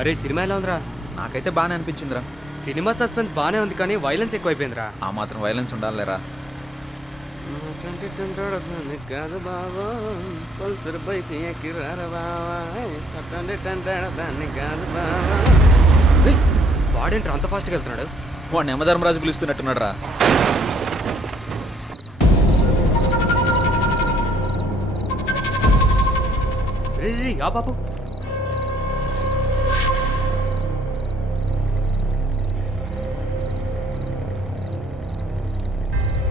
అరే సినిమా ఎలా ఉందిరా? నాకైతే బాగానే అనిపించిందిరా. సినిమా సస్పెన్స్ బాగానే ఉంది కానీ వైలెన్స్ ఎక్కువైపోయిందిరా. ఆ మాత్రం వైలెన్స్ ఉండాలిరా. కాదు బాబా పల్సర్ బైక్ ఎక్కిరారా బావా కాదు బావా. వాడేంట్రా అంత ఫాస్ట్గా వెళ్తున్నాడు? వాడిని యమధర్మరాజు పిలుస్తున్నట్టున్నాడు రా. రే ఆ బాబు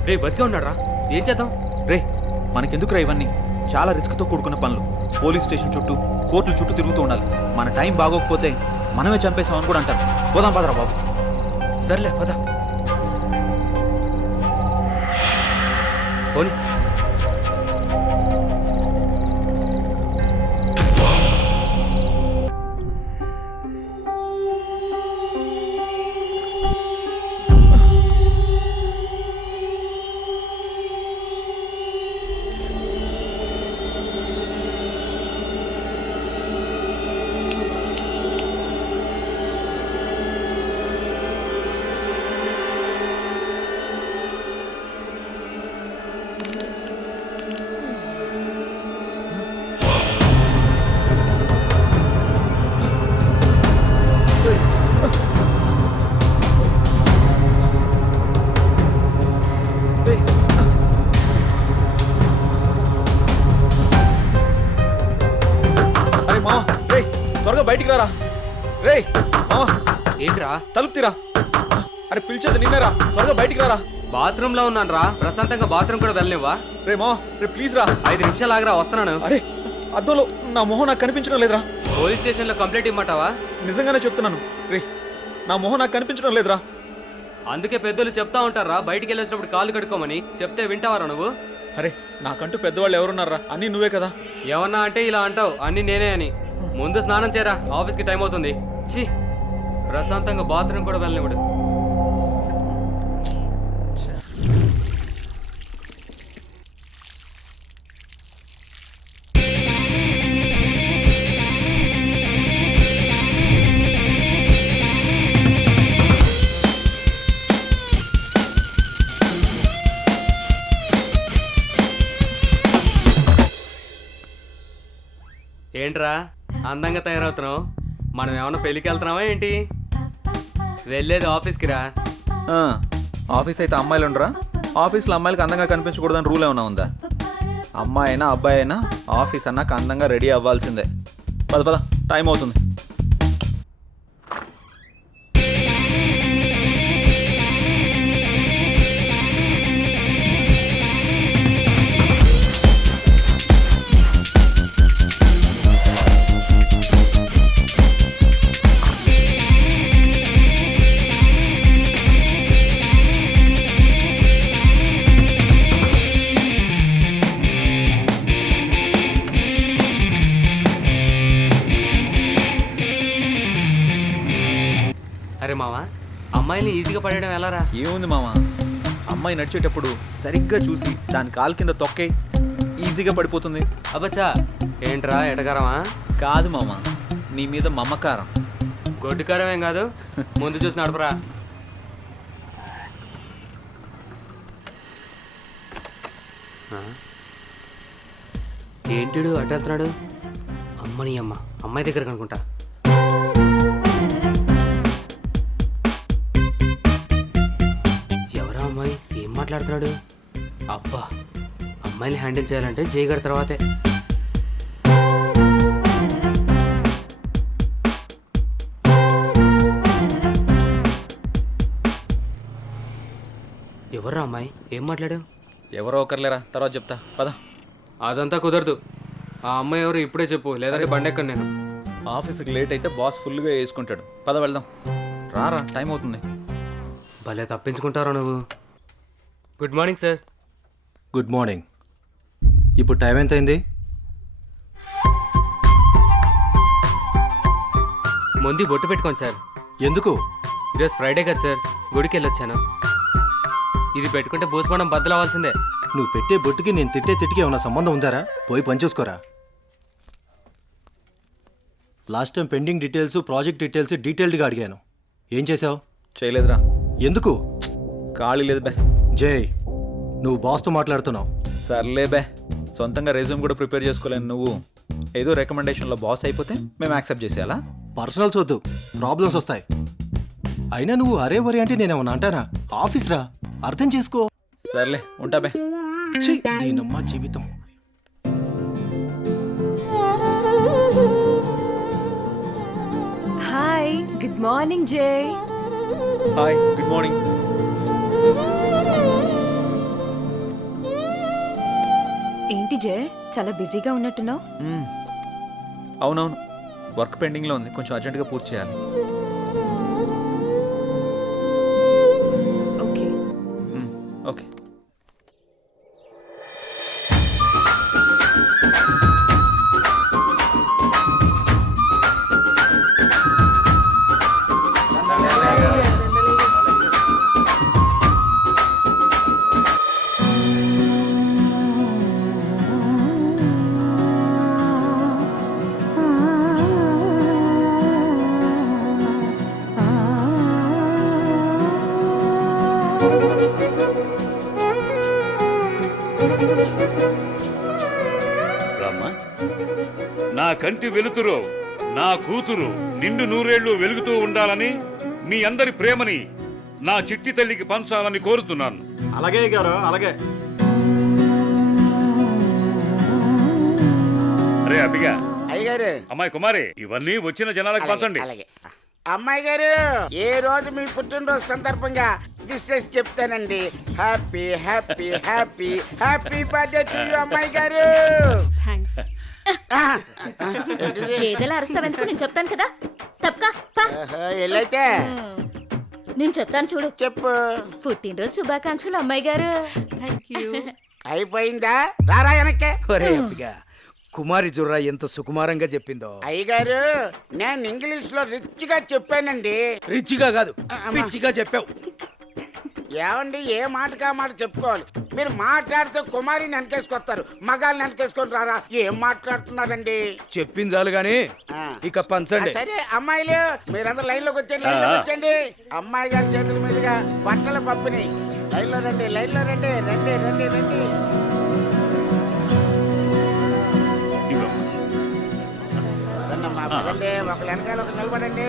రే బతికే ఉన్నాడు రా. ఏం చేద్దాం? రే మనకెందుకురా ఇవన్నీ? చాలా రిస్క్తో కూడుకున్న పనులు. పోలీస్ స్టేషన్ చుట్టూ కోర్టుల చుట్టూ తిరుగుతూ ఉండాలి. మన టైం బాగోకపోతే మనమే చంపేసామని కూడా అంటారు. పోదాం పదరా బాబు. సర్లే పద. పోనీ త్వరగా బయటికి రారా. రే మావా ఏంట్రా? తలుపు తీరా. అరే పిలిచేది నిన్నేరా. త్వరగా బయటికి రారా. బాత్రూమ్ లో ఉన్నాను రా. ప్రశాంతంగా బాత్రూమ్ కూడా వెళ్ళనివ్వా? రే మావా రే ప్లీజ్ రా. 5 నిమిషాలు ఆగరా, వస్తున్నాను. అరే అద్దంలో నా మొహం నాకు కనిపించడం లేదురా. పోలీస్ స్టేషన్ లో కంప్లైంట్ ఇమ్మంటావా? నిజంగానే చెప్తున్నాను రే, నా మొహం నాకు కనిపించడం లేదురా. అందుకే పెద్దలు చెప్తా ఉంటారా బయటికి వెళ్ళేసినప్పుడు కాళ్ళు కడుక్కోమని. చెప్తే వింటావారా నువ్వు? అరే నాకంటూ పెద్దవాళ్ళు ఎవరున్నారా? అన్నీ నువ్వే కదా. ఏమన్నా అంటే ఇలా అంటావు అన్ని నేనే అని. ముందు స్నానం చేయరా, ఆఫీస్కి టైం అవుతుంది. ఛీ, ప్రశాంతంగా బాత్రూమ్ కూడా వెళ్ళనివ్వడు. ఏంట్రా అందంగా తయారవుతున్నావు? మనం ఏమన్నా పెళ్ళికి వెళ్తున్నావా ఏంటి? వెళ్ళేది ఆఫీస్కి రా. ఆఫీస్ అయితే అమ్మాయిలు ఉండరా? ఆఫీస్లో అమ్మాయిలకి అందంగా కనిపించకూడదని రూల్ ఏమైనా ఉందా? అమ్మాయి అయినా అబ్బాయి అయినా ఆఫీస్ అన్నాక అందంగా రెడీ అవ్వాల్సిందే. పద పద, టైం అవుతుంది. అరే మావా, అమ్మాయిని ఈజీగా పడేయడం ఎలారా? ఏముంది మామ, అమ్మాయి నడిచేటప్పుడు సరిగ్గా చూసి దాని కాలు కింద తొక్కే, ఈజీగా పడిపోతుంది. అబ్బచ్చా, ఏంట్రా ఎటకారమా? కాదు మామ, నీ మీద మమకారం. గొడ్డుకారం ఏం కాదు, ముందు చూసి నడపరా. ఏంటిడు అటు వెళ్తున్నాడు? అమ్మని అమ్మ, అమ్మాయి దగ్గరకు అనుకుంటా. ఎవరా అమ్మాయి? ఏం మాట్లాడుతున్నాడు? అబ్బా, అమ్మాయిని హ్యాండిల్ చేయాలంటే జయగడ తర్వాతే. ఎవర్రా అమ్మాయి? ఏం మాట్లాడావు? ఎవరో ఒకరులేరా, తర్వాత చెప్తా పద. అదంతా కుదరదు. ఆ అమ్మాయి ఎవరు ఇప్పుడే చెప్పు, లేదంటే బండెక్కను నేను. ఆఫీస్కి లేట్ అయితే బాస్ ఫుల్గా వేసుకుంటాడు. పద వెళ్దాం. రారా, టైం అవుతుంది. భలే తప్పించుకుంటారా నువ్వు. Good morning sir. Good morning. ఇప్పుడు టైం ఎంత అయింది? ముందు బొట్టు పెట్టుకోండి సార్. ఎందుకు? ఈరోజు ఫ్రైడే కదా సార్, గుడికి వెళ్ళొచ్చాను. ఇది పెట్టుకుంటే భూస్మానం బద్దలవ్వాల్సిందే. నువ్వు పెట్టే బొట్టుకి నేను తిట్టే తిట్టికి ఏమన్నా సంబంధం ఉందారా? పోయి పని చూసుకోరా. Last time pending details project details డీటెయిల్డ్గా అడిగాను. ఏం చేసావు? చేయలేదురా, ఎందుకు? ఖాళీ లేదు బే. జై, నువ్వు బాస్తో మాట్లాడుతున్నావు. సర్లే బే, సొంతంగా రెజ్యూమ్ కూడా ప్రిపేర్ చేసుకోలేను. నువ్వు ఏదో రికమెండేషన్లో బాస్ అయిపోతే మేము యాక్సెప్ట్ చేసేయాలా? పర్సనల్స్ వద్దు, ప్రాబ్లమ్స్ వస్తాయి. అయినా నువ్వు అరే వరే అంటే నేనేమన్నా అంటానా? ఆఫీస్ రా, అర్థం చేసుకో. సర్లే ఉంటా బే. ఛీ, దీనమ్మా జీవితం. హాయ్, గుడ్ మార్నింగ్ జై. Hi, good morning. ఏంటి జై, చాలా బిజీగా ఉన్నట్టున్నావు? అవునవును, వర్క్ పెండింగ్లో ఉంది, కొంచెం అర్జెంటుగా పూర్తి చేయాలి. ఓకే. ఓకే. రామ్మా, నా కంటి వెలుతురు, నా కూతురు నిండు నూరేళ్లు వెలుగుతూ ఉండాలని, మీ అందరి ప్రేమని నా చిట్టి తల్లికి పంచాలని కోరుతున్నాను. అలాగే గారు, అలాగే. అరే అబ్బిగా, అయ్యగారు, అమ్మాయి కుమారి, ఇవన్నీ వచ్చిన జనాలకు పంచండి. అలాగే. అమ్మాయి గారు, ఏ రోజు మీ పుట్టినరోజు సందర్భంగా విషెస్ చెప్తానండి. Happy happy happy happy birthday to you అమ్మాయి గారు. థ్యాంక్స్. ఏదైనా అరుస్తావెందుకు? నేను చెప్తాను కదా. తప్పకా ఎల్లైతే నేను చెప్తాను చూడు. చెప్పు. పుట్టినరోజు శుభాకాంక్షలు అమ్మాయి గారు. అయిపోయిందా? రారా వెనక్కే. ఒరే అబ్బిగా, కుమారి చూడరా ఎంత సుకుమారంగా చెప్పిందో. అయ్యగారు, నేను ఇంగ్లీష్ లో రిచ్ గా చెప్పానండి. రిచ్గా కాదు, పిచ్చిగా చెప్పావు. ఏమండి, ఏ మాటకా మాట చెప్పుకోవాలి. మీరు మాట్లాడితే కుమారిని వెనకేసుకొస్తారు, మగాళ్ళని వెనకేసుకొని రారా. ఏం మాట్లాడుతున్నారండి? చెప్పిందాలు గాని ఆ. ఇక పంచండి. సరే అమ్మాయిలు, మీరందరూ లైన్ లోకి వచ్చండి, లైన్ లోకి వచ్చండి. అమ్మాయి గారి చేతుల మీదుగా బట్టల పంపిణీ. లైన్ లో రండి, లైన్ లో రండి, రండి రండి రండి. ఇవ్వమ్మా. పదండమ్మా, పదండి, ఒకళ్ళు వెనకాల ఒకరు నిలబడండి.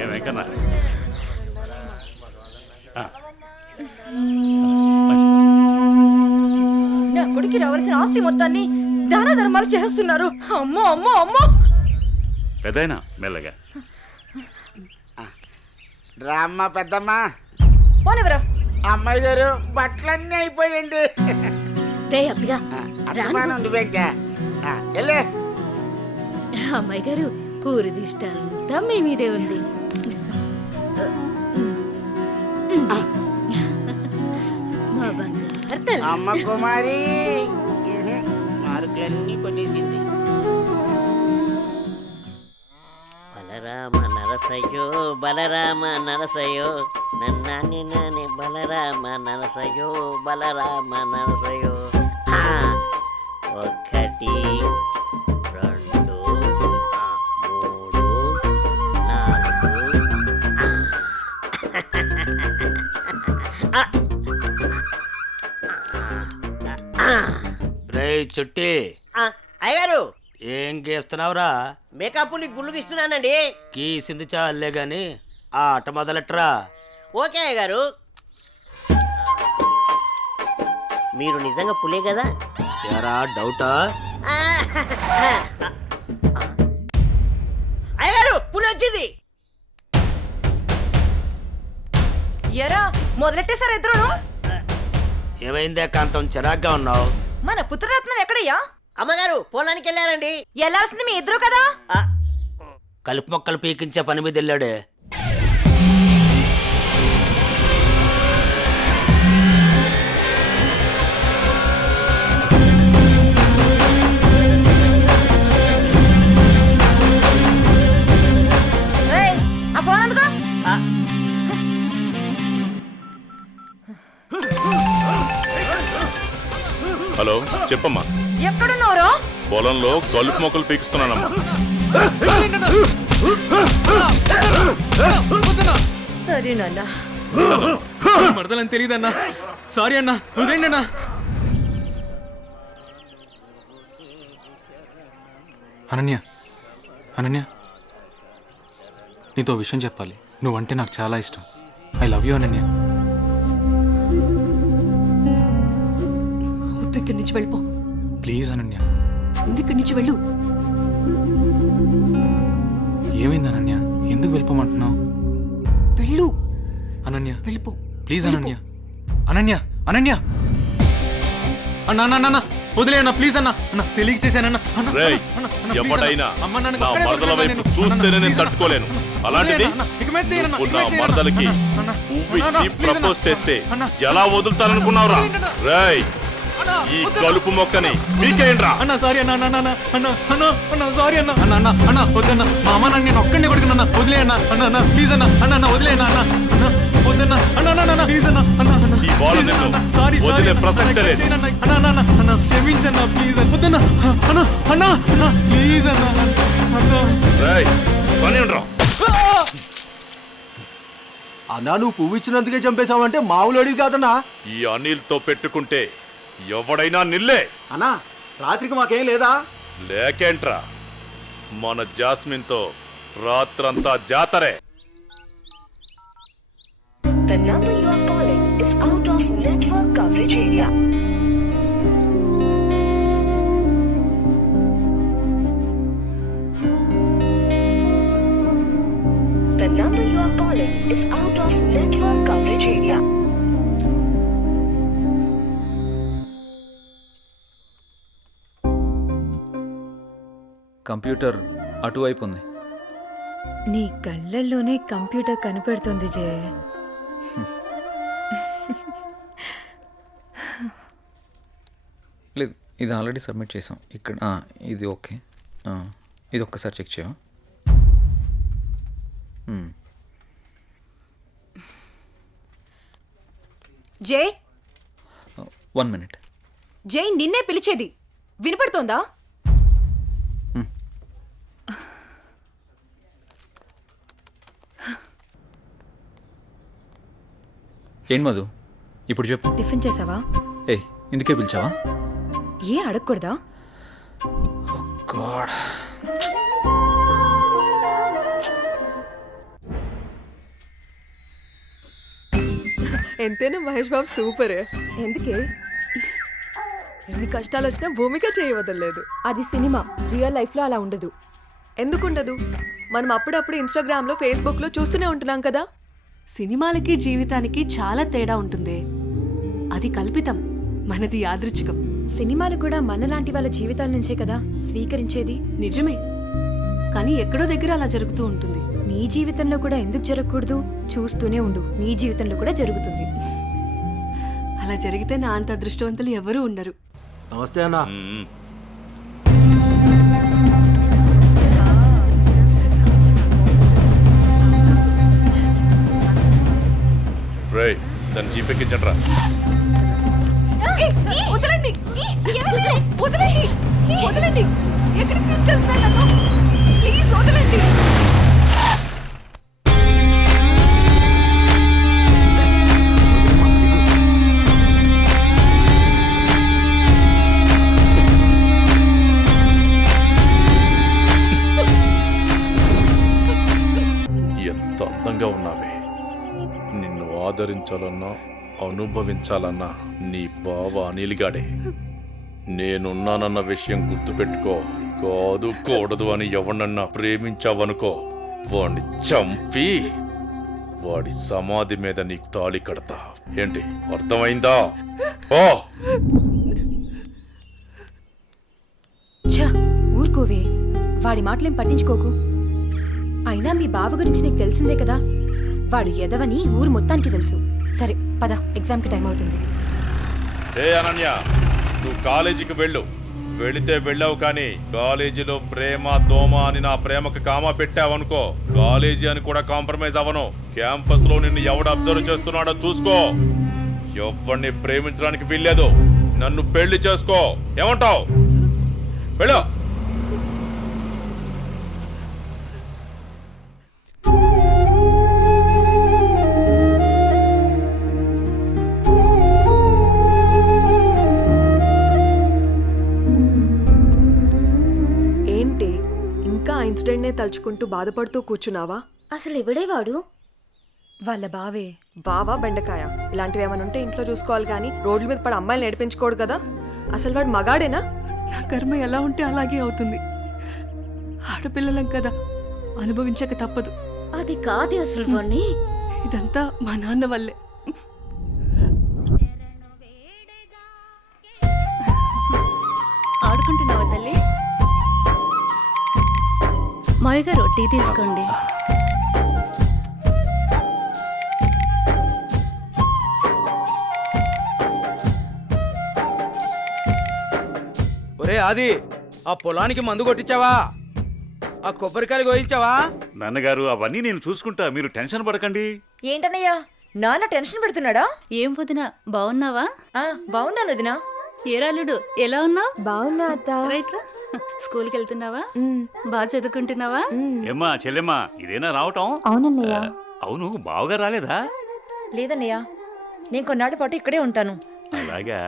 ఏ వెంకన్న, నా కొడుకు రావాల్సిన ఆస్తి మొత్తాన్ని దాన ధర్మాలు చేస్తున్నారు. అమ్మో అమ్మో అమ్మో. పెద్దయినా మెల్లగా. రామ్మ పెద్దమ్మా. పోనివరా. అమ్మాయి గారు, బట్టలన్నీ అయిపోయండి. రే అబ్బిగా, అభిమానం నువ్వేంటా? వెళ్ళే. అమ్మాయి గారు, ఊరి దిష్టంతా మీ మీదే ఉంది. మా బంగారు తల్లి. అమ్మ కుమారి మార్కులన్నీ కొట్టేసింది. బలరామ నరసయ్యో బలరామ నరసయ్యో నన్నాని నాని బలరామ నరసయ్యో బలరామ నరసయ్యో. ఒకటి, రెండు, మూడు, నాలుగు. రే చుట్టి, అయ్యారు, ఏం గీస్తున్నావురా? మేకప్ ని గుళ్ళు ఇస్తున్నానండి. గీసింది చాలే గాని ఆట మొదలెట్రా. ఓకే అయ్యగారు. మీరు నిజంగా పులే కదా? ఎరా డౌటా? అయ్యగారు, పులి వచ్చింది. ఎరా, మొదలెట్టేశారు ఇద్దరును. ఏమైందే కాంతం, చిరాగ్గా ఉన్నావు? మన పుత్రరత్నం ఎక్కడయ్యా? అమ్మగారు పొలానికి వెళ్ళారండి. వెళ్ళాల్సింది మీ ఇద్దరు కదా. కలుపు మొక్కలు పీకించే పని మీద వెళ్ళాడే. ఆ ఫోన్ అందుకో. హలో హలో చెప్పమ్మా. ఎక్కడున్నావురా? పొలంలో కలుపు మొక్కలు పీకిస్తున్నానమ్మా. సరే నాన్న. మరదలని తెలియదన్నా. సారీ అన్నా, వదిలేండి అన్నా. అనన్య, అనన్య, నీతో విషయం చెప్పాలి. నువ్వంటే నాకు చాలా ఇష్టం. I love you Ananya. వద్దు, ఇక్కడి నుంచి వెళ్ళిపో. ప్లీజ్ అనన్య. ఇక్కడి నుంచి వెళ్ళు. ఏమైంది అనన్య? ఎందుకు వెళ్ళిపోమంటున్నావు? వెళ్ళు అనన్య, వెళ్ళిపో. ప్లీజ్ అనన్య. అనన్య, అనన్య, అన్నా అన్న అన్న వదిలే అన్న, ప్లీజ్ అన్న. అన్న తెలియక చేశానన్న. రేయ్, ఎవడైనా నా మరదల వైపు చూస్తేనే నేను తట్టుకోలేను. అలాంటిది నువ్వు నా మరదలకి పువ్వు ఇచ్చి ప్రపోజ్ చేస్తే ఎలా వదులుతాననుకున్నావురా? రేయ్, ఈ కలుపు మొక్కని మీకేంట్రా? అన్న సారీ అన్న, అన్న అన్న అన్న అన్న అన్న సారీ అన్న. అన్న అన్న అన్న వద్దన్న, మా అమ్మ నన్ను నేను ఒక్కడిని కొడుకున్నా. వదిలే అన్న. అన్న అన్న ప్లీజ్ అన్న. అన్న అన్న వదిలే అన్న. అన్న అన్న వద్దన్న. అన్న అన్న అన్న ప్లీజ్ అన్న. అన్న అన్న ఈ బాల నిన్ను సారీ వదిలే ప్రసక్తే లేదు. అన్న అన్న అన్న అన్న క్షమించన్న ప్లీజ్ అన్న. వద్దన్న. అన్న అన్న అన్న ప్లీజ్ అన్న. అన్న రేయ్, పని ఉండరా? అన్నా నువ్వు పువ్వు ఇచ్చినందుకే చంపేశావంటే మామూలు అడివి కాదన్నా. ఈ అనిల్తో పెట్టుకుంటే ఎవడైనా నిల్లే. అన్నా రాత్రికి మాకేం లేదా? లేకేంట్రా, మన జాస్మిన్తో రాత్రంతా జాతరే. The number you are calling is out of network coverage area. The number you are calling is out of network coverage area. Computer అటువైపు ఉంది. నీ కళ్ళల్లోనే కంప్యూటర్ కనిపెడుతుంది జయ. లేదు, ఇది ఆల్రెడీ సబ్మిట్ చేసాం. ఇక్కడ ఇది ఓకే. ఇది ఒక్కసారి చెక్ చేయవా? జై, 1 minute. జై నిన్నే పిలిచేది వినపడుతోందా? ఏం మధు, ఇప్పుడు చెప్పు. టిఫిన్ చేసావా? ఇందుకే పిలిచావా? ఏ అడగకూడదా? గాడ్, ఎంతైనా మహేష్ బాబు సూపర్. ఎందుకే ఎన్ని కష్టాలు వచ్చినా భూమిక చేయవదలేదు. అది సినిమా, రియల్ లైఫ్ లో అలా ఉండదు. ఎందుకుండదు? మనం అప్పుడప్పుడు ఇన్స్టాగ్రామ్ లో, ఫేస్బుక్ లో చూస్తూనే ఉంటున్నాం కదా. సినిమాలకి జీవితానికి చాలా తేడా ఉంటుంది. అది కల్పితం, మనది యాదృచ్ఛికం. సినిమాలు కూడా మనలాంటి వాళ్ళ జీవితాల నుంచే కదా స్వీకరించేది. నిజమే, కానీ ఎక్కడో దగ్గర అలా జరుగుతూ ఉంటుంది. నీ జీవితంలో కూడా ఎందుకు జరగకూడదు? చూస్తూనే ఉండు, నీ జీవితంలో కూడా జరుగుతుంది. అలా జరిగితే నా అంత అదృష్టవంతులు ఎవరూ ఉండరు. నమస్తే అన్నా. రేయ్, దాన్ని జీపెక్కించట్రా. వదలండి, వదలండి, వదలండి. ఎక్కడికి తీసుకెళ్తున్నారు నన్ను? ప్లీజ్ వదలండి. ఎంత అందంగా ఉన్నావే. నిన్ను ఆదరించాలన్నా అనుభవించాలన్నా నీ బావ అనిల్గాడే. నేనున్నానన్న విషయం గుర్తుపెట్టుకో. కాదు కూడదు అని ఎవరినన్నా ప్రేమించావనుకో, వాడిని చంపి వాడి సమాధి మీద నీకు తాళి కడతా. ఏంటి, అర్థమైందా? ఓ ఊరుకోవే, వాడి మాటలేం పట్టించుకోకు. అయినా మీ బావ గురించి నీకు తెలిసిందే కదా. వాడు ఎదవని ఊరు మొత్తానికి తెలుసు. సరే పద, ఎగ్జామ్కి టైం అవుతుంది. ఏ అనన్య, నువ్వు కాలేజీకి వెళ్ళు. వెళితే వెళ్ళావు, కానీ కాలేజీలో ప్రేమ దోమ అని నా ప్రేమకు కామా పెట్టావనుకో, కాలేజీ అని కూడా కాంప్రమైజ్ అవ్వను. క్యాంపస్ లో నిన్ను ఎవడు అబ్జర్వ్ చేస్తున్నాడో చూసుకో. ఎవరిని ప్రేమించడానికి వీల్లేదు. నన్ను పెళ్లి చేసుకో. ఏమంటావు? వెళ్ళు. ఏంటి ఇంకా ఆ ఇన్సిడెంట్నే తలుచుకుంటూ బాధపడుతూ కూర్చున్నావా? అసలు ఎవడే వాడు? వాళ్ళ బావే. బావా బెండకాయ ఇలాంటివి ఏమైనా ఉంటే ఇంట్లో చూసుకోవాలి కానీ రోడ్ల మీద పడి అమ్మాయిలు నడిపించుకోడు కదా. అసలు వాడు మగాడేనా? నా కర్మ ఎలా ఉంటే అలాగే అవుతుంది. ఆడపిల్లలం కదా, అనుభవించక తప్పదు. అది కాదు అసలు వాణ్ణి. ఇదంతా మా నాన్న వల్లే. ఆడుకుంటున్నావా తల్లి? మావి గారు టీ తీసుకోండి. ఒరే ఆది, ఆ పొలానికి మందు కొట్టించావా? ఆ కొబ్బరికాయలు కోయించావా? నాన్నగారు అవన్నీ నేను చూసుకుంటా, మీరు టెన్షన్ పడకండి. ఏంటన్నయ్యా నాన్న టెన్షన్ పెడుతున్నాడా? ఏం వదినా, బాగున్నావా? బాగున్నాను వదినా. ఏరాలుడు ఎలా ఉన్నావు? బాగున్నా అత్త. రైట్ రా. స్కూల్కి వెళ్తున్నావా? బాగా చదువుకుంటున్నావా? ఏమ్మా చెల్లెమ్మా, ఇదేనా రావటం? అవునన్నయ్య. అవును, బావగా రాలేదా? లేదన్నయ్య, నేను కొన్నాళ్ళ పాటు ఇక్కడే ఉంటాను. అలాగా.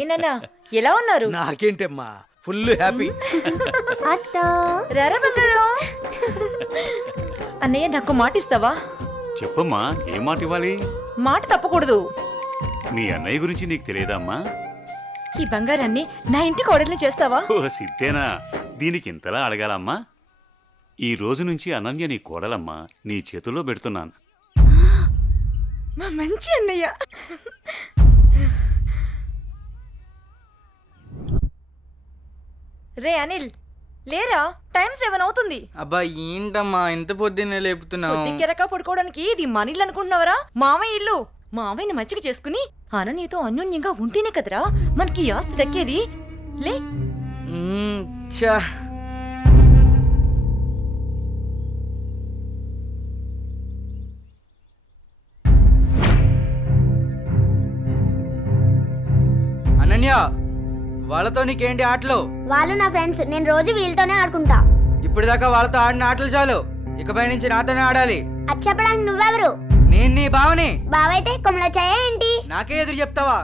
ఏనన్నా ఎలా ఉన్నారు? నాకేంటమ్మా, ఫుల్ హ్యాపీ. రారా బంగారు. అన్నయ్య నాకు మాట ఇస్తావా? చెప్పమ్మా, ఏం మాట ఇవ్వాలి? మాట తప్పకూడదు. మీ అన్నయ్య గురించి నీకు తెలియదమ్మా? ఈ బంగారాన్ని నా ఇంటికి కోడల్ని చేస్తావా? ఓ సిద్ధేనా, దీనికి ఇంతలా అడగాలమ్మా? ఈ రోజు నుంచి అనన్య నీ కోడలమ్మా, నీ చేతుల్లో పెడుతున్నాను. మా మంచి అన్నయ్య. రే అనిల్, లేరా, టైం 7 అవుతుంది. అబ్బా ఏంటమ్మా ఇంత పొద్దున్నే లేపుతున్నావు? పొద్దుకెరక పడుకోవడానికి ఇది మన ఇల్లు అనుకుంటున్నావరా? మామయ్య ఇల్లు. మామయ్యని మంచిగా చేసుకుని అనన్యతో అన్యోన్యంగా ఉంటేనే కదరా మనకి ఈ ఆస్తి దక్కేది. లే. అనన్య, వాళ్ళతో నీకేంటి ఆటలు? వాళ్ళు నా ఫ్రెండ్స్, నేను రోజు వీళ్ళతోనే ఆడుకుంటా. ఇప్పటిదాకా వాళ్ళతో ఆడిన ఆటలు చాలు, ఇకపై నుంచి నాతోనే ఆడాలి. అది చెప్పడానికి నువ్వెవరు? నేను నీ బావని. బావైతే కొమ్మల చాయ ఏంటి? నాకే ఎదురు చెప్తావా?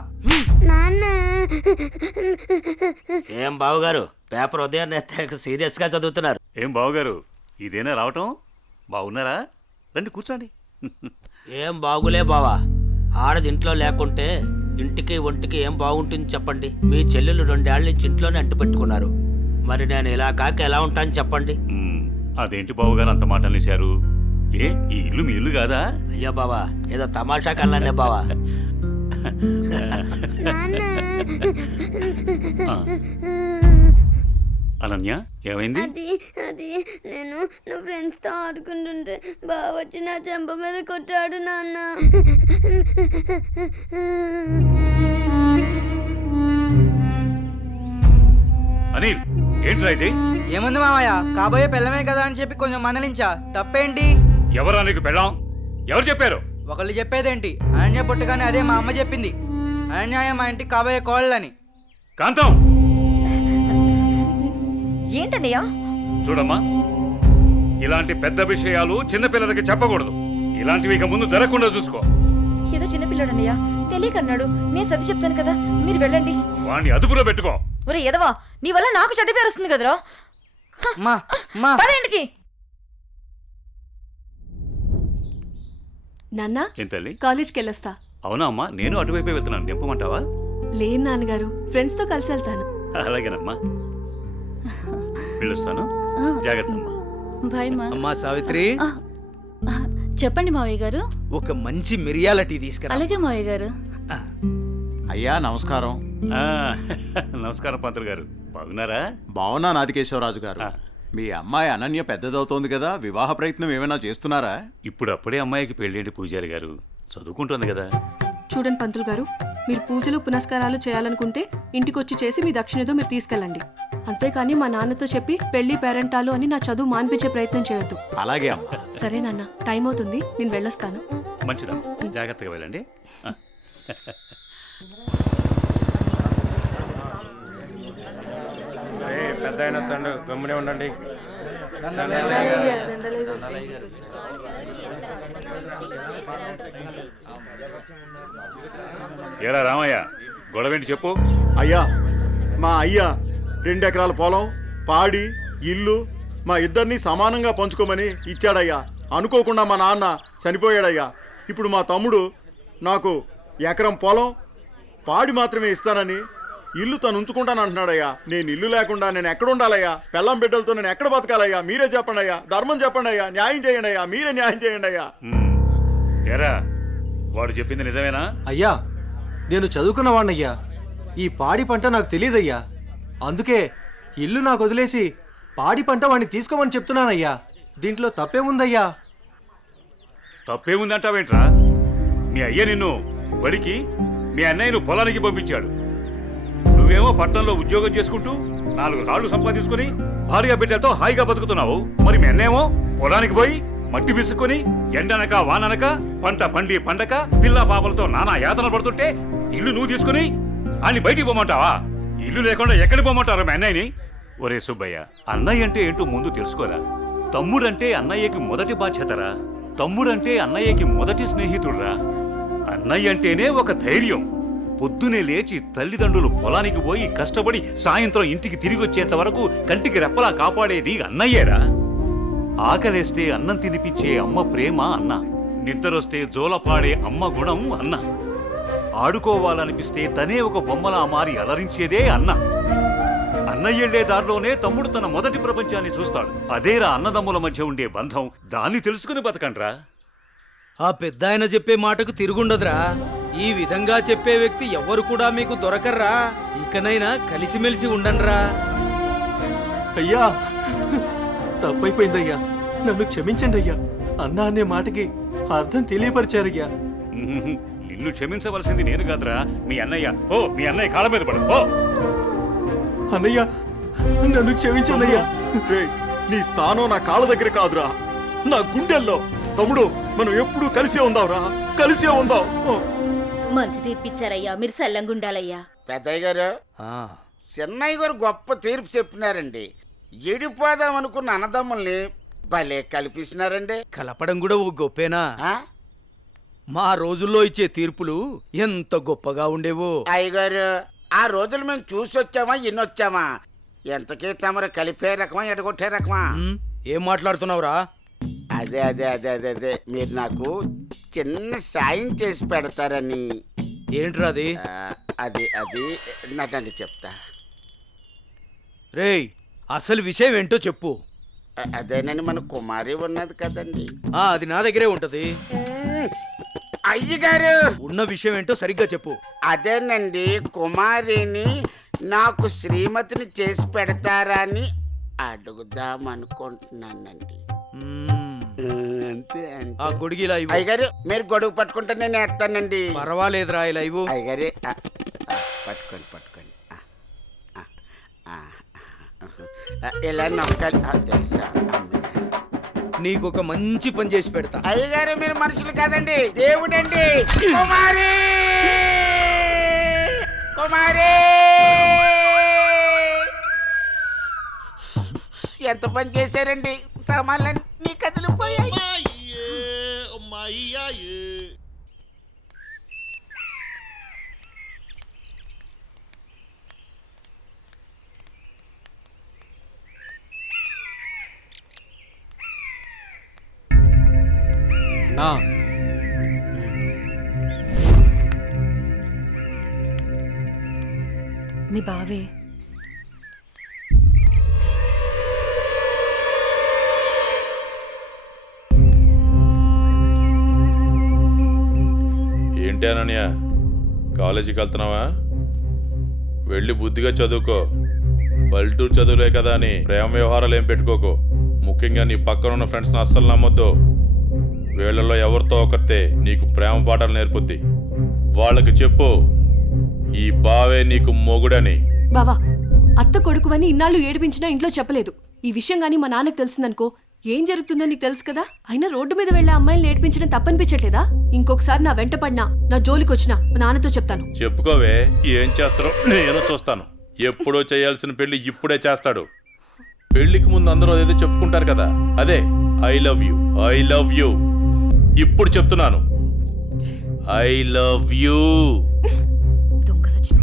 నాన్న. ఏం బావగారు, పేపర్ ఉదయాన్నే సీరియస్ గా చదువుతున్నారు. ఏం బావగారు, ఇదేనా రావటం? బాగున్నారా? రండి కూర్చోండి. ఏం బాగులే బావా, ఆడది ఇంట్లో లేకుంటే ఇంటికి ఒంటికి ఏం బాగుంటుంది చెప్పండి. మీ చెల్లెలు 2 ఏళ్ల నుంచి ఇంట్లోనే అంటు పెట్టుకున్నారు. మరి నేను ఇలా కాక ఎలా ఉంటాను చెప్పండి. అదేంటి బావగారు అంత మాట అనేశారు? ఏ, ఈ ఇల్లు మీ ఇల్లు కాదా? అయ్యో బావా, ఏదో తమాషా కల్లానే బావా. అనన్య, ఏమైంది? అది నేను నా ఫ్రెండ్స్ తో ఆడుకుంటుంటే బావ వచ్చి నా చెంప మీద కొట్టాడు నాన్న. అనిల్, ఏంట్రా ఇది? ఏముంది మామయ్య, కాబోయే పెళ్ళమే కదా అని చెప్పి కొంచెం మందలించా, తప్పేంటి? ఎవరా నీకు పెళ్ళాం? ఎవరు చెప్పారు? ఒకళ్ళు చెప్పేదేంటి, అనన్య పుట్టగానే అదే మా అమ్మ చెప్పింది. అనన్య మా ఇంటికి కాబోయే కోళ్ళని. కాంతం, ఏంటన్నయ్యా? చూడమ్మా, ఇలాంటి పెద్ద విషయాలు చిన్నపిల్లలకి చెప్పకూడదు. ఇలాంటివి ఇక ముందు జరగకుండా చూసుకో. ఏదో చిన్నపిల్లడన్నయ్యా, తెలియకన్నాడు. నేను సర్ది చెప్తాను కదా, మీరు వెళ్ళండి. వాణ్ణి అదుపులో పెట్టుకో. ఒరే ఎదవా, నీ వల్ల నాకు చెడ్డ పేరు వస్తుంది కదరా. పదేంటికి నాన్న, ఏం తల్లి? కాలేజ్కి వెళ్ళొస్తా. అవునా అమ్మా, నేను అటువైపే వెళ్తున్నాను. నింపమంటావా? లేదు నాన్నగారు, ఫ్రెండ్స్తో కలిసి వెళ్తాను. అలాగేనమ్మా, వెళ్ళొస్తాను. జాగ్రత్త అమ్మా. బాయ్ మా. అమ్మా సావిత్రి, చెప్పండి మావయ్య గారు. ఒక మంచి మిరియాల టీ తీసుకురా. అలాగే మావయ్య గారు. అయ్యా నమస్కారం. నమస్కారం పంతులు గారు, బాగున్నారా? బాగున్నా నాదికేశ్వరరాజు గారు. మీ అమ్మాయి అనన్య పెద్దదవుతోంది కదా, వివాహ ప్రయత్నం ఏమైనా చేస్తున్నారా? ఇప్పుడు అప్పుడే అమ్మాయికి పెళ్ళేంటి పూజారి గారు, చదువుకుంటుంది కదా. చూడండి పంతులు గారు, మీరు పూజలు పునస్కారాలు చేయాలనుకుంటే ఇంటికి వచ్చి చేసి మీ దక్షిణతో మీరు తీసుకెళ్ళండి. అంతేకాని మా నాన్నతో చెప్పి పెళ్లి పేరెంటాలు అని నా చదువు మాన్పించే ప్రయత్నం చేయొద్దు. అలాగే అమ్మా. సరే నాన్న, టైం అవుతుంది, నేను వెళ్ళొస్తాను. మంచిదమ్మా, జాగ్రత్తగా వెళ్ళండి. పెద్ద అయిన తండ్రి గమ్మునే ఉండండి. ఏరా రామయ్య, గొడవేంటి చెప్పు. అయ్యా మా అయ్యా 2 ఎకరాల పొలం, పాడి, ఇల్లు మా ఇద్దరిని సమానంగా పంచుకోమని ఇచ్చాడయ్యా. అనుకోకుండా మా నాన్న చనిపోయాడయ్యా. ఇప్పుడు మా తమ్ముడు నాకు ఎకరం పొలం, పాడి మాత్రమే ఇస్తానని ఇల్లు తను ఉంచుకుంటానంటున్నాడయ్యా. నేను ఇల్లు లేకుండా నేను ఎక్కడ ఉండాలయ్యా? పెళ్ళం బిడ్డలతో నేను ఎక్కడ బతకాలయ్యా? మీరే చెప్పండి అయ్యా, ధర్మం చెప్పండి అయ్యా, న్యాయం చేయండి అయ్యా, మీరే న్యాయం చేయండి అయ్యా. ఏరా వాడు చెప్పింది నిజమేనా? అయ్యా నేను చదువుకున్న వాణ్ణయ్యా. ఈ పాడి పంట నాకు తెలియదయ్యా. అందుకే ఇల్లు నాకు వదిలేసి పాడి పంట వాడిని తీసుకోమని చెప్తున్నానయ్యా. దీంట్లో తప్పేముందయ్యా? తప్పేముందంటావేంట్రా? మీ అయ్య నిన్ను బడికి, మీ అన్నయ్యను పొలానికి పంపించాడు. నువ్వేమో పట్టణంలో ఉద్యోగం చేసుకుంటూ 4 రాళ్లు సంపాదించుకుని భార్య బిడ్డలతో హాయిగా బతుకుతున్నావు. మరి మీ అన్నేమో పొలానికి పోయి మట్టి విసుక్కుని ఎండనక వాననక పంట పండి పండక పిల్ల పాపలతో నానా యాతన పడుతుంటే ఇల్లు నువ్వు తీసుకుని అని బయటికి పోమంటావా? ఇల్లు లేకుండా ఎక్కడికి పోమంటారు మీ అన్నయ్యని? ఒరే సుబ్బయ్య, అన్నయ్య అంటే ఏంటో ముందు తెలుసుకోరా. తమ్ముడంటే అన్నయ్యకి మొదటి బాధ్యతరా. తమ్ముడంటే అన్నయ్యకి మొదటి స్నేహితుడురా. అన్నయ్య అంటేనే ఒక ధైర్యం. పొద్దునే లేచి తల్లిదండ్రులు పొలానికి పోయి కష్టపడి సాయంత్రం ఇంటికి తిరిగి వచ్చేంత వరకు కంటికి రెప్పలా కాపాడేది అన్నయ్యేరా. ఆకలేస్తే అన్నం తినిపించే అమ్మ ప్రేమ అన్న. నిద్రొస్తే జోలపాడే అమ్మ గుణం అన్న. ఆడుకోవాలనిపిస్తే తనే ఒక బొమ్మలా మారి అలరించేదే అన్న. అన్నయ్యెళ్లే దారిలోనే తమ్ముడు తన మొదటి ప్రపంచాన్ని చూస్తాడు. అదేరా అన్నదమ్ముల మధ్య ఉండే బంధం. దాన్ని తెలుసుకుని బతకండ్రా. ఆ పెద్ద ఆయన చెప్పే మాటకు తిరుగుండదురా. ఈ విధంగా చెప్పే వ్యక్తి ఎవ్వరు కూడా మీకు దొరకర్రా. ఇకనైనా కలిసిమెలిసి ఉండండ్రా. అయ్యా తప్పైపోయిందయ్యా, నన్ను క్షమించండి అయ్యా. అన్నా అనే మాటకి అర్థం తెలియపరిచారయ్యా. నిన్ను క్షమించవలసింది నేను కాదురా, మీ అన్నయ్య. ఓ మీ అన్నయ్య కాళ్ళ మీద పడు. ఓ అన్నయ్య నన్ను క్షమించండియ్యా. నీ స్థానం నా కాళ్ళ దగ్గర కాదురా, నా గుండెల్లో. తమ్ముడు మనం ఎప్పుడూ కలిసే ఉందాంరా, కలిసే ఉందాం. మంచి తీర్పిచ్చారయ్యా, మీరు సల్లంగుండాలయ్యా. పెద్దయ్య గారు, చిన్నయ్య గారు గొప్ప తీర్పు చెప్పినారండి. ఎడిపోదాం అనుకున్న అన్నదమ్ముల్ని భలే కల్పిస్తున్నారండి. కలపడం కూడా ఓ గొప్పేనా? మా రోజుల్లో ఇచ్చే తీర్పులు ఎంత గొప్పగా ఉండేవో. అయ్యగారు, ఆ రోజులు మేము చూసొచ్చామా ఎన్నొచ్చామా? ఎంతకీ తమరు కలిపే రకమా ఎడగొట్టే రకమా? ఏం మాట్లాడుతున్నావురా? అదే అదే అదే అదే అదే మీరు నాకు చిన్న సాయం చేసి పెడతారని. ఏంట్రా అది? అది అది నాకండి చెప్తా. రేయ్, అసలు విషయం ఏంటో చెప్పు. అదేనండి, మన కుమారి ఉన్నది కదండి. అది నా దగ్గరే ఉంటది. అయ్యగారు, ఉన్న విషయం ఏంటో సరిగ్గా చెప్పు. అదేనండి, కుమారిని నాకు శ్రీమతిని చేసి పెడతారా అని అడుగుదాం అనుకుంటున్నానండి. అంతే అంతే. ఆ గొడుగు ఇలా ఇవ్వు. అయ్యగారు, మీరు గొడుగు పట్టుకుంటే నేను ఎత్తానండి. పర్వాలేదురా, ఇలా ఇవ్వు. అయ్యగారే, పట్టుకోండి పట్టుకోండి. ఇలా నమ్మకాలి తెలుసా? నీకొక మంచి పని చేసి పెడతా. అయ్యగారు, మీరు మనుషులు కాదండి, దేవుడండి. కుమారి కుమారి, ఎంత పని చేశారండి? సామాన్లన్నీ కదిలిపోయాయి. నా మీ బావే. ఏంటి అనన్య, కాలేజీకి వెళ్తున్నావా? వెళ్ళి బుద్ధిగా చదువుకో. పల్లెటూరు చదువులే కదా అని ప్రేమ వ్యవహారాలు ఏం పెట్టుకోకు. ముఖ్యంగా నీ పక్కన ఉన్న ఫ్రెండ్స్ని అస్సలు నమ్మొద్దు. వీళ్ళల్లో ఎవరితో ఒకరితే నీకు ప్రేమ పాఠాలు నేర్పుద్ది. వాళ్ళకి చెప్పు ఈ బావే నీకు మొగుడని. బావా, అత్త కొడుకువని ఇన్నాళ్ళు ఏడిపించినా ఇంట్లో చెప్పలేదు. ఈ విషయం గానీ మా నాన్నకు తెలిసిందనుకో ఏం జరుగుతుందో నీకు తెలుసు కదా. అయినా రోడ్డు మీద వెళ్లే అమ్మాయిని ఏడిపించడం తప్పనిపించట్లేదా? ఇంకొకసారి నా వెంట పడినా, నా జోలికి వచ్చినా మా నాన్నతో చెప్తాను. చెప్పుకోవే, ఏం చేస్తారో నేను చూస్తాను. ఎప్పుడో చేయాల్సిన పెళ్లి ఇప్పుడే చేస్తాడు. పెళ్లికి ముందు అందరూ అదేదో చెప్పుకుంటారు కదా, అదే I love you, I love you. ఇప్పుడు చెప్తున్నాను, ఐ లవ్ యూ. దొంగ సచిన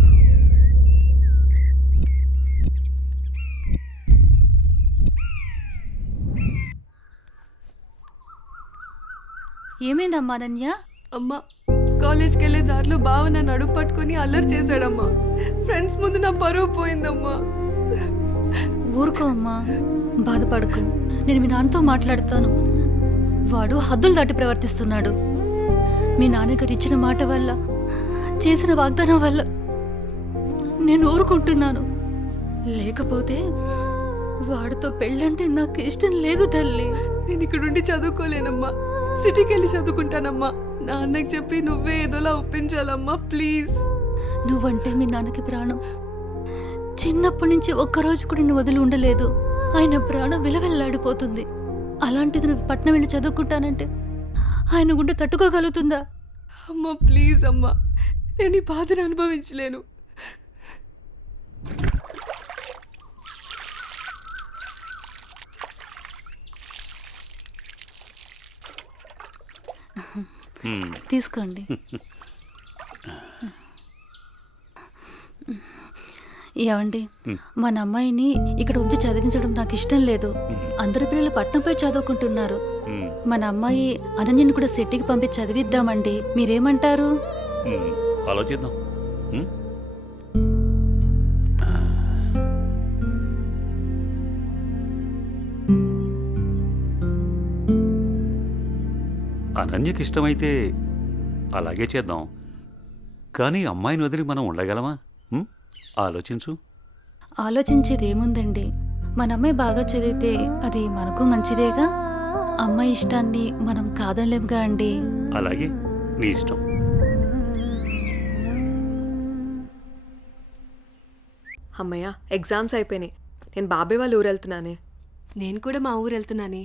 ఏమైందమ్మా అనన్య? అమ్మా, కాలేజ్కి వెళ్ళే దారిలో బావ నా నడుము పట్టుకొని అల్లరి చేశాడమ్మా. ఫ్రెండ్స్ ముందు నా పరువు పోయిందమ్మా. ఊరుకో అమ్మా, బాధపడకు. నేను మీ నాన్నతో మాట్లాడతాను. వాడు హద్దులు దాటి ప్రవర్తిస్తున్నాడు. మీ నాన్నగారు ఇచ్చిన మాట వల్ల, చేసిన వాగ్దానం వల్ల నేను ఊరుకుంటున్నాను. లేకపోతే వాడితో పెళ్ళంటే నాకు ఇష్టం లేదు తల్లి. నేను ఇక్కడుండి చదువుకోలేనమ్మా, సిటీకి వెళ్ళి చదువుకుంటానమ్మా. నాన్నకి చెప్పి నువ్వే ఏదోలా ఒప్పించాలమ్మా, ప్లీజ్. నువ్వంటే మీ నాన్నకి ప్రాణం. చిన్నప్పటి నుంచి ఒక్కరోజు కూడా నేను వదిలి ఉండలేదు. ఆయన ప్రాణం విలవెల్లాడిపోతుంది. అలాంటిది నువ్వు పట్నం వెళ్ళి చదువుకుంటానంటే ఆయన గుండె తట్టుకోగలుగుతుందా? అమ్మా ప్లీజ్ అమ్మా, నేను ఈ బాధను అనుభవించలేను. తీసుకోండి. ఏమండి, మన అమ్మాయిని ఇక్కడ ఉంచి చదివించడం నాకు ఇష్టం లేదు. అందరి పిల్లలు పట్నంపై చదువుకుంటున్నారు. మన అమ్మాయి అనన్యని కూడా సిటీకి పంపించి చదివిద్దామండి. మీరేమంటారు? ఆలోచిద్దాం. అనన్యకి ఇష్టమైతే అలాగే చేద్దాం. కానీ అమ్మాయిని వదిలి మనం ఉండగలమా? ఆలోచించు. ఆలోచించేది ఏముందండి, మన అమ్మాయి బాగా చదివితే అది మనకు మంచిదేగా. అమ్మాయి ఇష్టాన్ని మనం కాదనలేముగా అండి. అలాగే, నీ ఇష్టం. అమ్మయ్య, ఎగ్జామ్స్ అయిపోయినాయి. నేను బాబాయ్ వాళ్ళ ఊరు వెళ్తున్నానే. నేను కూడా మా ఊరు వెళ్తున్నానే.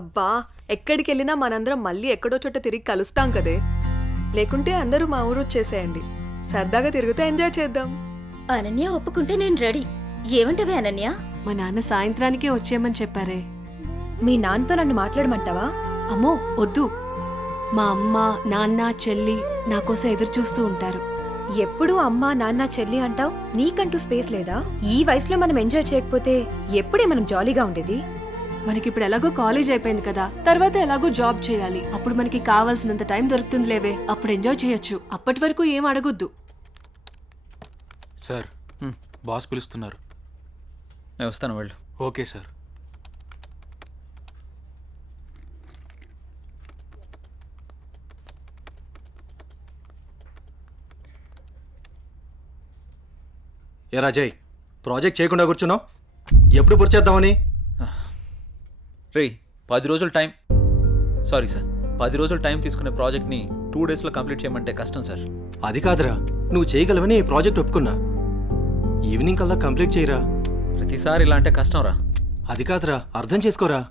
అబ్బా, ఎక్కడికి వెళ్ళినా మనందరం మళ్ళీ ఎక్కడో చోట తిరిగి కలుస్తాం కదే. లేకుంటే అందరూ మా ఊరు వచ్చేసేయండి. సరదాగా తిరుగుతూ ఎంజాయ్ చేద్దాం. అనన్య ఒప్పుకుంటే నేను రెడీ. ఏమంటావే అనన్య? మా నాన్న సాయంత్రానికే వచ్చేయమని చెప్పారే. మీ నాన్నతో నన్ను మాట్లాడమంటావా? అమ్మో వద్దు. మా అమ్మ, నాన్న, చెల్లి నా కోసం ఎదురు చూస్తూ ఉంటారు. ఎప్పుడూ అమ్మ, నాన్న, చెల్లి అంటావు. నీకంటూ స్పేస్ లేదా? ఈ వయసులో మనం ఎంజాయ్ చేయకపోతే ఎప్పుడే మనం జాలీగా ఉండేది? మనకిప్పుడు ఎలాగో కాలేజ్ అయిపోయింది కదా, తర్వాత ఎలాగో జాబ్ చేయాలి. అప్పుడు మనకి కావాల్సినంత టైం దొరుకుతుంది లేవే, అప్పుడు ఎంజాయ్ చేయొచ్చు. అప్పటి వరకు ఏం అడగొద్దు. సార్, బాస్ పిలుస్తున్నారు. నేను వస్తాను, వెళ్ళు. Okay sir. ఏ రాజయ్, ప్రాజెక్ట్ చేయకుండా కూర్చున్నావు? ఎప్పుడు పూర్తి చేద్దామని? రే, 10 రోజులు టైం. సారీ సార్, 10 రోజులు టైం తీసుకునే ప్రాజెక్ట్ని 2 డేస్లో కంప్లీట్ చేయమంటే కష్టం సార్. అది కాదురా, నువ్వు చేయగలవని ఈ ప్రాజెక్ట్ ఒప్పుకున్నా. ఈవినింగ్ కల్లా కంప్లీట్ చేయరా. ప్రతిసారి ఇలా అంటే కష్టం రా. అది కాదురా, అర్థం చేసుకోరా.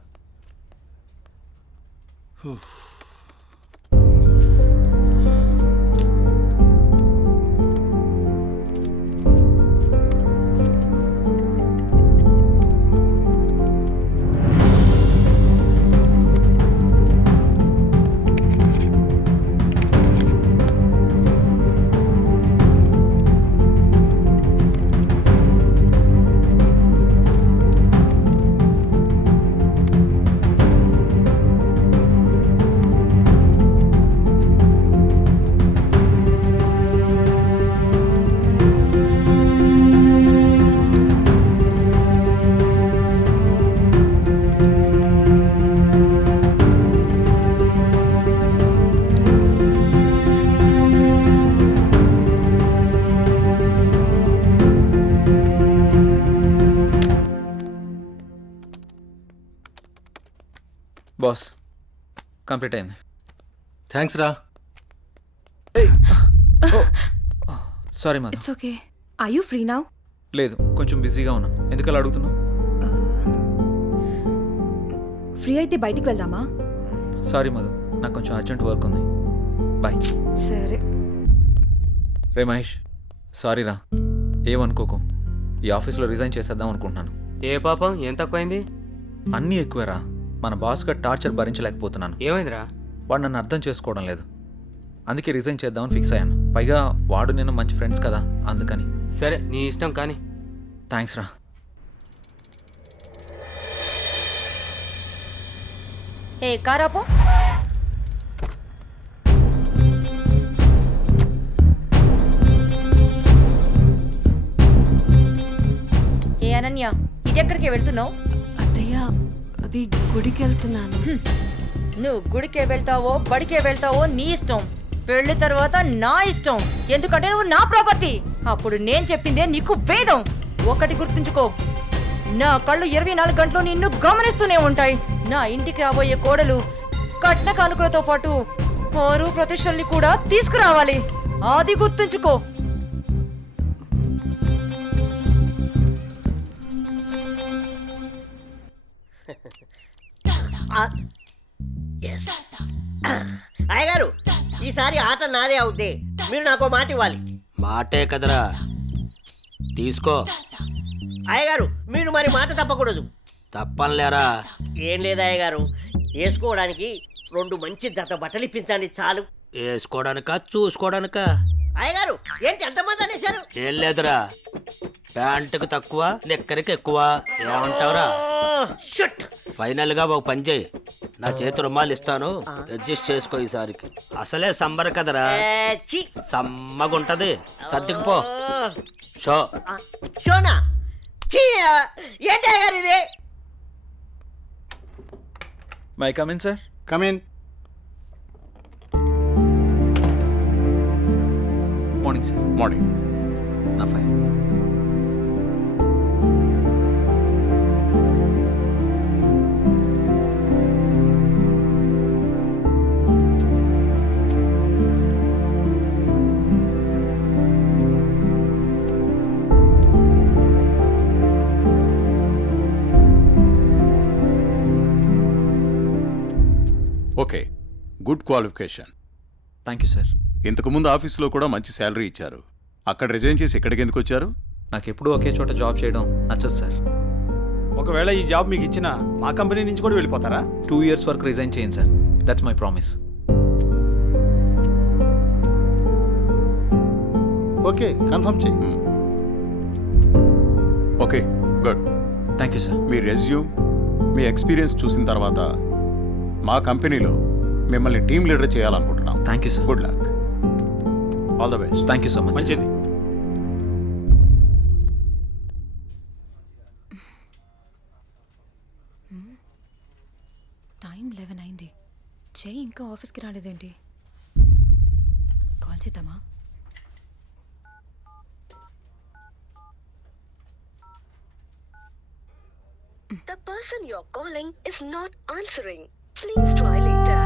బాస్, కంప్లీట్ అయింది. థ్యాంక్స్ రా. Sorry Madhu. It's okay. Are you free now? లేదు, కొంచెం బిజీగా ఉన్నాను. ఎందుకలా అడుగుతున్నావు? ఫ్రీ అయితే బయటికి వెళ్దామా? సారీ మధు, నాకు కొంచెం అర్జెంట్ వర్క్ ఉంది. బాయ్. సరే. రే మహేష్, సారీ రా, ఏమనుకోకు. ఈ ఆఫీస్లో రిజైన్ చేసేద్దాం అనుకుంటున్నాను. ఏ పాపం ఏం తక్కువైంది? అన్నీ ఎక్కువేరా. మన బాస్ గారి టార్చర్ భరించలేకపోతున్నాను. ఏమైందిరా? వాడు నన్ను అర్థం చేసుకోవడం లేదు. అందుకే రిజైన్ చేద్దామని ఫిక్స్ అయ్యాను. పైగా వాడు నేను మంచి ఫ్రెండ్స్ కదా, అందుకని. సరే నీ ఇష్టం కానీ. థ్యాంక్స్ రా. ఏ కారాపో. ఏ అనన్య, ఇటెక్కడికి వెళ్తున్నావు? అత్తయ్య, అది గుడికి వెళ్తున్నాను. నువ్వు గుడికే వెళ్తావో బడికే వెళ్తావో నీ ఇష్టం. పెళ్లి తర్వాత నా ఇష్టం. ఎందుకంటే నువ్వు నా ప్రాపర్టీ. అప్పుడు నేను చెప్పిందే నీకు వేదం. ఒకటి గుర్తుంచుకో, నా కళ్ళు 24 గంటలు నిన్ను గమనిస్తూనే ఉంటాయి. నా ఇంటికి రాబోయే కోడలు కట్న కానుకలతో పాటు పరువు ప్రతిష్టల్ని కూడా తీసుకురావాలి. అది గుర్తుంచుకో. అయ్యగారు, ఈసారి ఆట నాదే అవుద్ది. మీరు నాకు మాట ఇవ్వాలి. మాటే కదరా, తీసుకో. అయ్యగారు, మీరు మరి మాట తప్పకూడదు. తప్పనిలేరా? ఏం లేదు అయ్యగారు, వేసుకోవడానికి 2 మంచి జత బట్టలు ఇప్పించండి చాలు. వేసుకోవడానికా చూసుకోవడానికా? అయ్యగారు, ఏంటి ఎంతమంది అనేశారు? ఏం లేదురా, ప్యాంటుకు తక్కువ నిక్కరికి ఎక్కువ. ఏమంటావురా? ఫైనల్ గా ఒక పని చేయి, నా చేతి రుమాలు ఇస్తాను, అడ్జస్ట్ చేసుకో ఈసారికి. అసలే సమ్మర్ కదరా, సమ్మగుంటది. సర్దుకుపో. షో షోనా? ఏంటి అయ్యగారు ఇది? May come in sir. Come in. Morning sir. Morning. నా fine. Okay, good qualification. Thank you sir. ఇంతకుముందు ఆఫీస్లో కూడా మంచి శాలరీ ఇచ్చారు. అక్కడ రిజైన్ చేసి ఇక్కడికి ఎందుకు వచ్చారు? నాకు ఎప్పుడూ ఒకే చోట జాబ్ చేయడం నచ్చదు సార్. ఒకవేళ ఈ జాబ్ మీకు ఇచ్చినా మా కంపెనీ నుంచి కూడా వెళ్ళిపోతారా? 2 years వరకు రిజైన్ చేయండి sir. That's my promise. Okay, confirm చేయి. Okay, good. Thank you sir. మీ రెజ్యూమ్, మీ ఎక్స్పీరియన్స్ చూసిన తర్వాత మా కంపెనీలో మిమ్మల్ని టీమ్ లీడర్ చేయాలనుకుంటున్నాం. Thank you sir. Good luck. All the best. Thank you so much. మంచిది. టైం 11 అయింది. చెయ్యి ఇంకా ఆఫీస్కి రాలేదేంటి? కాల్ చేద్దామా? The person you're calling is not answering. Please try later.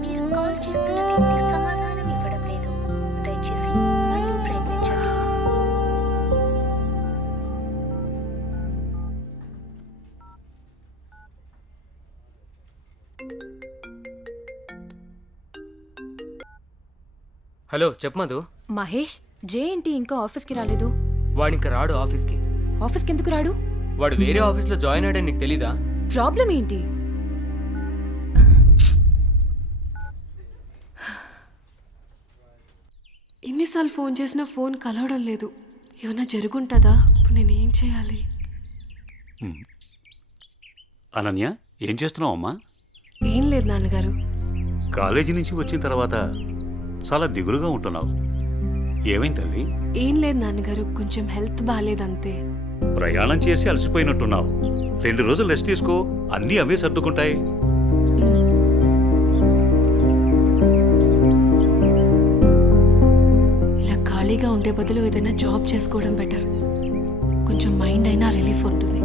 మీరు కాల్ చేస్తున్న వ్యక్తి సమాధానం ఇవ్వడం లేదు. దయచేసి మళ్ళీ ప్రయత్నించండి. హలో, చెప్పు మధు. మహేష్, జే ఏంటి ఇంకా ఆఫీస్కి రాలేదు? వాడు ఇంకా రాడు ఆఫీస్కి. ఆఫీస్కి ఎందుకు రాడు? వాడు వేరే ఆఫీస్లో జాయిన్ అయ్యాడని నీకు తెలీదా? ప్రాబ్లం ఏంటి? ఎన్నిసార్లు ఫోన్ చేసినా ఫోన్ కలవడం లేదు. ఏమైనా జరుగుంటుందా? ఇప్పుడు నేనేం చేయాలి? అనన్య, ఏం చేస్తున్నావు అమ్మా? ఏం లేదు నాన్నగారు. కాలేజీ నుంచి వచ్చిన తర్వాత చాలా దిగులుగా ఉంటున్నావు. ఏమైంది తల్లి? ఏం లేదు నాన్నగారు, కొంచెం హెల్త్ బాగాలేదంతే. ప్రయాణం చేసి అలసిపోయినట్టున్నావు. 2 రోజులు రెస్ట్ తీసుకో, అన్నీ అవే సర్దుకుంటాయి. ఇలా ఖాళీగా ఉండే బదులు ఏదైనా జాబ్ చేసుకోవడం బెటర్. కొంచెం మైండ్ అయినా రిలీఫ్ ఉంటుంది.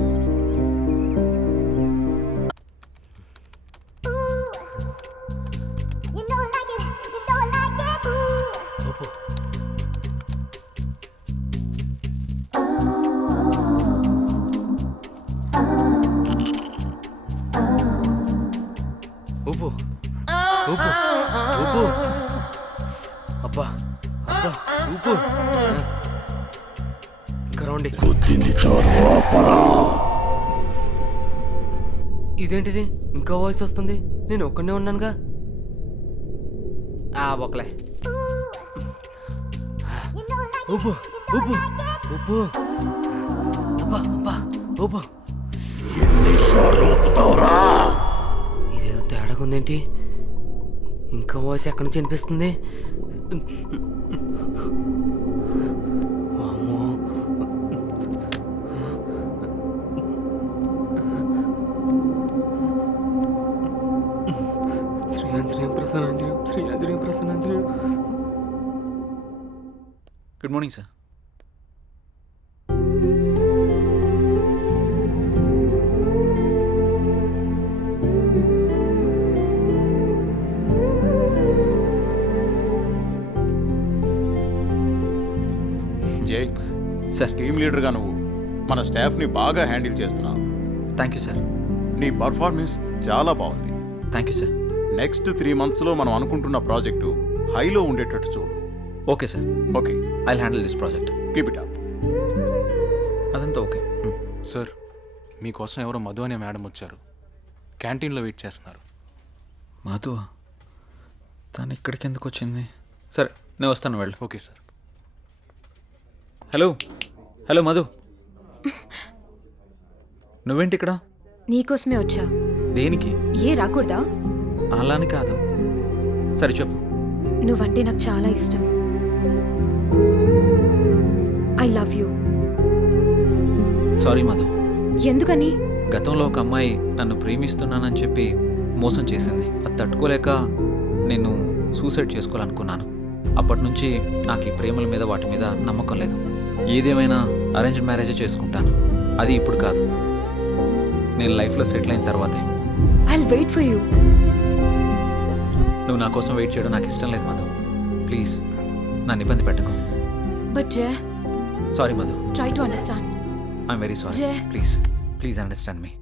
ఊపు ఊపు ఊపు. అబ్బా అబ్బా ఊపు. అరవండి. ఇదేంటిది ఇంకా వాయిస్ వస్తుంది? నేను ఒక్కనే ఉన్నానుగా. ఒకలే. ఉప్పు ఉప్పు ఉప్పు అబ్బా అబ్బా ఉప్పు. ఇదేదో తేడాగా ఉందేంటి? ఇంకా వాయిస్ ఎక్కడి నుంచి వినిపిస్తుంది? వామ్మో. శ్రీ ఆంజనేయం ప్రసన్నాంజనేయం, శ్రీ ఆంజనేయం ప్రసన్నాంజనేయం. Good morning sir. Jai sir, team లీడర్గా నువ్వు మన స్టాఫ్ని బాగా హ్యాండిల్ చేస్తున్నావు. Thank you sir. నీ పర్ఫార్మెన్స్ చాలా బాగుంది. Thank you sir. నెక్స్ట్ 3 monthsలో మనం అనుకుంటున్న ప్రాజెక్టు హైలో ఉండేటట్టు చూడు. Okay sir. Okay, I handle this project. Keep it up. అదంతా ఓకే. సార్, మీకోసం ఎవరో మధు అనే మేడం వచ్చారు. క్యాంటీన్లో వెయిట్ చేస్తున్నారు. మధు? తను ఇక్కడికి ఎందుకు వచ్చింది? సరే, నేను వస్తాను, వెళ్ళు. Okay sir. Hello hello Madhu, నువ్వేంటి ఇక్కడ? నీకోసమే వచ్చా. దేనికి? ఏ రాకూడదా? అలాని కాదు. సరే చెప్పు. నువ్వంటే నాకు చాలా ఇష్టం. I love you. Sorry Madhu. ఎందుకని? గతంలో ఒక అమ్మాయి నన్ను ప్రేమిస్తున్నానని చెప్పి మోసం చేసింది. అది తట్టుకోలేక నేను సూసైడ్ చేసుకోవాలనుకున్నాను. అప్పటి నుంచి నాకు ఈ ప్రేమల మీద వాటి మీద నమ్మకం లేదు. ఏదేమైనా అరేంజ్ మ్యారేజే చేసుకుంటాను. అది ఇప్పుడు కాదు, నేను లైఫ్లో సెటిల్ అయిన తర్వాతే. I will wait for you. నువ్వు నా కోసం వెయిట్ చేయడం నాకు ఇష్టం లేదు మధు. ప్లీజ్ నన్ను ఇబ్బంది పెట్టకు. But Jay, sorry Madhu. Try to understand. I'm very sorry. Jay, please please understand me.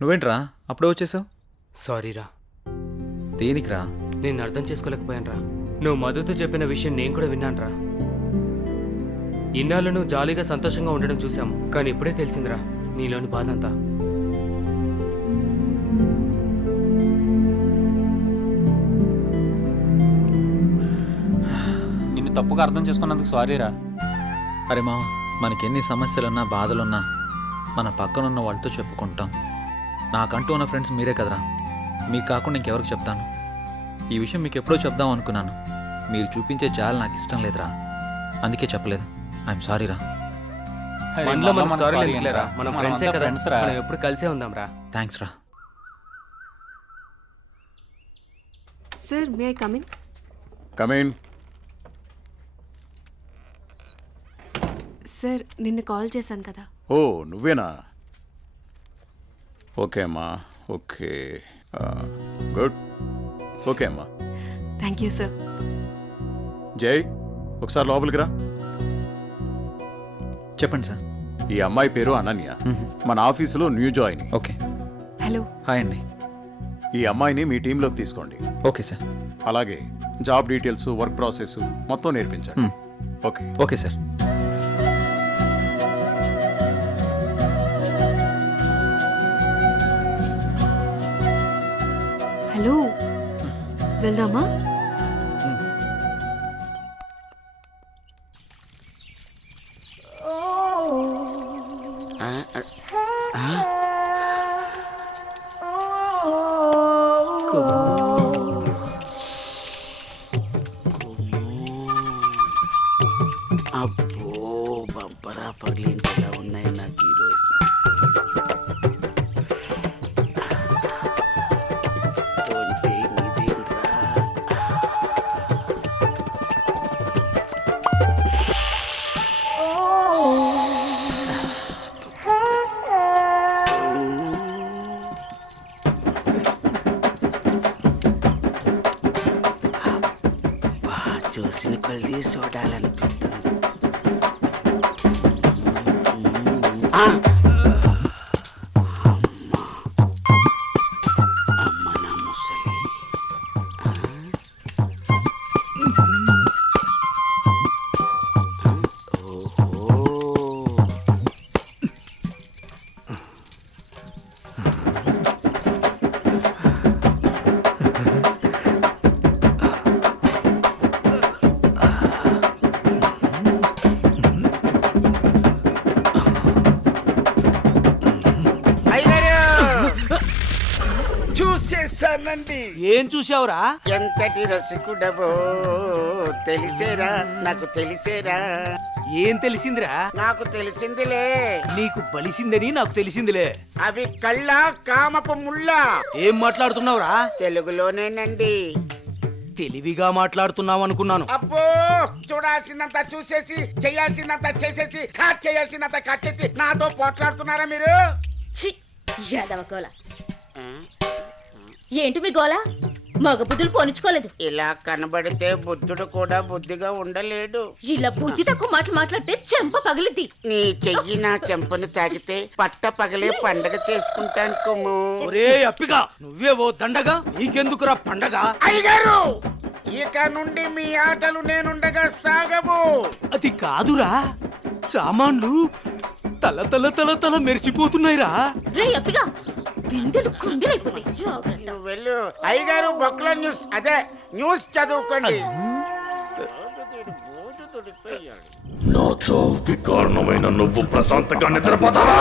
నువ్వేంట్రా అప్పుడే వచ్చేసావు? సారీరా. దేనికిరా? నేను అర్థం చేసుకోలేకపోయానురా. నువ్వు మధుతో చెప్పిన విషయం నేను కూడా విన్నానురా. ఇన్నాళ్ళు నువ్వు జాలీగా సంతోషంగా ఉండడం చూసాము, కానీ ఇప్పుడే తెలిసిందిరా నీలోని బాధ అంతా. నిన్ను తప్పుగా అర్థం చేసుకున్నందుకు సారీరా. అరే మామ, మనకి ఎన్ని సమస్యలున్నా బాధలున్నా మన పక్కనున్న వాళ్ళతో చెప్పుకుంటాం. నాకంటూ ఉన్న ఫ్రెండ్స్ మీరే కదరా. మీకు కాకుండా ఇంకెవరికి చెప్తాను? ఈ విషయం మీకు ఎప్పుడో చెప్దాం అనుకున్నాను. మీరు చూపించే జాలి నాకు ఇష్టం లేదురా, అందుకే చెప్పలేదు. ఐఎమ్ సారీరా. మనలో మనకు సారీ లేదులేరా, మనం ఫ్రెండ్సే కదా, మనం ఎప్పుడు కలిసే ఉందాంరా. థ్యాంక్స్ రా. Sir, may I come in? Come in. Sir, నిన్న కాల్ చేశాను కదా. ఓ, నువ్వేనా? ఓకే అమ్మా, ఓకే, గుడ్. ఓకే అమ్మా. Thank you sir. జై, ఒకసారి లోపలికి రా. చెప్పండి సార్. ఈ అమ్మాయి పేరు అనన్య, మన ఆఫీసులో new join. Okay. Hello. Hi అండి. ఈ అమ్మాయిని మీ టీంలోకి తీసుకోండి. Okay sir. అలాగే జాబ్ డీటెయిల్స్, వర్క్ ప్రాసెస్ మొత్తం నేర్పించండి. ఓకే. Okay sir. హలో, వెళ్దామా? అబ్బో, బంపరా పగిలించేలా ఉన్నాయి నాకు ఈరోజు. చూసిన కొద్ది చూడాలనిపిస్తుంది. చూసేసానండి. ఏం చూసావురా? ఎంతటి రసికుడవో తెలిసేరా, నాకు తెలిసేరా. ఏం తెలిసిందిరా? నాకు తెలిసిందిలే. నీకు బలిసిందని నాకు తెలిసిందిలే. అవి కళ్ళ కామపు ముళ్ళ. ఏం మాట్లాడుతున్నావురా? తెలుగులోనేనండి. తెలివిగా మాట్లాడుతున్నావు అనుకున్నాను. అబ్బో, చూడాల్సిందంత చూసేసి, చేయాల్సిందంత చేసేసి, కట్ చేయాల్సిందంత కట్ చేసి నాతో పోట్లాడుతున్నారా మీరు? యాదవ ఏంటి మీ గోల? మగ బుద్ధులు పోనిచ్చుకోలేదు. ఇలా కనబడితే బుద్ధుడు కూడా బుద్ధిగా ఉండలేడు. ఇలా బుద్ధి తక్కువ మాటలు మాట్లాడితే చెంప పగిలిద్ది. నీ చెయ్యి నా చెంపను తాకితే పట్ట పగలే పండగ చేసుకుంటాను కుమ్ము. ఒరే అప్పిగా, నువ్వే ఓ దండగా, నీకెందుకురా పండగ? అయ్యగారు, ఇక నుండి మీ ఆటలు నేనుండగా సాగవు. అది కాదురా, సామాన్లు తల తల తల తల మెరిచిపోతున్నాయిరా. రే అప్పిగా, బిందెలు కుందరైపోతాయి. జాగ్రత్త. నువ్వు వెళ్ళు. అయ్యగారు, బొక్కల న్యూస్, అదే న్యూస్ చదువుకోండి. నా చావుకి కారణమైన నువ్వు ప్రశాంతంగా నిద్రపోతావా?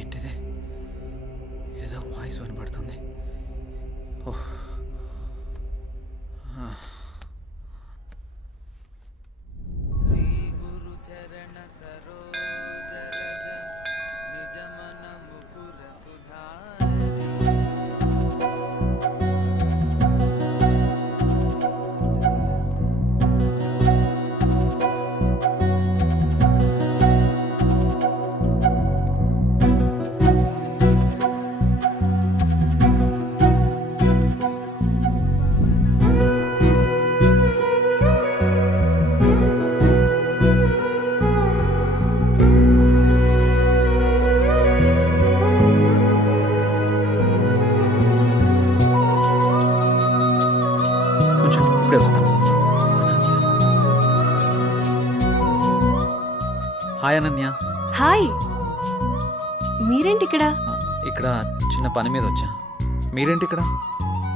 ఏంటిది? ఏదో వాయిస్ వినబడుతుంది. ఓహ్. హాయ్ అనన్య. హాయ్, మీరేంటి ఇక్కడ? ఇక్కడ చిన్న పని మీద వచ్చా. మీరేంటి ఇక్కడ?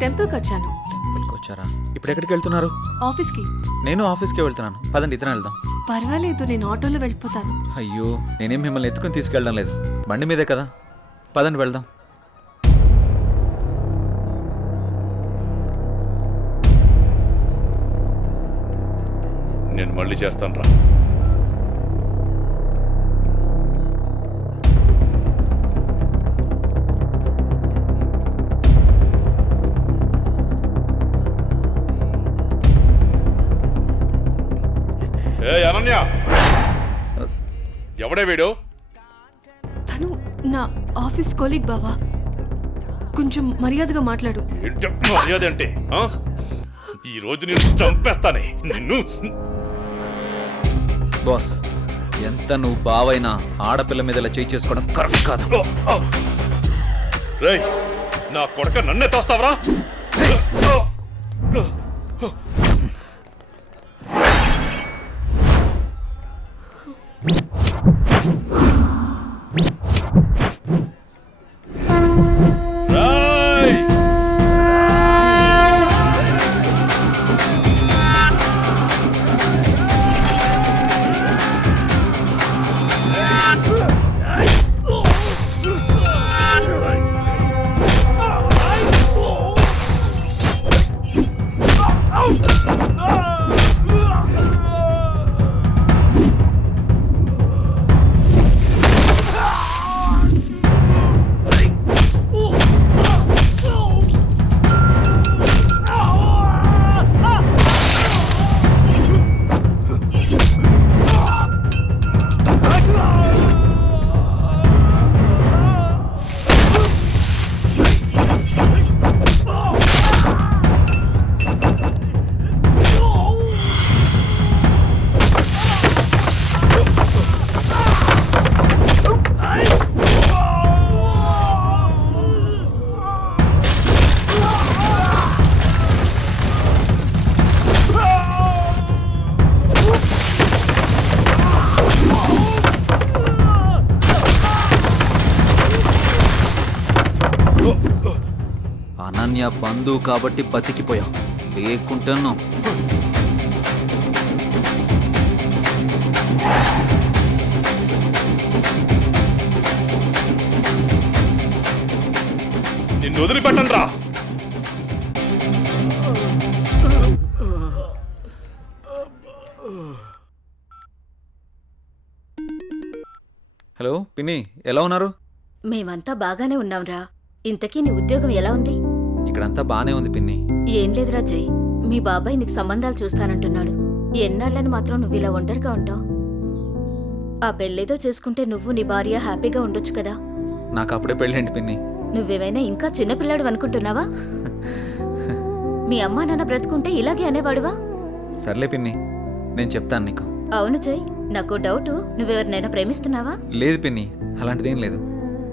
టెంపుల్కి వచ్చాను. టెంపుల్కి వచ్చారా? ఇప్పుడు ఎక్కడికి వెళ్తున్నారు? ఆఫీస్కి. నేను ఆఫీస్కే వెళ్తున్నాను. పదండి, ఇద్దరం వెళ్దాం. పర్వాలేదు, నేను ఆటోలో వెళ్ళిపోతాను. అయ్యో, నేనేం మిమ్మల్ని ఎత్తుకుని తీసుకెళ్ళడం లేదు, బండి మీదే కదా. పదండి వెళ్దాం. నేను మళ్ళీ చేస్తాను రా. ఏ అనన్య, ఎవడే వీడు? తను నా ఆఫీస్ కొలీగ్ బావా. కొంచెం మర్యాదగా మాట్లాడు. మర్యాద అంటే ఈ రోజు నేను చంపేస్తానే నిన్ను. బాస్, ఎంత నువ్వు బావైనా ఆడపిల్ల మీద ఇలా చేయి చేసుకోవడం కరెక్ట్ కాదు. రేయ్, నా కొడుక నన్నే తోస్తావరా? అనన్య బంధువు కాబట్టి బతికిపోయావు, లేకుంటాను. నిన్ను వదిలిపెట్టను రా. హలో పిన్ని, ఎలా ఉన్నారు? మేమంతా బాగానే ఉన్నాంరా. ఇంతకీ నీ ఉద్యోగం ఎలా ఉంది? ఇక్కడంతా బానే ఉంది పిన్ని. ఏం లేదురా జై, మీ బాబాయ్ నీకు సంబంధాలు చూస్తానంటున్నాడు. ఎన్నాళ్ళని మాత్రం నువ్వు ఇలా ఒంటరిగా ఉంటావు? ఆ పెళ్ళేదో చేసుకుంటే నువ్వు నీ భార్య హ్యాపీగా ఉండొచ్చు కదా. నాకు అప్పుడే పెళ్ళండి పిన్ని. నువ్వేమైనా ఇంకా చిన్నపిల్లాడు అనుకుంటున్నావా? మీ అమ్మా నాన్న బ్రతుకుంటే ఇలాగే అనేవాడువా? సర్లే పిన్ని, నేను చెప్తాను నీకు. అవును జై, నాకు డౌటు, నువ్వెవరినైనా ప్రేమిస్తున్నావా? లేదు పిన్ని, అలాంటిదేం లేదు.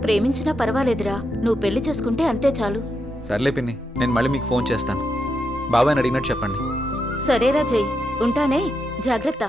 ప్రేమించినా పర్వాలేదురా, నువ్వు పెళ్లి చేసుకుంటే అంతే చాలు. సర్లే పిన్ని, నేను మళ్ళీ మీకు ఫోన్ చేస్తాను. బాబాయ్ని అడిగినట్టు చెప్పండి. సరేరా జై, ఉంటానే, జాగ్రత్త.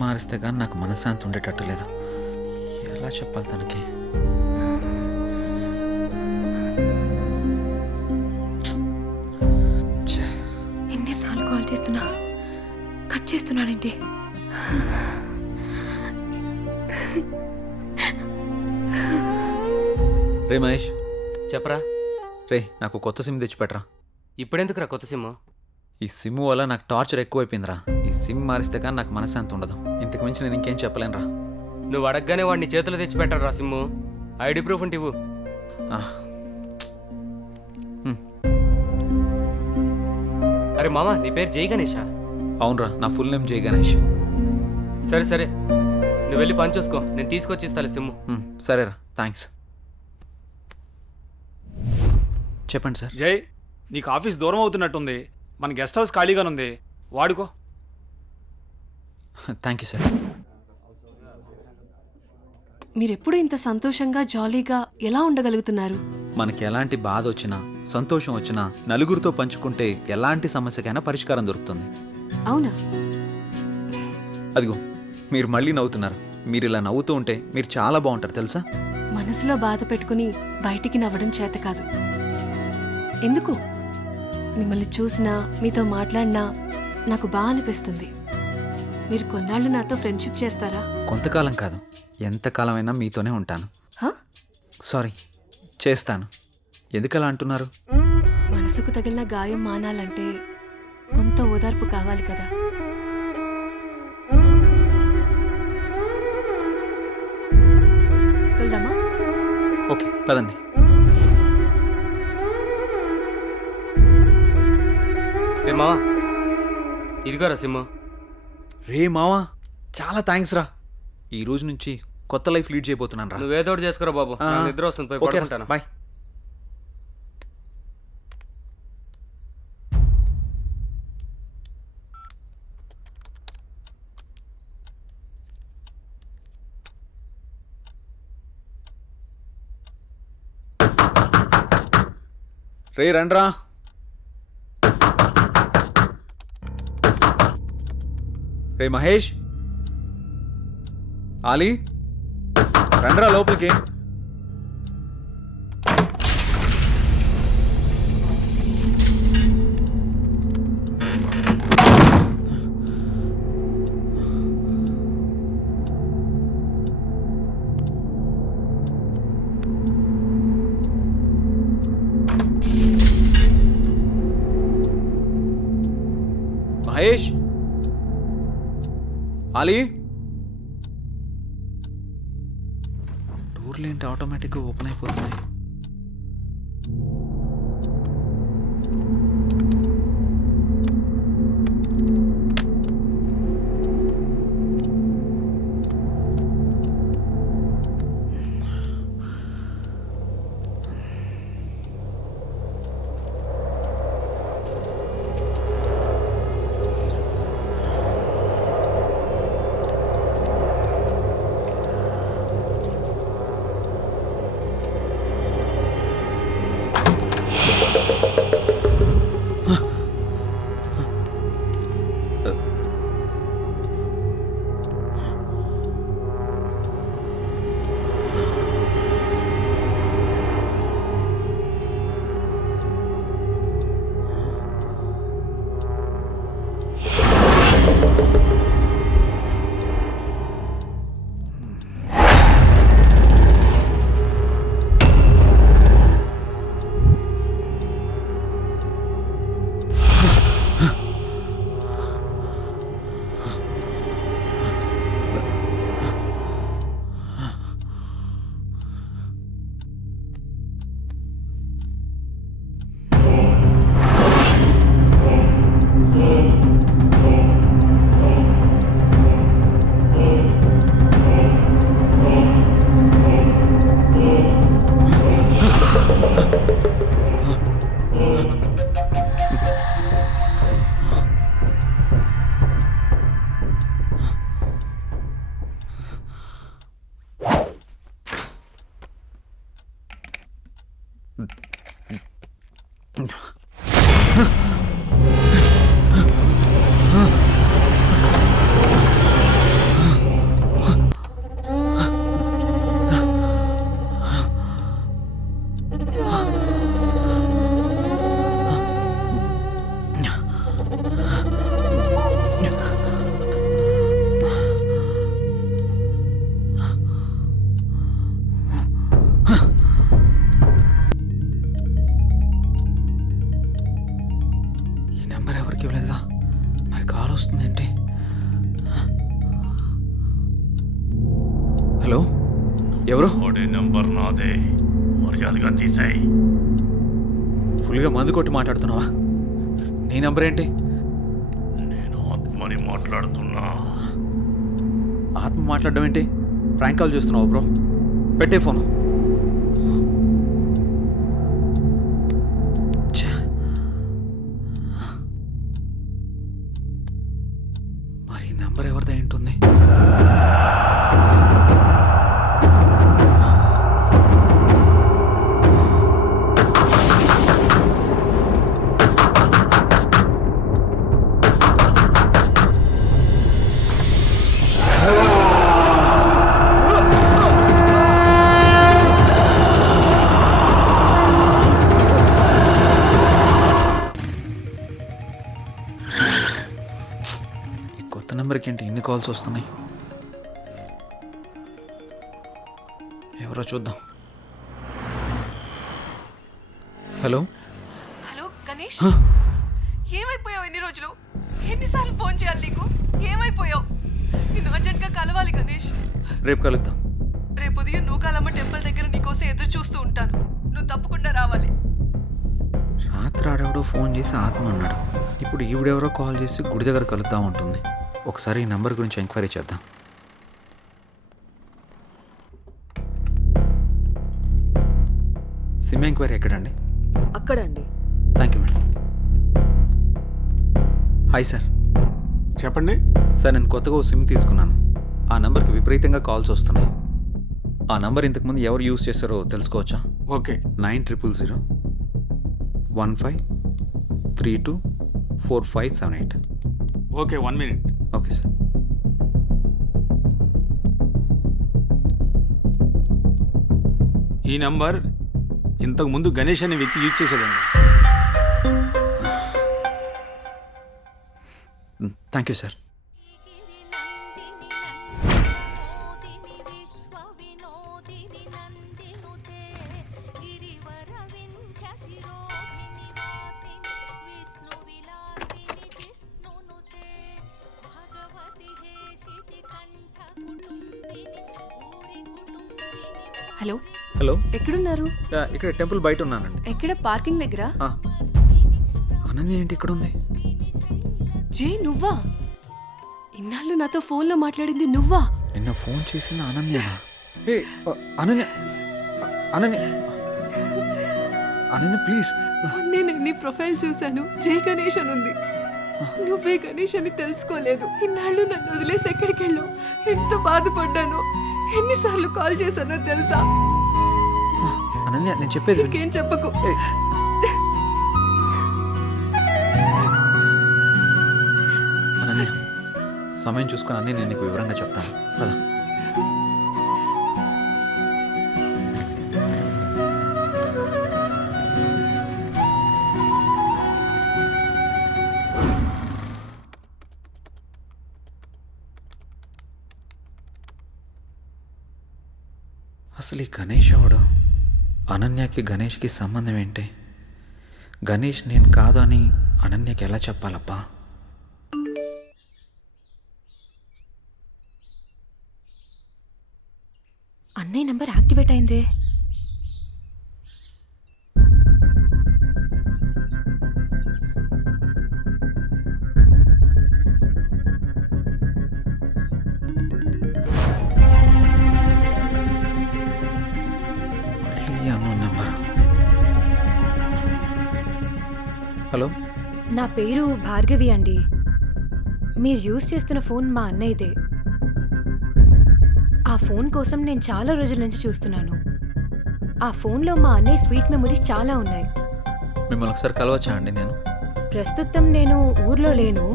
మారిస్తే కానీ నాకు మనశ్శాంతి ఉండేటట్టు లేదు. ఎలా చెప్పాలి తనకి? ఎన్నిసార్లు కాల్ చేస్తున్నా కట్ చేస్తున్నాడేంటి? రే మహేష్, చెప్పరా. రే నాకు కొత్త సిమ్ తెచ్చిపెట్టరా. ఇప్పుడెందుకురా కొత్త సిమ్? ఈ సిమ్ వల్ల నాకు టార్చర్ ఎక్కువైపోయిందిరా. ఈ సిమ్ మారిస్తే కానీ నాకు మనశ్శాంతి ఉండదు. ఇంతకు మించి నేను ఇంకేం చెప్పలేనురా. నువ్వు అడగగానే వాడిని చేతిలో తెచ్చి పెట్టరా సిమ్ము. ఐడి ప్రూఫ్ ఉంటే ఇవ్వు. అరే మామ, నీ పేరు జై గణేషా? అవునరా, నా ఫుల్ నేమ్ జై గణేష్. సరే సరే, నువ్వు వెళ్ళి పని చూసుకో, నేను తీసుకొచ్చి ఇస్తాలే సిమ్ము. సరేరా, థ్యాంక్స్. చెప్పండి సార్. జై, నీకు ఆఫీస్ దూరం అవుతున్నట్టుంది. మన గెస్ట్ హౌస్ ఖాళీగానుంది, వాడుకో. Thank you sir. మీరెప్పుడు ఇంత సంతోషంగా జాలీగా ఎలా ఉండగలుగుతున్నారు? మనకి ఎలాంటి బాధ వచ్చినా సంతోషం వచ్చినా నలుగురితో పంచుకుంటే ఎలాంటి సమస్యకైనా పరిష్కారం దొరుకుతుంది. అవునా? అదిగో మీరు మళ్ళీ నవ్వుతున్నారు. మీరు ఇలా నవ్వుతూ ఉంటే మీరు చాలా బాగుంటారు తెలుసా. మనసులో బాధ పెట్టుకుని బయటికి నవ్వడం చేత కాదు. ఎందుకు? మిమ్మల్ని చూసినా మీతో మాట్లాడినా నాకు బాగా అనిపిస్తుంది. మీరు కొన్నాళ్ళు నాతో ఫ్రెండ్షిప్ చేస్తారా? కొంతకాలం కాదు, ఎంతకాలమైనా మీతోనే ఉంటాను. సారీ, చేస్తాను. ఎందుకలా అంటున్నారు? మనసుకు తగిలిన గాయం మానాలంటే కొంత ఓదార్పు కావాలి కదా. వెళ్దామా? ఓకే, పదండి. రే మావా, ఇదిగోరా సిమ్ము. రే మావా, చాలా థ్యాంక్స్ రా. ఈ రోజు నుంచి కొత్త లైఫ్ లీడ్ చేయబోతున్నాను రా. నువ్వేదో ఒకటి చేసుకోరా బాబు, నాకు నిద్ర వస్తుంది, పోయి పడుకుంటాను. బాయ్. రే రండ్రా. రే మహేష్, ఆలీ, రండ్రా లోపలికి. మహేష్, ఆలీ, డోర్లు ఏంటి ఆటోమేటిక్గా ఓపెన్ అయిపోతున్నాయి? ఈ నెంబర్ ఎవరికి ఇవ్వలేదుగా, మరి కాల్ వస్తుందేంటి? హలో, ఎవరు? నెంబర్ నాదే, మర్యాదగా తీసాయి. ఫుల్గా మందు కొట్టి మాట్లాడుతున్నావా? నీ నెంబర్ ఏంటి? నేను ఆత్మని మాట్లాడుతున్నా. ఆత్మ మాట్లాడడం ఏంటి? ప్రాంక్ కాల్ చేస్తున్నావు బ్రో. పెట్టే ఫోను. మరి ఈ నెంబర్ ఎవరిదై ఉంటుంది? కొత్త నెంబర్కి ఏంటి ఇన్ని కాల్స్ వస్తున్నాయి? ఎవరో చూద్దాం. హలో. హలో గణేష్, ఏమైపోయావు? ఎన్ని రోజులు, ఎన్నిసార్లు ఫోన్ చేయాలి నీకు? ఏమైపోయావు? నేను అర్జెంట్గా కలవాలి గణేష్. రేపు కలుద్దాం. రేపు ఉదయం నూకాలమ్మ టెంపుల్ దగ్గర నీకోసం ఎదురు చూస్తూ ఉంటాను. నువ్వు తప్పకుండా రావాలి. రాత్రి ఆడెవడో ఫోన్ చేసి ఆత్మ అన్నాడు. ఇప్పుడు ఈవిడెవరో కాల్ చేసి గుడి దగ్గర కలుద్దాం ఉంటుంది. ఒకసారి ఈ నెంబర్ గురించి ఎంక్వైరీ చేద్దాం. సిమ్ ఎంక్వైరీ ఎక్కడండి? అక్కడండి. Thank you madam. Hi sir. చెప్పండి సార్, నేను కొత్తగా ఓ సిమ్ తీసుకున్నాను. ఆ నెంబర్కి విపరీతంగా కాల్స్ వస్తున్నాయి. ఆ నెంబర్ ఇంతకుముందు ఎవరు యూజ్ చేస్తారో తెలుసుకోవచ్చా? Okay. 900015324578. Okay, 1 minute. Okay sir. ఈ నంబర్ ఇంతకు ముందు గణేష్ అనే వ్యక్తి యూజ్ చేశాడండి. Thank you sir. Hello. Hello, ఎక్కడున్నారు? ఇక్కడ టెంపుల్ బయట ఉన్నానండి. ఎక్కడ? పార్కింగ్ దగ్గర. అనన్య ఏంటి ఇక్కడ ఉంది? జే, నువ్వా? ఇన్నాళ్ళు నాతో ఫోన్లో మాట్లాడింది నువ్వా? నిన్న ఫోన్ చేసింది అనన్యనా? ఏ అనన్య, అనన్య, అనన్య ప్లీజ్. నేను నీ ప్రొఫైల్ చూశాను, జే గణేష్ అని ఉంది. నువ్వే గణేష్ అని తెలుసుకోలేదు. ఇన్నాళ్ళు నన్ను వదిలేసి ఎక్కడికి వెళ్ళావు? ఎంత బాధపడ్డానో, ఎన్నిసార్లు కాల్ చేశానో తెలుసా? అనన్య, నేను చెప్పేది ఇంకేం చెప్పకు. అనన్య, సమయం చూసుకుని అన్నీ నేను నీకు వివరంగా చెప్తాను. పద. అసలు ఈ గణేష్ ఎవడు? అనన్యకి గణేష్కి సంబంధం ఏంటి? గణేష్ నేను కాదు అని అనన్యకి ఎలా చెప్పాలబ్బా? అన్నయ్య నంబర్ యాక్టివేట్ అయిందే. హలో, నా పేరు భార్గవి అండి. మీరు యూజ్ చేస్తున్న ఫోన్ మా అన్నయ్యదే. ఆ ఫోన్ కోసం నేను చాలా రోజుల నుంచి చూస్తున్నాను. ఆ ఫోన్లో మా అన్నయ్య స్వీట్ మెమరీస్ చాలా ఉన్నాయి. మిమ్మల్ని ఒకసారి కలవచ్చా అండి నేను? ప్రస్తుతం నేను ఊర్లో లేను.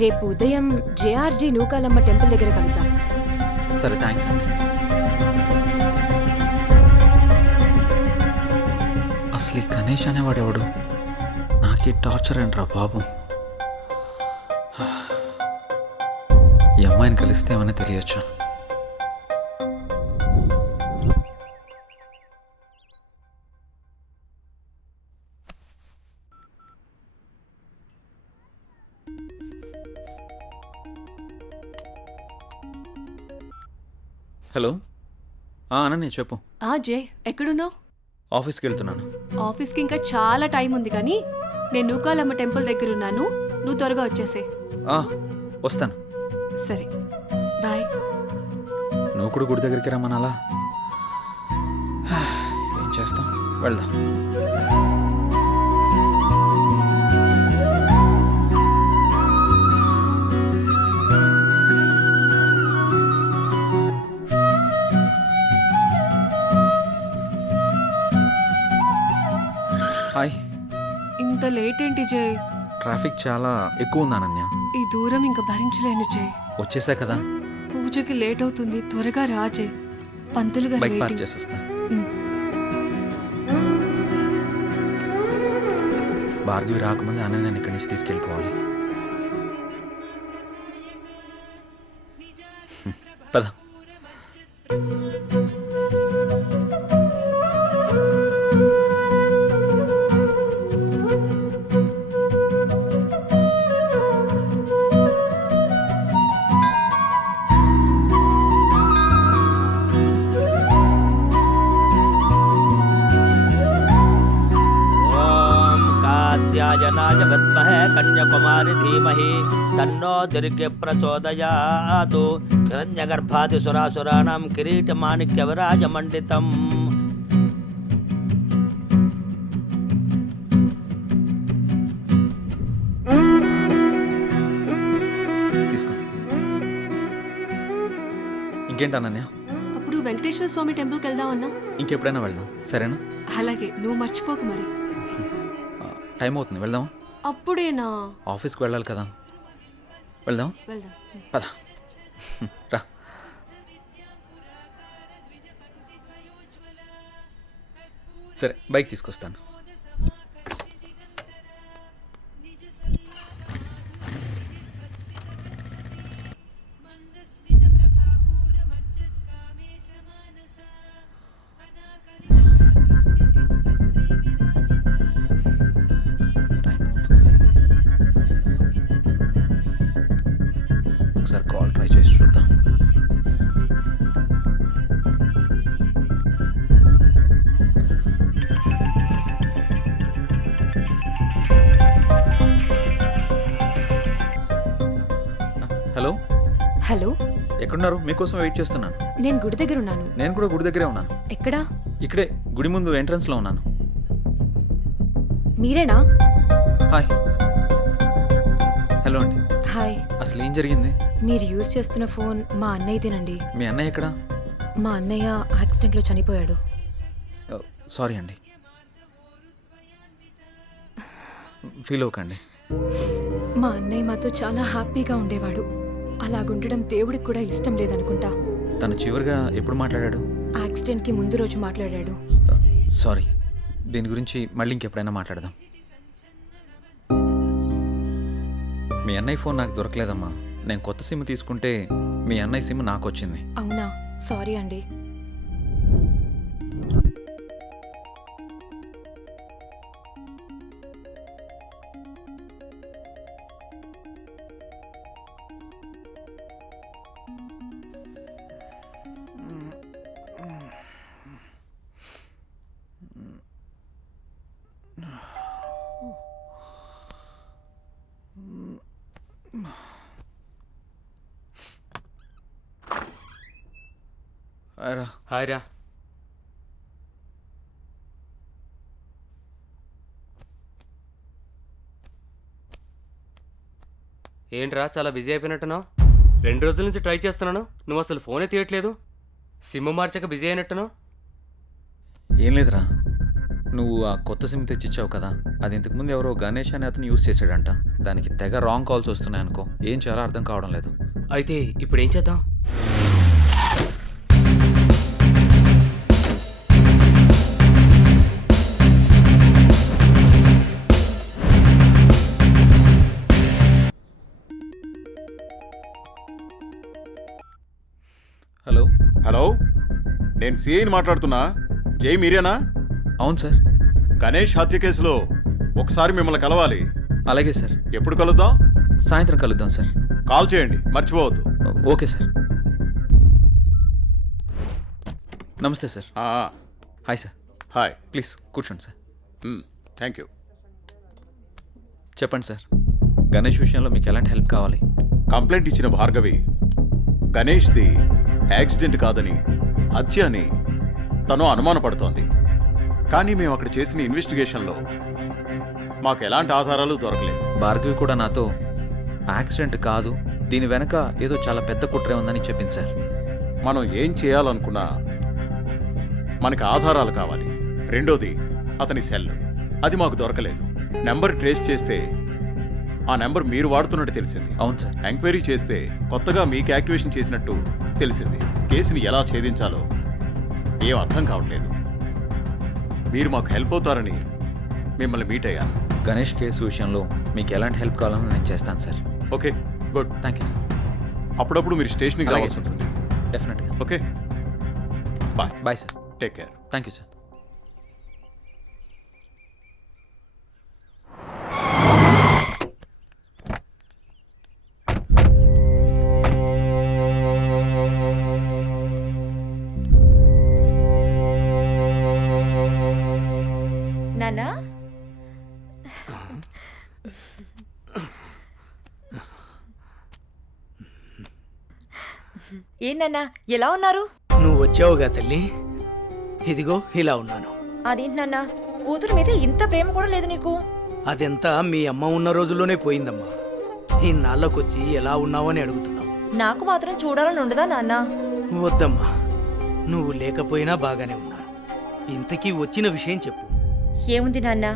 రేపు ఉదయం జేఆర్జీ నూకాలమ్మ టెంపుల్ దగ్గర కలుద్దాం. సరే, థ్యాంక్స్ అండి. అసలు ఈ గణేష్ అనేవాడెవడు? నాకు ఈ టార్చర్ ఏంట్రా బాబు. ఈ అమ్మాయిని కలిస్తే ఏమైనా తెలియచ్చు. హలో, అనన్య చెప్పు. జే ఎక్కడున్నావు? ఆఫీస్కి వెళ్తున్నాను. ఆఫీస్కి ఇంకా చాలా టైం ఉంది కానీ నేను నూకాలమ్మ టెంపుల్ దగ్గర ఉన్నాను. నువ్వు త్వరగా వచ్చేసే. వస్తాను. సరే, బాయ్. నువ్వు కూడా గుడి దగ్గరికి రమ్మనాలా? ఏం చేస్తాం, వెళ్దాం. హాయ్. ఇంత లేట్ ఏంటి జే? ట్రాఫిక్ చాలా ఎక్కువ ఉంది అనన్య. ఈ దూరం ఇంకా భరించలేను జే. వచ్చేసా కదా. పూజకి లేట్ అవుతుంది, త్వరగా రా జే. పంతులు గారు బైక్ పార్క్ waiting. చేసేస్తా. భార్గవి రాకముందే అనన్యని ఇక్కడి నుంచి తీసుకెళ్ళిపోవాలి. పద. कात्यायनाय विद्महे कन्याकुमारी धीमहि तन्नो दुर्गे प्रचोदयात् हिरण्यगर्भादिसुरासुराणां किरीटमाणिक्यविराजमण्डितम् తీసుకో. ఇంకేంటి అనన్య? అప్పుడు వెంకటేశ్వర స్వామి టెంపుల్కి వెళ్దాం అన్నా. ఇంకెప్పుడైనా వెళ్దాం, సరేనా? అలాగే, నువ్వు మర్చిపోకు మరి. టైం అవుతుంది, వెళ్దాం. అప్పుడేనా? ఆఫీస్కి వెళ్ళాలి కదా. వెళ్దాం. వెళ్దాం, పద. రా. సరే, బైక్ తీసుకొస్తాను. ఒకసారి కాల్ ట్రై చేసి చూద్దాం. హలో. హలో, ఎక్కడున్నారు? మీకోసం వెయిట్ చేస్తున్నాను. నేను గుడి దగ్గర ఉన్నాను. నేను కూడా గుడి దగ్గరే ఉన్నాను. ఎక్కడా? ఇక్కడే గుడి ముందు ఎంట్రన్స్లో ఉన్నాను. మీరేనా? హాయ్. హలో అండి. హాయ్. అసలు ఏం జరిగింది? మీరు యూజ్ చేస్తున్న ఫోన్ మా అన్నయ్యదేనండి. మీ అన్నయ్య ఎక్కడా? మా అన్నయ్య యాక్సిడెంట్లో చనిపోయాడు. సారీ అండి. ఫీల్ అవ్వకండి. మా అన్నయ్య మాతో చాలా హ్యాపీగా ఉండేవాడు. అలాగుండడం దేవుడికి కూడా ఇష్టం లేదనుకుంటా. తను చివరిగా ఎప్పుడు మాట్లాడాడు? యాక్సిడెంట్కి ముందు రోజు మాట్లాడాడు. సారీ. దీని గురించి మళ్ళీ ఇంకెప్పుడైనా మాట్లాడదాం. మీ అన్నయ్య ఫోన్ నాకు దొరకలేదమ్మా. నేను కొత్త సిమ్ తీసుకుంటే మీ అన్నయ్య సిమ్ నాకు వచ్చింది. అవునా? సారీ అండి. హాయ్ రా. ఏంట్రా చాలా బిజీ అయిపోయినట్టున్నావు? 2 రోజుల నుంచి ట్రై చేస్తున్నాను, నువ్వు అసలు ఫోనే తీయట్లేదు. సిమ్ మార్చక బిజీ అయినట్టున్నావు. ఏం లేదురా, నువ్వు ఆ కొత్త సిమ్ తెచ్చిచ్చావు కదా, అది ఇంతకుముందు ఎవరో గణేష్ అనే అతను యూస్ చేశాడంట. దానికి తెగ రాంగ్ కాల్స్ వస్తున్నాయి అనుకో. ఏం చేయాలో అర్థం కావడం లేదు. అయితే ఇప్పుడు ఏం చేద్దాం? హలో హలో, నేను సిఐని మాట్లాడుతున్నా. జై మీరేనా? అవును సార్. గణేష్ హత్య కేసులో ఒకసారి మిమ్మల్ని కలవాలి. అలాగే సార్. ఎప్పుడు కలుద్దాం? సాయంత్రం కలుద్దాం సార్. కాల్ చేయండి, మర్చిపోవద్దు. Okay sir. నమస్తే sir. Hi sir. Hi. Please కూర్చోండి సార్. Thank you. చెప్పండి సార్, గణేష్ విషయంలో మీకు ఎలాంటి హెల్ప్ కావాలి? కంప్లైంట్ ఇచ్చిన భార్గవి గణేష్ది యాక్సిడెంట్ కాదని, హత్య అని తను అనుమానపడుతోంది. కానీ మేము అక్కడ చేసిన ఇన్వెస్టిగేషన్లో మాకు ఎలాంటి ఆధారాలు దొరకలేదు. భార్గవి కూడా నాతో యాక్సిడెంట్ కాదు, దీని వెనక ఏదో చాలా పెద్ద కుట్రే ఉందని చెప్పింది సార్. మనం ఏం చేయాలనుకున్నా మనకి ఆధారాలు కావాలి. రెండోది అతని సెల్, అది మాకు దొరకలేదు. నెంబర్ ట్రేస్ చేస్తే ఆ నెంబర్ మీరు వాడుతున్నట్టు తెలిసింది. అవును సార్. ఎంక్వైరీ చేస్తే కొత్తగా మీకు యాక్టివేషన్ చేసినట్టు తెలిసింది. కేసుని ఎలా ఛేదించాలో ఏం అర్థం కావట్లేదు. మీరు మాకు హెల్ప్ అవుతారని మిమ్మల్ని మీట్ అయ్యాను. గణేష్ కేసు విషయంలో మీకు ఎలాంటి హెల్ప్ కావాలని నేను చేస్తాను sir. Okay, good. Thank you sir. అప్పుడప్పుడు మీరు స్టేషన్కి రావాల్సి ఉంటుంది. డెఫినెట్గా. Okay, bye. Bye sir. Take care. Thank you sir. నాన్నా, ఏంటన్నా ఎలా ఉన్నారు? నువ్వు వచ్చావుగా తల్లి, ఇదిగో ఇలా ఉన్నాను. అదేంటి నాన్న, కూతురు మీద ఇంత ప్రేమ కూడా లేదు నీకు? అదెంతా మీ అమ్మ ఉన్న రోజుల్లోనే పోయిందమ్మా. ఇన్నాళ్ళకొచ్చి ఎలా ఉన్నావు అని అడుగుతున్నావు. నాకు మాత్రం చూడాలని ఉండదా నాన్న? వద్దమ్మా, నువ్వు లేకపోయినా బాగానే ఉన్నాను. ఇంతకీ వచ్చిన విషయం చెప్పు. ఏముంది నాన్న,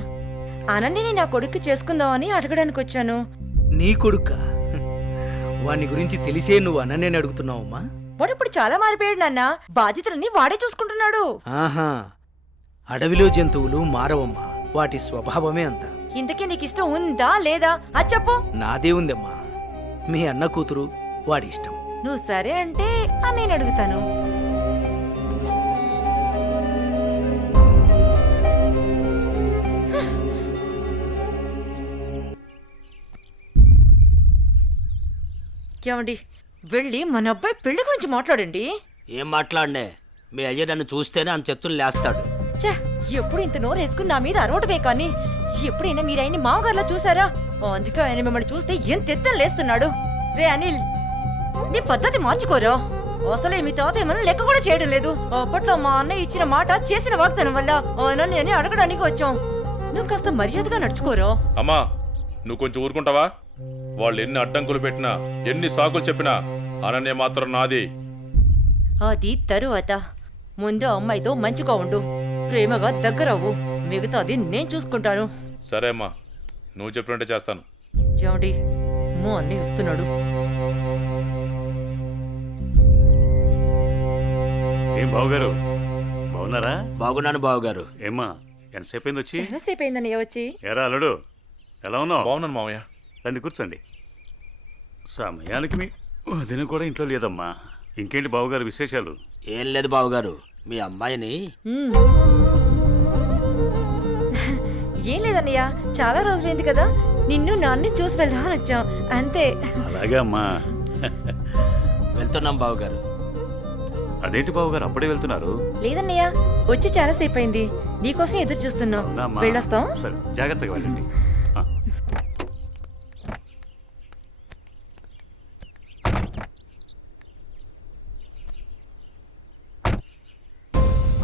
అనన్యని నా కొడుక్కి చేసుకుందామని అడగడానికి వచ్చాను. నీ కొడుక్క? వాణ్ణి గురించి తెలిసే నువ్వు అనన్యని అడుగుతున్నావమ్మా? వాడు ఇప్పుడు చాలా మారిపోయాడు నాన్న, బాధ్యతలన్నీ వాడే చూసుకుంటున్నాడు. ఆహా, అడవిలో జంతువులు మారవమ్మా, వాటి స్వభావమే అంత. ఇంతకీ నీకు ఇష్టం ఉందా లేదా అది చెప్పు. నాదే ఉందమ్మా, మీ అన్న కూతురు, వాడి ఇష్టం. నువ్వు సరే అంటే నేను అడుగుతాను. ఏమండి, వెళ్ళి మన అబ్బాయి పెళ్లి గురించి మాట్లాడండి. ఏం మాట్లాడనే? మీ అయ్య నన్ను చూస్తేనే అంత ఎత్తులు లేస్తాడు. ఛే, ఎప్పుడు ఇంత నోరు వేసుకుని నా మీద అరవటమే కానీ ఎప్పుడైనా మీరు ఆయన్ని మామగారులా చూసారా? అందుకే ఆయన మిమ్మల్ని చూస్తే ఎంత ఎత్తున లేస్తున్నాడు. రే అనిల్, నీ పద్ధతి మార్చుకోరా. అసలే మీ తాత ఏమన్నా లెక్క కూడా చేయడం లేదు. అప్పట్లో మా అన్నయ్య ఇచ్చిన మాట చేసిన వాగ్దానం వల్ల ఆయన నేనే అడగడానికి వచ్చాం. నువ్వు కాస్త మర్యాదగా నడుచుకోరా. అమ్మా, నువ్వు కొంచెం ఊరుకుంటావా? వాళ్ళు ఎన్ని అడ్డంకులు పెట్టినా, ఎన్ని సాకులు చెప్పినా అనన్య మాత్రం నాది. అది తరువాత. ముందు అమ్మాయితో మంచిగా ఉండు, ప్రేమగా దగ్గరవ్వు. మిగతాది నేను చూసుకుంటాను. సరే అమ్మా, నువ్వు చెప్పినట్టే చేస్తాను. ఏమండి, మా అన్నయ్య వస్తున్నాడు. ఏం బావగారు, బాగున్నారా? బాగున్నాను బావగారు. ఏమ్మా, ఎంతసేపు అయింది వచ్చి? ఎంతసేపు అయిందన్నయ్య వచ్చి? ఎరా అల్లుడు, ఎలా ఉన్నావు? బాగున్నాను మామయ్య. రండి కూర్చోండి. సమయానికి మీ వదిన కూడా ఇంట్లో లేదమ్మా. ఇంకేంటి బావగారు విశేషాలు? ఏం లేదు బావగారు, మీ అమ్మాయిని ఏం లేదన్నయ్య, చాలా రోజులైంది కదా, నిన్ను నాన్ని చూసి వెళ్దామని వచ్చాం అంతే. అలాగే అమ్మా. వెళ్తున్నాం బావగారు. అదేంటి బావగారు అప్పుడే వెళ్తున్నారు? లేదన్నయ్య, వచ్చి చాలాసేపు అయింది, నీకోసం ఎదురు చూస్తున్నాం. అవునమ్మా. వెళ్ళొస్తాం. సరే, జాగ్రత్తగా వెళ్ళండి.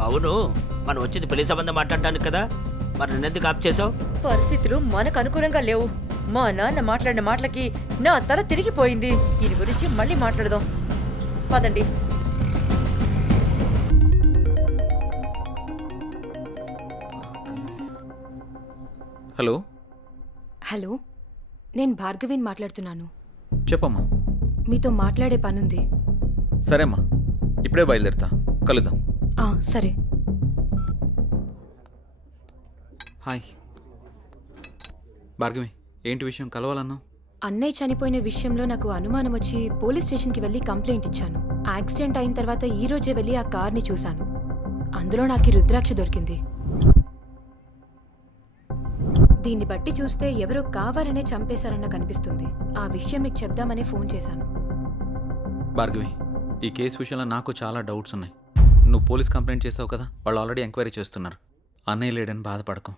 అవును, మనం వచ్చింది పెళ్లి సంబంధం మాట్లాడడానికి కదా, మరి నన్నెందుకు ఆప్ చేసావు? పరిస్థితులు మనకు అనుకూలంగా లేవు. మా నాన్న మాట్లాడిన మాటలకి నా తల తిరిగిపోయింది. దీని గురించి మళ్ళీ మాట్లాడదాం, పదండి. హలో హలో, నేను భార్గవిని మాట్లాడుతున్నాను. చెప్పమ్మా. మీతో మాట్లాడే పనుంది. సరేమ్మా, ఇప్పుడే బయలుదేరుతా, కలుద్దాం. సరే. హాయ్ భార్గవి, ఏంటి విషయం, కలవాలన్నా? అన్నయ్య చనిపోయిన విషయంలో నాకు అనుమానం వచ్చి పోలీస్ స్టేషన్కి వెళ్ళి కంప్లైంట్ ఇచ్చాను. యాక్సిడెంట్ అయిన తర్వాత ఈ రోజే వెళ్ళి ఆ కార్ని చూశాను. అందులో నాకు ఈ రుద్రాక్ష దొరికింది. దీన్ని బట్టి చూస్తే ఎవరో కావాలనే చంపేశారన్న కనిపిస్తుంది. ఆ విషయం నీకు చెప్దామనే ఫోన్ చేశాను. భార్గవి, ఈ కేసు విషయంలో నాకు చాలా డౌట్స్ ఉన్నాయి. నువ్వు పోలీస్ కంప్లైంట్ చేసావు కదా, వాళ్ళు ఆల్రెడీ ఎంక్వైరీ చేస్తున్నారు. అన్నయ్య లేడని బాధపడకు,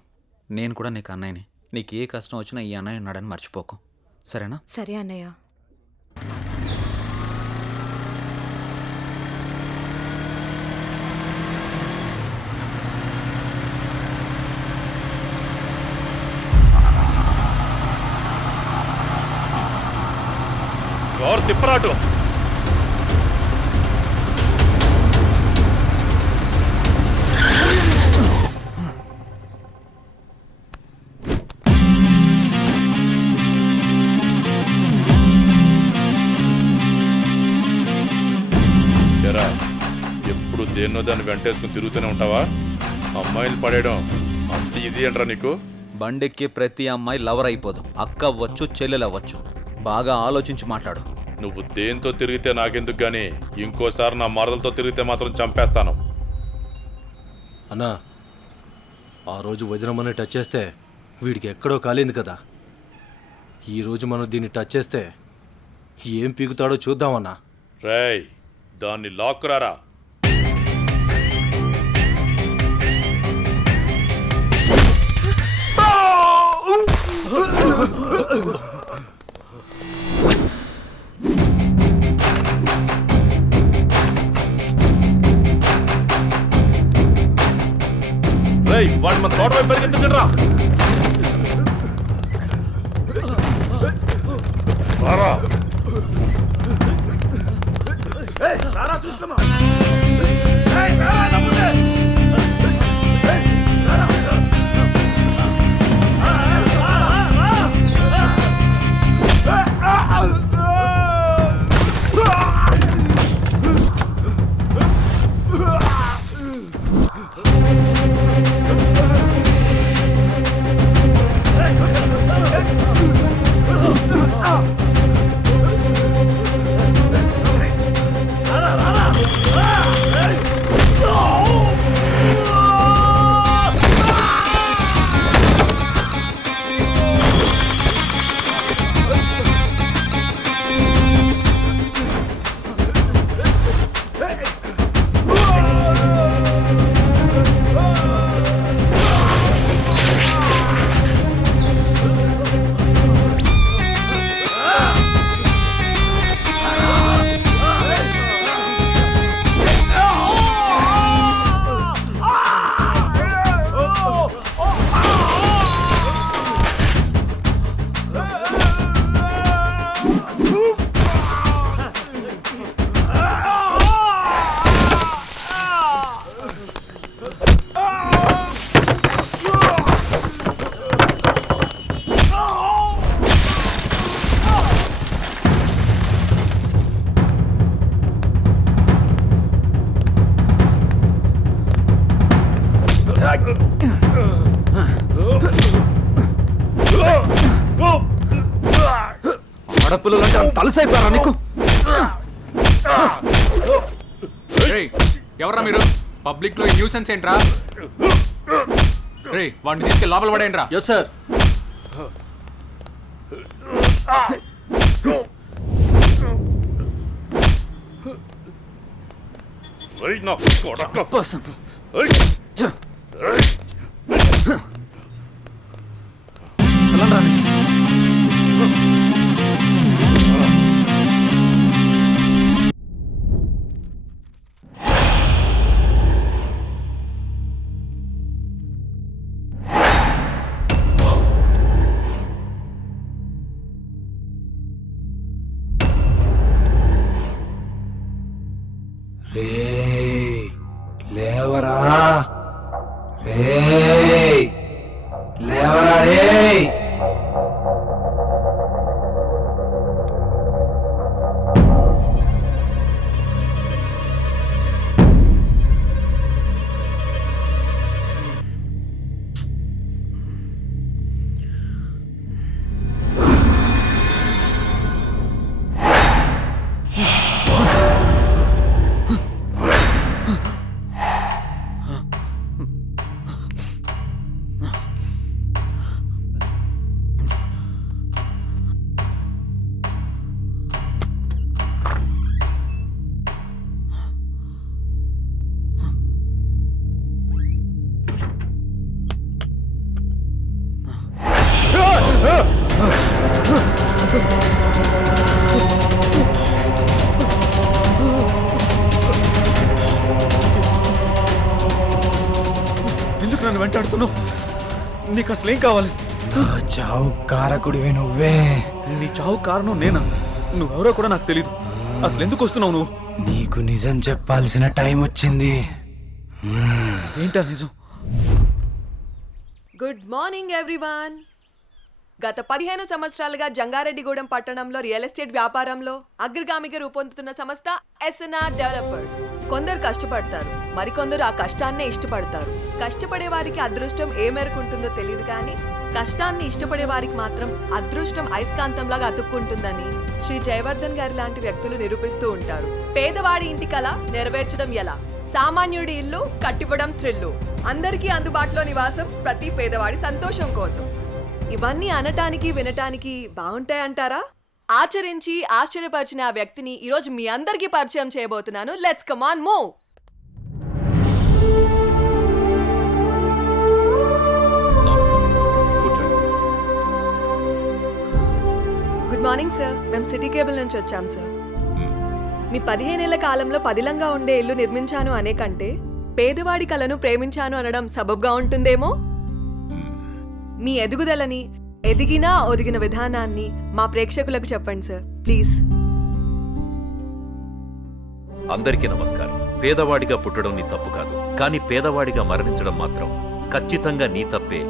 నేను కూడా నీకు అన్నయ్యని. నీకు ఏ కష్టం వచ్చినా ఈ అన్నయ్య ఉన్నాడని మర్చిపోకు, సరేనా? సరే అన్నయ్య. తిప్పరాటు ఎప్పుడు దేన్నో దాన్ని వెంటేసుకుని తిరుగుతూనే ఉంటావా? అమ్మాయిలు పడేయడం అంత ఈజీ అంటారా నీకు? బండెక్కి ప్రతి అమ్మాయి లవర్ అయిపోదు. అక్క అవ్వచ్చు, చెల్లెలు అవ్వచ్చు. బాగా ఆలోచించి మాట్లాడు. నువ్వు దేంతో తిరిగితే నాకెందుకు గానీ ఇంకోసారి నా మరదలతో తిరిగితే మాత్రం చంపేస్తాను. అన్నా, ఆ రోజు వదినమ్మని టచ్ చేస్తే వీడికి ఎక్కడో కాలింది కదా. ఈరోజు మనం దీన్ని టచ్ చేస్తే ఏం పీకుతాడో చూద్దామన్నా. రేయ్, దాన్ని లాక్కురారా. రేయ్, వాడు మన తోట వైపు పరిగెత్తుకుని రా. రారా. చూస్తున్నా. ఆడపిల్లలంటే తలసైపోయారా నీకు? ఎవరా మీరు? పబ్లిక్ లో న్యూసెన్స్ ఏంట్రా? రే, వాడిని తీసుకెళ్ళి లోపల పడేయండి రా. Yes sir. లేవరా రే. ఎందుకు నన్ను వెంటాడుతున్నావు? నీకు అసలు ఏం కావాలి? చావు కారకుడివి నువ్వే. నీ చావు కారణం నేనా? నువ్వెవరో కూడా నాకు తెలీదు. అసలు ఎందుకు వస్తున్నావు నువ్వు? నీకు నిజం చెప్పాల్సిన టైం వచ్చింది. ఏంటా నిజం? Good morning everyone. గత 15 సంవత్సరాలుగా జంగారెడ్డిగూడెం పట్టణంలో రియల్ ఎస్టేట్ వ్యాపారంలో అగ్రగామిగా రూపొందుతున్న సంస్థ SNR డెవలపర్స్. కొందరు కష్టపడతారు, మరికొందరు ఆ కష్టాన్నే ఇష్టపడతారు. కష్టపడే వారికి అదృష్టం ఏ మేరకు ఉంటుందో తెలియదు, కానీ కష్టాన్ని ఇష్టపడే వారికి మాత్రం అదృష్టం అయస్కాంతంలాగా అతుక్కుంటుందని శ్రీ జయవర్ధన్ గారి లాంటి వ్యక్తులు నిరూపిస్తూ ఉంటారు. పేదవాడి ఇంటి కల నెరవేర్చడం ఎలా, సామాన్యుడి ఇల్లు కట్టివ్వడం థ్రిల్లు, అందరికీ అందుబాటులో నివాసం ప్రతి పేదవాడి సంతోషం కోసం. ఇవన్నీ అనటానికి వినటానికి బాగుంటాయంటారా? ఆచరించి ఆశ్చర్యపరిచిన ఆ వ్యక్తిని ఈరోజు మీ అందరికీ పరిచయం చేయబోతున్నాను. Let's come on move. Good morning sir. మేము సిటీ కేబుల్ నుంచి వచ్చాం సార్. మీ 15 ఏళ్ల కాలంలో పదిలంగా ఉండే ఇల్లు నిర్మించాను అనే కంటే పేదవాడి కలను ప్రేమించాను అనడం సబబ్గా ఉంటుందేమో. మీ ఎదుగుదలని, ఎదిగినా ఒదిగిన విధానాన్ని మా ప్రేక్షకులకు చెప్పండి సార్ ప్లీజ్. అందరికీ నమస్కారం. పేదవాడిగా పుట్టడం నీ తప్పు కాదు, కానీ పేదవాడిగా మరణించడం మాత్రం ఖచ్చితంగా నీ తప్పే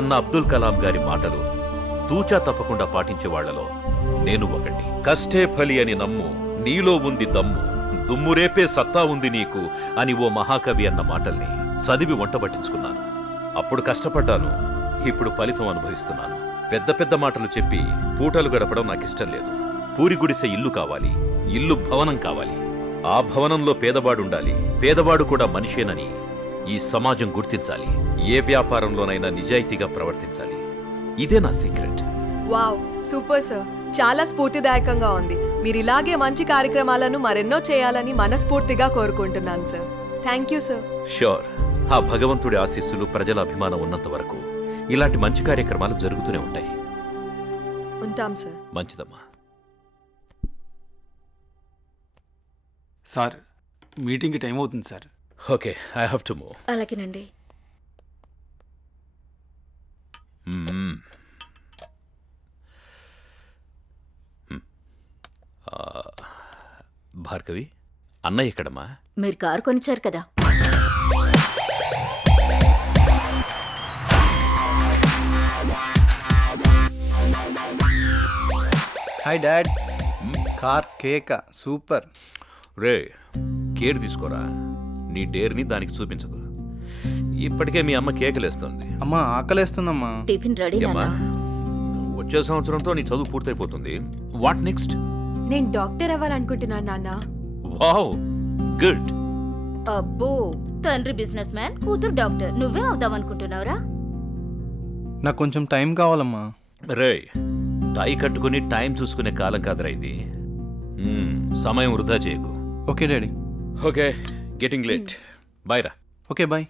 అన్న అబ్దుల్ కలాం గారి మాటలు తూచా తప్పకుండా పాటించే వాళ్లలో నేను ఒకటి. కష్టే ఫలి అని నమ్ము, నీలో ఉంది దమ్ము, దుమ్మురేపే సత్తా ఉంది నీకు అని ఓ మహాకవి అన్న మాటల్ని చదివి వంటబట్టించుకున్నాను. అప్పుడు కష్టపడ్డాను, ఇప్పుడు ఫలితం అనుభవిస్తున్నాను. పెద్ద పెద్ద మాటలు చెప్పి పూటలు గడపడం నాకిష్టం లేదు. పూరి గుడిసె ఇల్లు కావాలి, ఇల్లు భవనం కావాలి. ఆ భవనంలో పేదవాడుండాలి, పేదవాడు కూడా మనిషేనని ఈ సమాజం గుర్తించాలి. ఏ వ్యాపారంలోనైనా నిజాయితీగా ప్రవర్తించాలి. ఇదే నా సీక్రెట్. Wow, super sir. చాలా స్ఫూర్తిదాయకంగా ఉంది. మీరు ఇలాగే మంచి కార్యక్రమాలను మరెన్నో చేయాలని మనస్ఫూర్తిగా కోరుకుంటున్నాను sir. Thank you sir. Sure. ఆ భగవంతుడి ఆశీస్సులు, ప్రజల అభిమానం ఉన్నంత వరకు ఇలాంటి మంచి కార్యక్రమాలు జరుగుతూనే ఉంటాయి. ఉంటాం సార్. మంచిదమ్మా. సార్, మీటింగ్కి టైం అవుతుంది sir. Okay, I have to move. అలాగేనండి. భార్గవి, అన్నయ్య ఎక్కడమ్మా? మీరు కారు కొనిచ్చారు కదా. Hi dad. కార్ కేక సూపర్. రే, కేర్ తీసుకోరా. నీ డేర్ని దానికి చూపించకు. ఇప్పటికే మీ అమ్మ కేకలేస్తోంది. అమ్మా, ఆకలేస్తుందమ్మా. Tiffin ready. వచ్చే సంవత్సరంతో నీ చదువు పూర్తయిపోతుంది. What next? నేను డాక్టర్ అవ్వాలనుకుంటున్నాను నాన్న. Wow, good. అబ్బో, తండ్రి బిజినెస్ మ్యాన్, కూతురు డాక్టర్. నువ్వే అవుదామనుకుంటున్నావురా? నాకు కొంచెం టైం కావాలమ్మా. రే, టై కట్టుకుని టైం చూసుకునే కాలం కాదురా ఇది. సమయం వృధా చేయకు. Okay daddy. Okay, getting late. Bye రా. Okay, bye.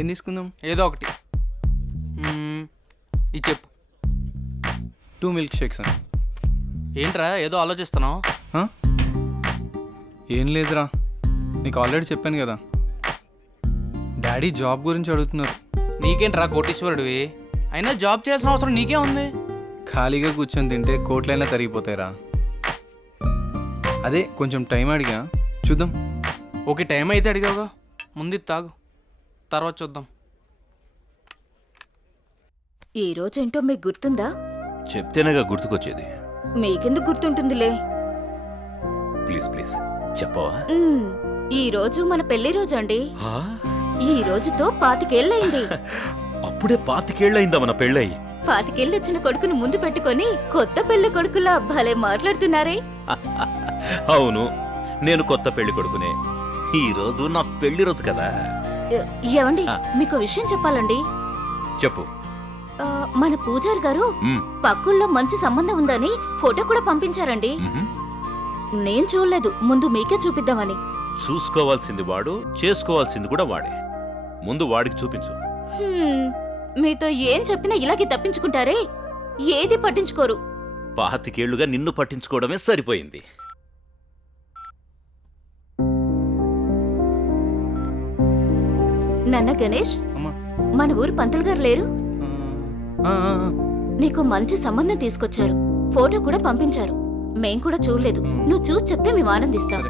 ఏం తీసుకుందాం? ఏదో ఒకటి. ఇది చెప్పు. 2 మిల్క్ షేక్స్ అని. ఏంట్రా ఏదో ఆలోచిస్తున్నావు? ఏం లేదురా, నీకు ఆల్రెడీ చెప్పాను కదా. డాడీ జాబ్ గురించి అడుగుతున్నారు. నీకేంట్రా కోటీశ్వరుడివి, అయినా జాబ్ చేయాల్సిన అవసరం నీకే ఉంది. ఖాళీగా కూర్చొని తింటే కోట్లైనా తరిగిపోతాయిరా. అదే కొంచెం టైం అడిగా, చూద్దాం. ఓకే, టైం అయితే అడిగావుగా, ముందు తాగు, తర్వాత చూద్దాం. ఈ రోజేంటో మీకు గుర్తుందా? చెప్తేనేగా గుర్తుకొచ్చేది. మీకెందుకు గుర్తుంటుందిలే. ప్లీజ్ ప్లీజ్ చెప్పవా? ఈ రోజు మన పెళ్లి రోజు అండి. ఈ రోజుతో 25 ఏళ్ళయింది. అప్పుడే 25 ఏళ్ళయిందా మన పెళ్ళై? 25 ఏళ్ళు వచ్చిన కొడుకుని ముందు పెట్టుకొని కొత్త పెళ్లి కొడుకులా భలే మాట్లాడుతున్నారే. అవును, నేను కొత్త పెళ్లి కొడుకునే. ఈ రోజు నా పెళ్లి రోజు కదా. ఏమండి, మీకు విషయం చెప్పాలండి. చెప్పు. మన పూజారి గారు పక్కుల్లో మంచి సంబంధం ఉందని ఫోటో కూడా పంపించారండి. నేను చూడలేదు, ముందు మీకే చూపిద్దామని. చూసుకోవాల్సింది వాడు, చేసుకోవాల్సింది కూడా వాడే. ముందు వాడికి చూపించు. హ్మ్, మీతో ఏం చెప్పినా ఇలాగే తప్పించుకుంటారే, ఏది పట్టించుకోరు. 25 ఏళ్లుగా నిన్ను పట్టించుకోవడమే సరిపోయింది. నాన్న గణేష్, మన ఊరు పంతులు గారు లేరు? నీకు మంచి సంబంధం తీసుకొచ్చారు, ఫోటో కూడా పంపించారు. మేం కూడా చూడలేదు, నువ్వు చూసి చెప్తే మేము ఆనందిస్తాం.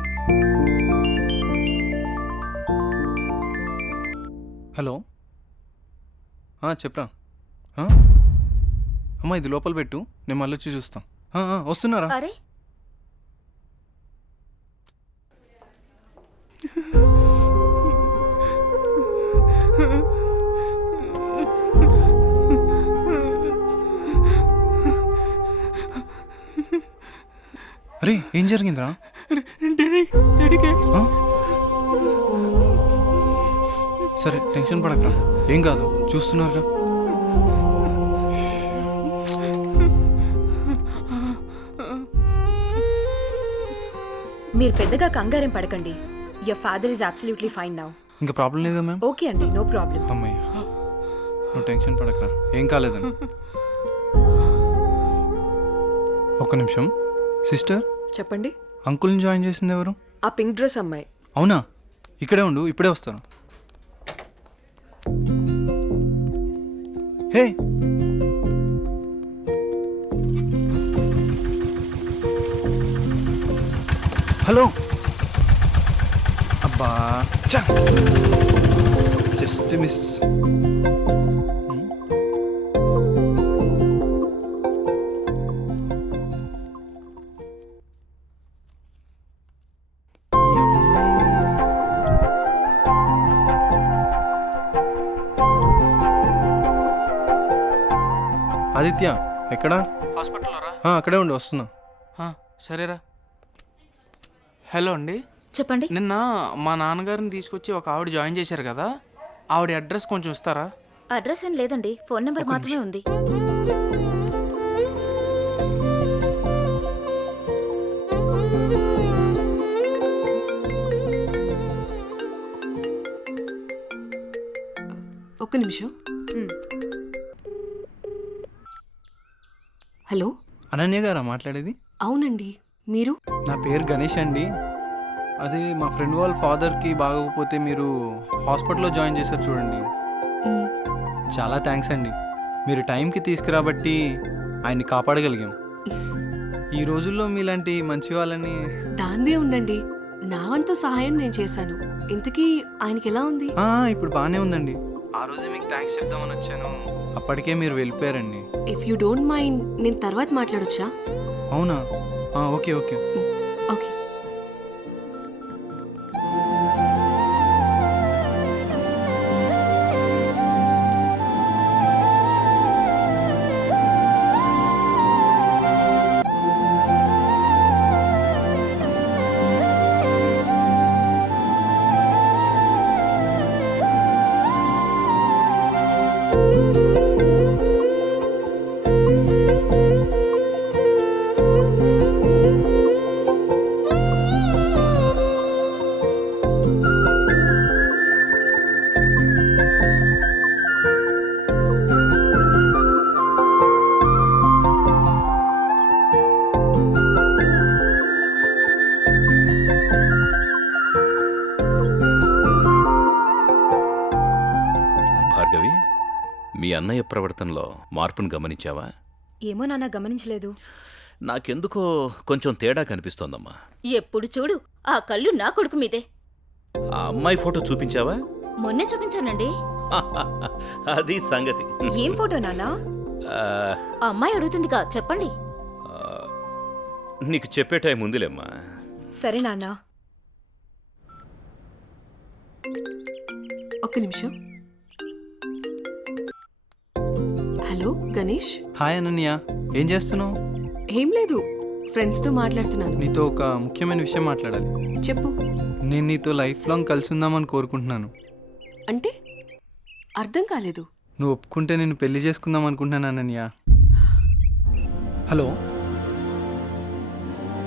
హలో, చెప్పరా. అమ్మా ఇది లోపల పెట్టు, నేను మళ్ళీ వచ్చి చూస్తాం. వస్తున్నారా? అరే అరే ఏం జరిగిందిరా? సరే టెన్షన్ పడకరా, ఏం కాదు, చూస్తున్నారుగా. మీరు పెద్దగా కంగారేం పడకండి. Your father is absolutely fine now. ఇంకా ప్రాబ్లం లేదా మ్యామ్? ఓకే అండి, నో ప్రాబ్లం. అమ్మయ్య, నువ్వు టెన్షన్ పడకరా, ఏం కాలేదని. ఒక్క నిమిషం. సిస్టర్ చెప్పండి. అంకుల్ని జాయిన్ చేసింది ఎవరు? ఆ పింక్ డ్రెస్ అమ్మాయి. అవునా? ఇక్కడే ఉండు, ఇప్పుడే వస్తాను. Hey hello. అబ్బా జస్ట్ మిస్. ఆదిత్య ఎక్కడా? హాస్పిటల్లో రా. అక్కడే ఉండి వస్తున్నా. సరేరా. హలో అండి, చెప్పండి. నిన్న మా నాన్నగారిని తీసుకొచ్చి ఒక ఆవిడ జాయిన్ చేశారు కదా, ఆవిడ అడ్రస్ కొంచెం ఇస్తారా? అడ్రస్ ఏం లేదండి, ఫోన్ నెంబర్ మాత్రమే ఉంది. ఒక్క నిమిషం. హలో, అనన్య గారా మాట్లాడేది? అవునండి, మీరు? నా పేరు గణేష్ అండి. అదే మా ఫ్రెండ్ వాళ్ళ ఫాదర్కి బాగోకపోతే మీరు హాస్పిటల్లో జాయిన్ చేశారు చూడండి. చాలా థ్యాంక్స్ అండి, మీరు టైంకి తీసుకురాబట్టి ఆయన్ని కాపాడగలిగాం. ఈ రోజుల్లో మీలాంటి మంచి వాళ్ళని. దాందే ఉందండి, నా వంతు సహాయం నేను చేశాను. ఇంతకీ ఆయనకి ఎలా ఉంది? ఇప్పుడు బాగానే ఉందండి. ఆ రోజే మీకు థ్యాంక్స్ చెప్దామని వచ్చాను, అప్పటికే మీరు వెళ్ళిపోయారండి. ఇఫ్ యూ డోంట్ మైండ్ నేను తర్వాత మాట్లాడొచ్చా? అవునా? Okay okay okay. భార్గవి, మీ అన్నయ్య ప్రవర్తనలో మార్పును గమనించావా? ఏమో నాన్న, గమనించలేదు. నాకెందుకో కొంచెం తేడా కనిపిస్తోందమ్మా. ఎప్పుడు చూడు ఆ కళ్ళు నా కొడుకు మీదే. ఆ అమ్మాయి ఫోటో చూపించావా? మొన్నే చూపించానండి. అది సంగతి. ఏం ఫోటో నాన్నా? ఆ అమ్మాయి అడుగుతుందిగా, చెప్పండి. నీకు చెప్పే టైం ఉందిలేమ్మా. సరే నాన్నా. ఒక్క నిమిషం. హలో గణేష్. హాయ్ అనన్య, ఏం చేస్తున్నావు? ఏం లేదు, ఫ్రెండ్స్తో మాట్లాడుతున్నాను. నీతో ఒక ముఖ్యమైన విషయం మాట్లాడాలి. చెప్పు. నేను నీతో లైఫ్ లాంగ్ కలిసి ఉందామని కోరుకుంటున్నాను. అంటే అర్థం కాలేదు. నువ్వు ఒప్పుకుంటే నేను పెళ్లి చేసుకుందాం అనుకుంటున్నాను అనన్య. హలో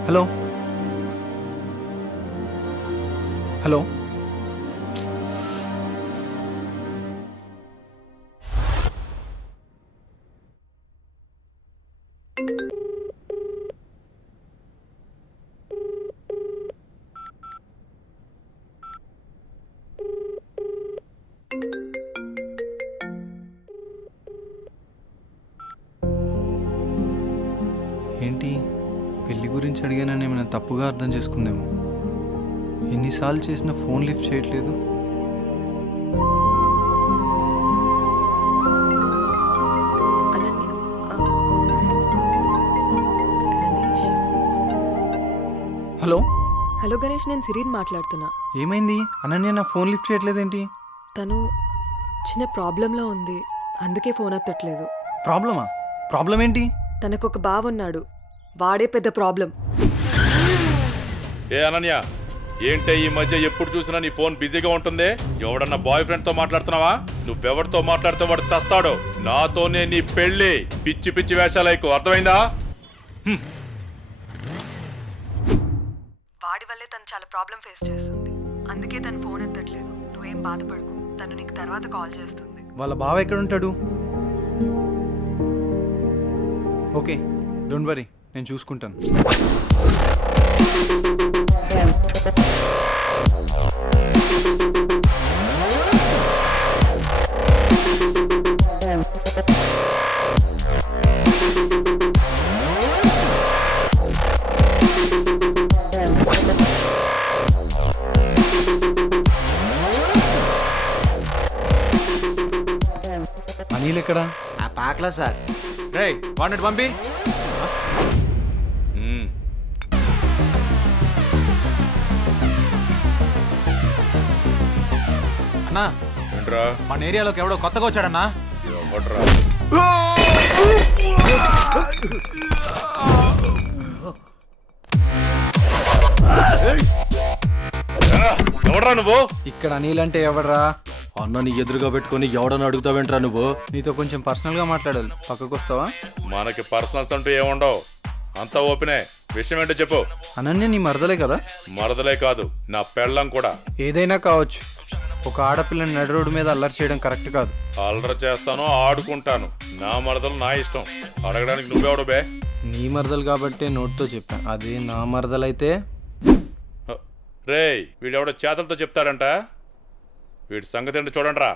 హలో హలో ఏంటి పెళ్లి గురించి అడిగానని ఏమైనా తప్పుగా అర్థం చేసుకుందేమో. ఎన్నిసార్లు చేసినా ఫోన్ లిఫ్ట్ చేయట్లేదు. హలో హలో గణేష్, నేను సిరీన్ మాట్లాడుతున్నా. ఏమైంది? అనన్య నా ఫోన్ లిఫ్ట్ చేయట్లేదేంటి? తను చిన్న ప్రాబ్లంలో ఉంది, అందుకే ఫోన్ ఎత్తట్లేదు. ప్రాబ్లమా? ప్రాబ్లం ఏంటి? తనకొక బావ ఉన్నాడు, వాడే పెద్ద ప్రాబ్లం. ఏ అనన్య, ఏంటే ఈ మధ్య ఎప్పుడు చూసినా నీ ఫోన్ బిజీగా ఉంటుంది? ఎవడన్నా బాయ్ ఫ్రెండ్ తో మాట్లాడుతున్నావా? నువ్వెవరితో మాట్లాడితే వాడు చస్తాడు. నాతోనే నీ పెళ్లి. పిచ్చి పిచ్చి వేషాలైకు, అర్థమైందా? వాడి వల్లే తను చాలా ప్రాబ్లం ఫేస్ చేస్తుంది, అందుకే తను ఫోన్ ఎత్తట్లేదు. నువ్వేం బాధపడకు, తను నీకు తర్వాత కాల్ చేస్తుంది. వాళ్ళ బావ ఎక్కడ ఉంటాడు? ఓకే, డోంట్ వరీ, నేను చూసుకుంటాను. అనిల్ ఎక్కడా? ఆ పాకలా సార్. రే వాడిని పంపి. అన్నా ఏంట్రా? మన ఏరియాలోకి ఎవడో కొత్తగా వచ్చాడన్నా. ఎవడ్రా? ఎవడ్రా నువ్వు? ఇక్కడ అనిల్ అంటే ఎవడ్రా? అన్నని ఎదురుగా పెట్టుకొని ఎవడని అడుగుతావేంట్రా నువ్వు? నీతో కొంచెం పర్సనల్గా మాట్లాడాలి, పక్కకు వస్తావా? మనకి పర్సనల్స్ అంటూ ఏముండవు, అంతా ఓపెనే. విషయం ఏంటో చెప్పు. అనన్య నీ మరదలే కదా? మరదలే కాదు, నా పెళ్ళం కూడా. ఏదైనా కావచ్చు, ఒక ఆడపిల్లని నడి రోడ్డు మీద అల్లరి చేయడం కరెక్ట్ కాదు. అల్లరి చేస్తాను, ఆడుకుంటాను. నా మరదలు నా ఇష్టం. అడగడానికి నువ్వెవడు బే? నీ మరదలు కాబట్టి నోటితో చెప్పాను, అదే నా మరదలైతే. రేయ్, వీడెవడో చేతలతో చెప్తాడంట. వీడి సంగతి ఏంటో చూడండి రా.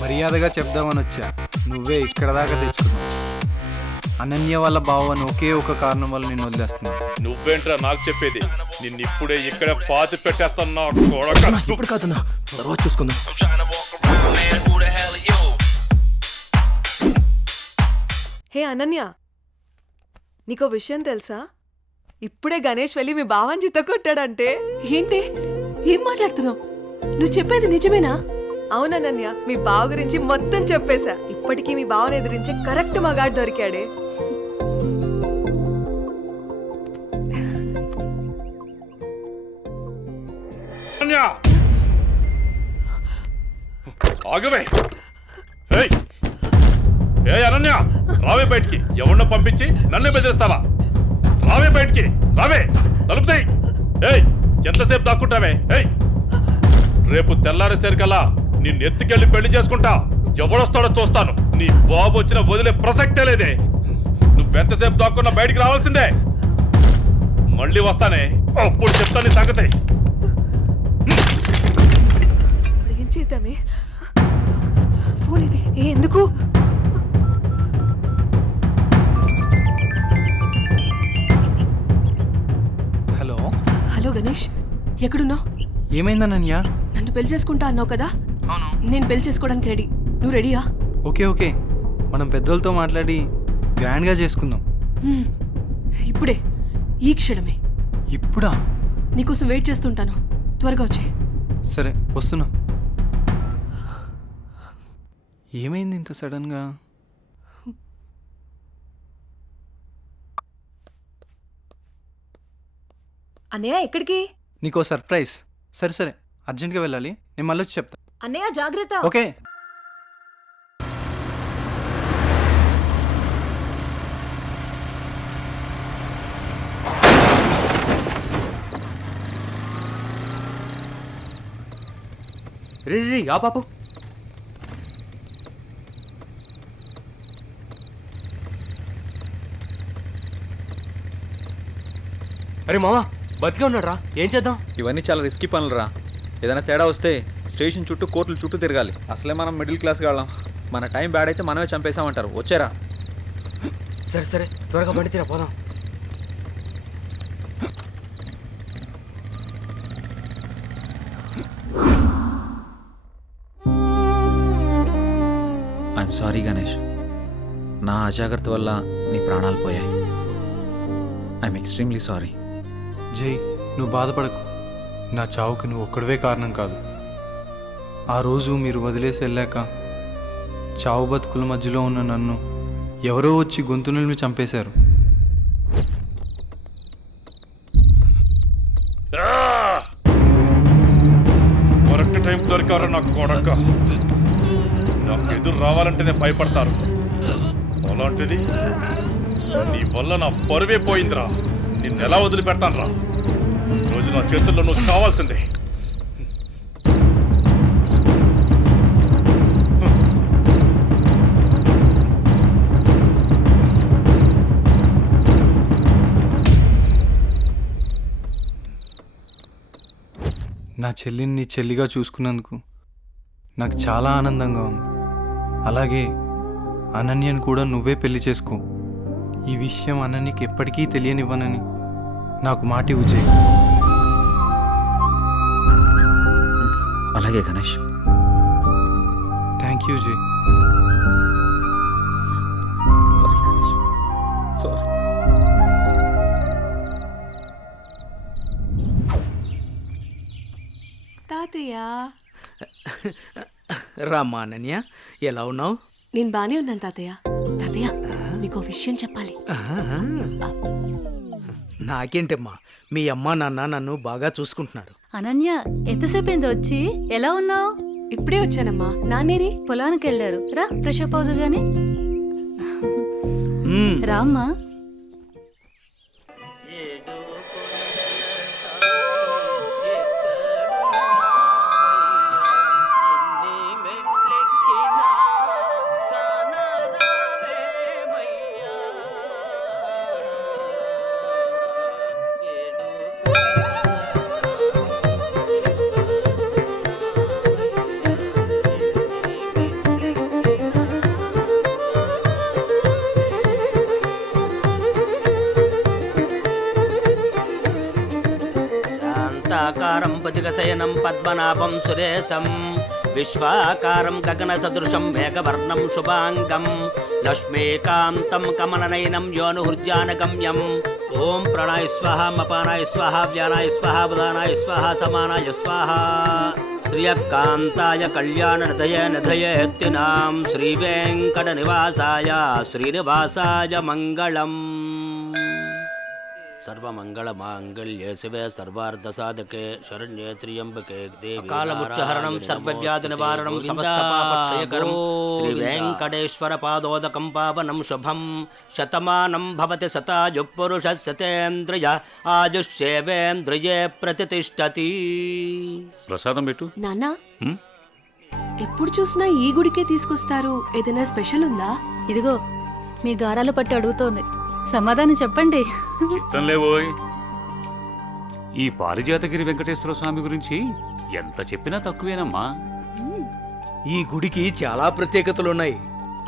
మర్యాదగా చెప్దామని వచ్చా, నువ్వే ఇక్కడ దాకా తెచ్చుకున్నావు. అనన్య వాళ్ళ బావని ఒకే ఒక కారణం వల్ల నేను వదిలేస్తున్నా. నువ్వేంట్రా నాకు చెప్పేది? నిన్నిప్పుడే ఇక్కడే పాతి పెట్టేస్తున్నా. ఇప్పుడు కాదన్నా, తర్వాత చూసుకుందాం. హే అనన్య, నీకో విషయం తెలుసా? ఇప్పుడే గణేష్ వెళ్ళి మీ బావని చిత్త కొట్టాడంటే. ఏంటి? ఏం మాట్లాడుతున్నావు? నువ్వు చెప్పేది నిజమేనా? అవునన్నయ్య, మీ బావ గురించి మొత్తం చెప్పేశా. ఇప్పటికీ మీ బావని ఎదిరించే కరెక్ట్ మగాడు దొరికాడే. ఆగవే. ఏ అనన్య, రావే బయటికి. ఎవరినో పంపించి నన్నే బెదిరిస్తావా? రావే బయటికి, రావే. తలుపుతాయి. ఏయ్, ఎంతసేపు దాక్కుంటావే? ఏయ్! రేపు తెల్లారేసరికల్లా నిన్ను ఎత్తుకెళ్ళి పెళ్లి చేసుకుంటా. ఎవడొస్తాడో చూస్తాను. నీ బాబు వచ్చిన వదిలే ప్రసక్తే లేదే. నువ్వెంతసేపు దాక్కున్నా బయటికి రావాల్సిందే. మళ్ళీ వస్తానే, అప్పుడు చెప్తాను నీ సంగతి. ఇప్పుడు ఏం చేద్దామే? ఫోన్ ఇది ఎందుకు? హలో హలో గణేష్, ఎక్కడున్నావు? ఏమైంది అనన్య? నన్ను పెళ్లి చేసుకుంటా అన్నావు కదా. అవును. నేను పెళ్లి చేసుకోవడానికి రెడీ. నువ్వు రెడీయా? ఓకే ఓకే, మనం పెద్దోళ్ళతో మాట్లాడి గ్రాండ్గా చేసుకుందాం. ఇప్పుడే, ఈ క్షణమే. ఇప్పుడా? నీకోసం వెయిట్ చేస్తుంటాను. త్వరగా వచ్చే. సరే వస్తున్నా. ఏమైంది ఇంత సడన్గా? అన్నయ్య ఎక్కడికి? నీకో సర్ప్రైజ్. సరే సరే, అర్జెంట్గా వెళ్ళాలి. నేను మళ్ళీ వచ్చి చెప్తా. అన్నయ్య జాగ్రత్త. ఓకే. రే రే ఆ పాపు. అరే మావా, బతికే ఉన్నాడు రా. ఏం చేద్దాం? ఇవన్నీ చాలా రిస్కీ పనులు రా. ఏదైనా తేడా వస్తే స్టేషన్ చుట్టూ కోర్టుల చుట్టూ తిరగాలి. అసలే మనం మిడిల్ క్లాస్ వాళ్ళం. మన టైం బ్యాడ్ అయితే మనమే చంపేసామంటారు. వచ్చారా? సరే సరే, త్వరగా బండి తీరా, పోదాం. ఐఎమ్ సారీ గణేష్, నా అజాగ్రత్త వల్ల నీ ప్రాణాలు పోయాయి. I'm extremely sorry. జై, నువ్వు బాధపడకు. నా చావుకి నువ్వు ఒక్కడివే కారణం కాదు. ఆ రోజు మీరు వదిలేసి వెళ్ళాక చావు బతుకుల మధ్యలో ఉన్న నన్ను ఎవరో వచ్చి గొంతు నిలిమి చంపేశారు. కరెక్ట్ టైం దొరికారు నాకు కొడక. నాకు ఎదురు రావాలంటేనే భయపడతారు. అలాంటిది నీ వల్ల నా పరువే పోయిందిరా. నిన్నెలా వదిలిపెడతాను రా? రోజు నా చేతుల్లో నువ్వు చావాల్సిందే. నా చెల్లిని నీ చెల్లిగా చూసుకున్నందుకు నాకు చాలా ఆనందంగా ఉంది. అలాగే అనన్యను కూడా నువ్వే పెళ్లి చేసుకో. ఈ విషయం అనన్యకి ఎప్పటికీ తెలియనివ్వనని నాకు మాట ఇవ్వు జై. అలాగే గణేష్. థ్యాంక్ యూ జై. సారీ. తాతయ్య, రామ్మా అనన్య, ఎలా ఉన్నావు? నేను బానే ఉన్నాను తాతయ్య. తాతయ్య, నీకో విషయం చెప్పాలి. నాకేంటమ్మా, మీ అమ్మా నాన్న నన్ను బాగా చూసుకుంటున్నారు. అనన్య, ఎంతసేపు అయిందో వచ్చి? ఎలా ఉన్నావు? ఇప్పుడే వచ్చానమ్మా. నాన్నేరి? పొలానికి వెళ్ళారు. రా, ఫ్రెష్ అప్ అవుదు గాని. రామ్మా. శాంతాకారం భుజగశయనం పద్మనాభం సురేశం విశ్వాకారం గగనసదృశం మేఘవర్ణం శుభాంగం లక్ష్మీకాంతం కమలనయనం యోనుహృద్యానగమ్యం. ఓం ప్రాణాయ స్వాహ, మపానాయ స్వాహ, వ్యానాయ స్వాహ, బుధానాయ స్వాహ, సమానాయ స్వాహ. శ్రియకాంతాయ కళ్యాణ నిధయేత్తినాం శ్రీవేంకట నివాసాయ శ్రీనివాసాయ మంగళం. సర్వమంగళ మాంగళ్యే శివే సర్వార్థ సాధకే శరణ్యే త్ర్యంబకే దేవి కాలముచ్చహరణం సర్వవ్యాధి నివారణం సమస్త పాపక్షయకరం శ్రీ వెంకటేశ్వర పాదోదకం పావనం శుభం శతమానం భవతి శతాయుః పురుషः శతేంద్రియ ఆయుష్యేవేంద్రియే ప్రతిష్టతి. ప్రసాదం పెట్టు. నాన్నా ఎప్పుడు చూసినా ఈ గుడికే తీసుకొస్తారు, ఏదైనా స్పెషల్ ఉందా? ఇదిగో మీ గారాలు పట్టి అడుగుతోంది, సమాధానం చెప్పండి. చిత్తం లేవోయ్. ఈ పారిజాతగిరి వెంకటేశ్వర స్వామి గురించి ఎంత చెప్పినా తక్కువేనమ్మా. ఈ గుడికి చాలా ప్రత్యేకతలున్నాయి.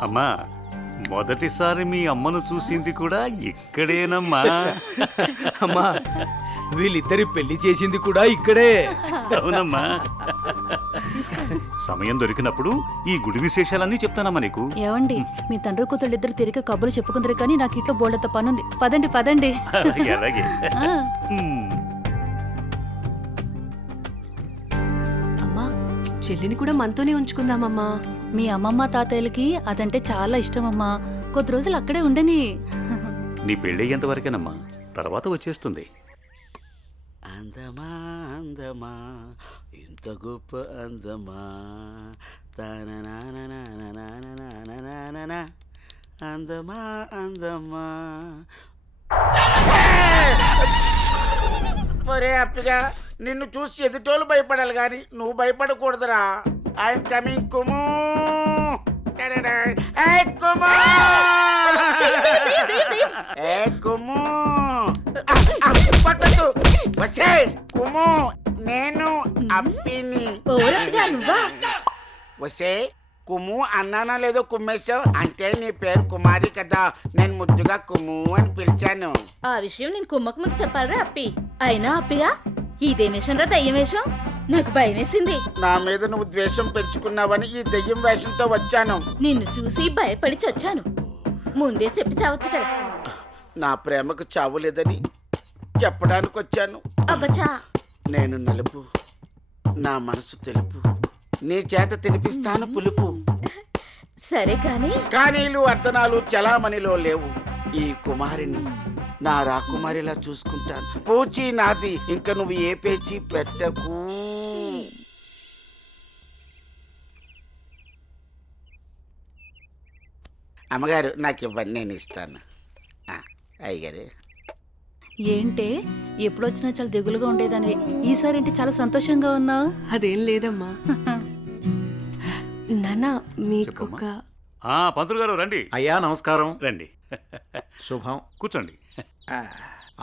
అమ్మా, మొదటిసారి మీ అమ్మను చూసింది కూడా ఇక్కడేనమ్మా. అమ్మా, వీళ్ళిద్దరి పెళ్లి చేసింది కూడా ఇక్కడే. అవునమ్మా. సమయం దొరికినప్పుడు ఈ గుడి విశేషాలన్నీ చెప్తానమ్మా నీకు. ఏవండి, మీ తండ్రి కూతుళ్ళు ఇద్దరు తిరిగి కబుర్లు చెప్పుకుందరు, కానీ నాకు ఇంట్లో బోల్డంత పనుంది. పదండి పదండి. అలాగే అలాగే. అమ్మా, చెల్లిని కూడా మనతోనే ఉంచుకుందామమ్మా. మీ అమ్మమ్మ తాతయ్యలకి అదంటే చాలా ఇష్టమమ్మా, కొద్ది రోజులు అక్కడే ఉండని. నీ పెళ్ళయ్యేంత వరకేనమ్మా, తర్వాత వచ్చేస్తుంది. అందమా అందమా ఇంత గొప్ప అందమా అందమా అందమా. ఒరే అప్పిగా, నిన్ను చూసి ఎదుటోళ్ళు భయపడాలి కానీ నువ్వు భయపడకూడదురా. I'm coming కుము. కుము పట్టదు. వసే కుము, నేను అప్పిని. వసే కుము అన్నానా లేదో కుమ్మేశావు అంటే నీ పేరు కుమారి కదా, నేను ముద్దుగా కుము అని పిలిచాను. ఆ విషయం నేను కుమ్మకు ముందు చెప్పాలరా అప్పి. అయినా అప్పిగా ఇదేం వేషం రా, దయ్యం వేషం? నాకు భయం వేసింది. నా మీద నువ్వు ద్వేషం పెంచుకున్నావని ఈ దెయ్యం వేషంతో వచ్చాను. నిన్ను చూసి భయపడి చచ్చాను, ముందే చెప్పి చావచ్చు కదా. నా ప్రేమకు చావు లేదని చెప్పడానికి వచ్చాను. అబ్బచా, నేను నలుపు, నా మనసు తెలుపు, నీ చేత తినిపిస్తాను పులుపు. సరే కానీ కానీలు అర్థనాలు చలామణిలో లేవు. ఈ కుమారిని నా రాకుమారిలా చూసుకుంటాను. పూచి నాది, ఇంక నువ్వు ఏ పేచి పెట్టకు. అమ్మగారు నాకు ఇవ్వండి, నేను ఇస్తాను. అయ్యగారు ఏంటే ఎప్పుడొచ్చినా చాలా దిగులుగా ఉండేదాన్ని, ఈసారి ఏంటి చాలా సంతోషంగా ఉన్నావు? అదేం లేదమ్మా. నాన్న మీకు ఒక పంతులు గారు రండి. అయ్యా నమస్కారం. రండి. శుభం. కూర్చోండి.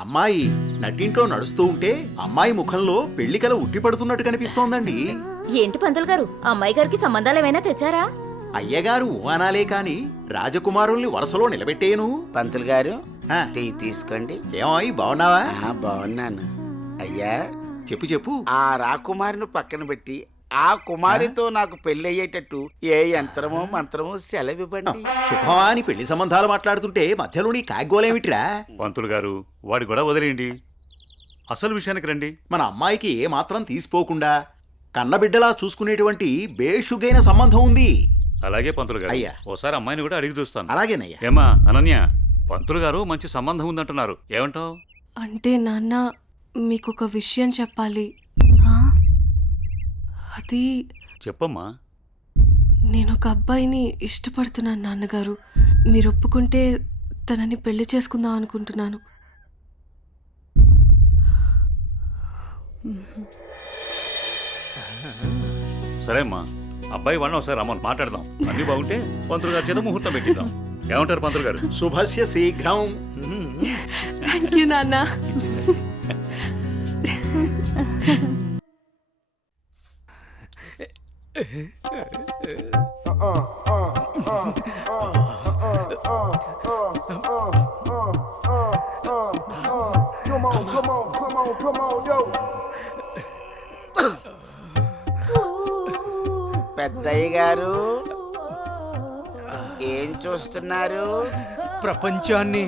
అమ్మాయి నట్టింట్లో నడుస్తూ ఉంటే అమ్మాయి ముఖంలో పెళ్లికల ఉట్టి పడుతున్నట్టు కనిపిస్తోందండి. ఏంటి పంతులు గారు, అమ్మాయి గారికి సంబంధాలు ఏమైనా తెచ్చారా? అయ్యగారు అనాలే కాని రాజకుమారుల్ని వరుసలో నిలబెట్టేను. పంతులు గారు టీ తీసుకోండి. ఏమాయి బాగున్నావా? బాగున్నాను. అయ్యా చెప్పు చెప్పు. ఆ రాకుమారిని పక్కన పెట్టి ఆ కుమారితో నాకు పెళ్లి అయ్యేటట్టు ఏ యంత్రమో మంత్రమో సెలవివ్వండి. శుభమా అని పెళ్లి సంబంధాలు మాట్లాడుతుంటే మధ్యలో నీ కాగ్గోలేమిట్రా? పంతులు గారు వాడి కూడా వదిలేయండి, అసలు విషయానికి రండి. మన అమ్మాయికి ఏ మాత్రం తీసిపోకుండా కన్నబిడ్డలా చూసుకునేటువంటి బేషుగైన సంబంధం ఉంది. అలాగే పంతులు గారు. అయ్యా, ఓసారి అమ్మాయిని కూడా అడిగి చూస్తాను. అలాగేనయ్యా. ఏమా అనన్య, పంతులు గారు మంచి సంబంధం ఉందంటున్నారు, ఏమంటావు? అంటే నాన్న మీకు ఒక విషయం చెప్పాలి. అది చెప్పమ్మా. నేను ఒక అబ్బాయిని ఇష్టపడుతున్నాను నాన్నగారు. మీరు ఒప్పుకుంటే తనని పెళ్లి చేసుకుందాం అనుకుంటున్నాను. సరే అమ్మా, అబ్బాయి వాళ్ళని ఒకసారి రమ్మని మాట్లాడదాం. అన్ని బాగుంటే పంతులు గారి చేత ముహూర్తం పెట్టిద్దాం. ఏమంటారు పంతులు గారు? శుభస్య శీఘ్రం. థ్యాంక్ యూ నాన్న. పెద్దయ్య గారు ఏం చూస్తున్నారు? ప్రపంచాన్ని.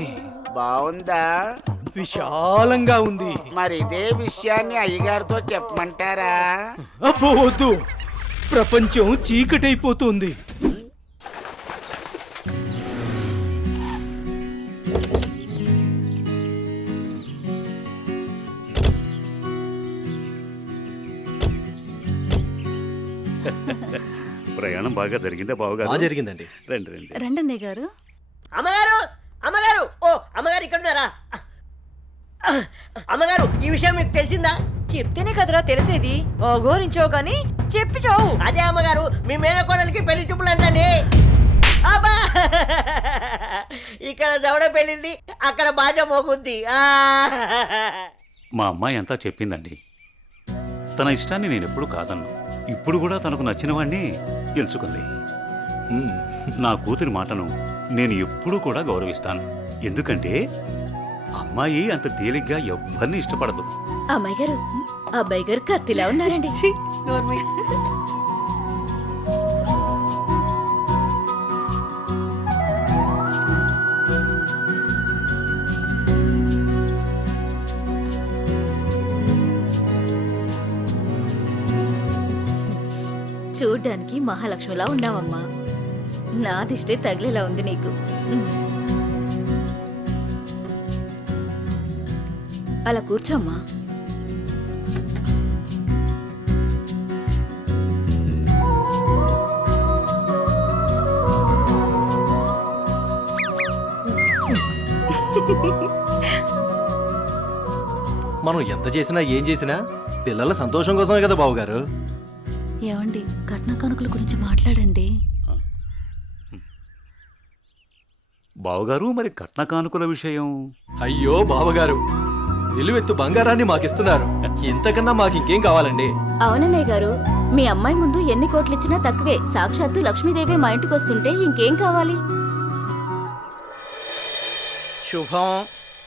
బాగుందా? విశాలంగా ఉంది. మరి ఇదే విషయాన్ని అయ్యగారితో చెప్పమంటారా? అబ్బో వద్దు, ప్రపంచం చీకటైపోతుంది. బాగా జరిగిందా బావగారు? బాగా జరిగిందండి. రండి రండి. రండన్నయ్య గారు. అమ్మగారు అమ్మగారు ఓ అమ్మగారు ఇక్కడ ఉన్నారా? అమ్మగారు ఈ విషయం మీకు తెలిసిందా? చెప్తేనే కదరా తెలిసేది. ఘోరించావు కానీ చెప్పి చావు. అదే అమ్మగారు, మీ మేనకోడలికి పెళ్లి చూపులు అంటండి. అబ్బా ఇక్కడ దవడ పెళ్ళింది, అక్కడ బాజ మోగుద్ది. మా అమ్మాయి అంతా చెప్పిందండి. తన ఇష్టాన్ని నేను ఎప్పుడు కాదన్ను. ఇప్పుడు కూడా తనకు నచ్చిన వాడిని ఎంచుకుంది. నా కూతురి మాటను నేను ఎప్పుడూ కూడా గౌరవిస్తాను. ఎందుకంటే అమ్మాయి అంత తేలిగ్గా ఎవ్వరిని ఇష్టపడదు. అమ్మాయి గారు, అబ్బాయి గారు కత్తిలా ఉన్నారండి. చూడ్డానికి మహాలక్ష్మిలా ఉన్నావమ్మా. నా దిష్టే తగిలేలా ఉంది నీకు. అలా కూర్చోమ్మా. మనం ఎంత చేసినా ఏం చేసినా పిల్లల సంతోషం కోసమే కదా బావగారు. ఏమండి, కట్న కానుకల గురించి మాట్లాడండి. బావగారు, మరి కట్న కానుకల విషయం? అయ్యో బావగారు, నిలువెత్తు బంగారాన్ని మాకిస్తున్నారు. ఇంతకన్నా మాకు ఇంకేం కావాలండి? అవునన్నయ్య గారు, మీ అమ్మాయి ముందు ఎన్ని కోట్లు ఇచ్చినా తక్కువే. సాక్షాత్తు లక్ష్మీదేవి మా ఇంటికి వస్తుంటే ఇంకేం కావాలి? శుభం.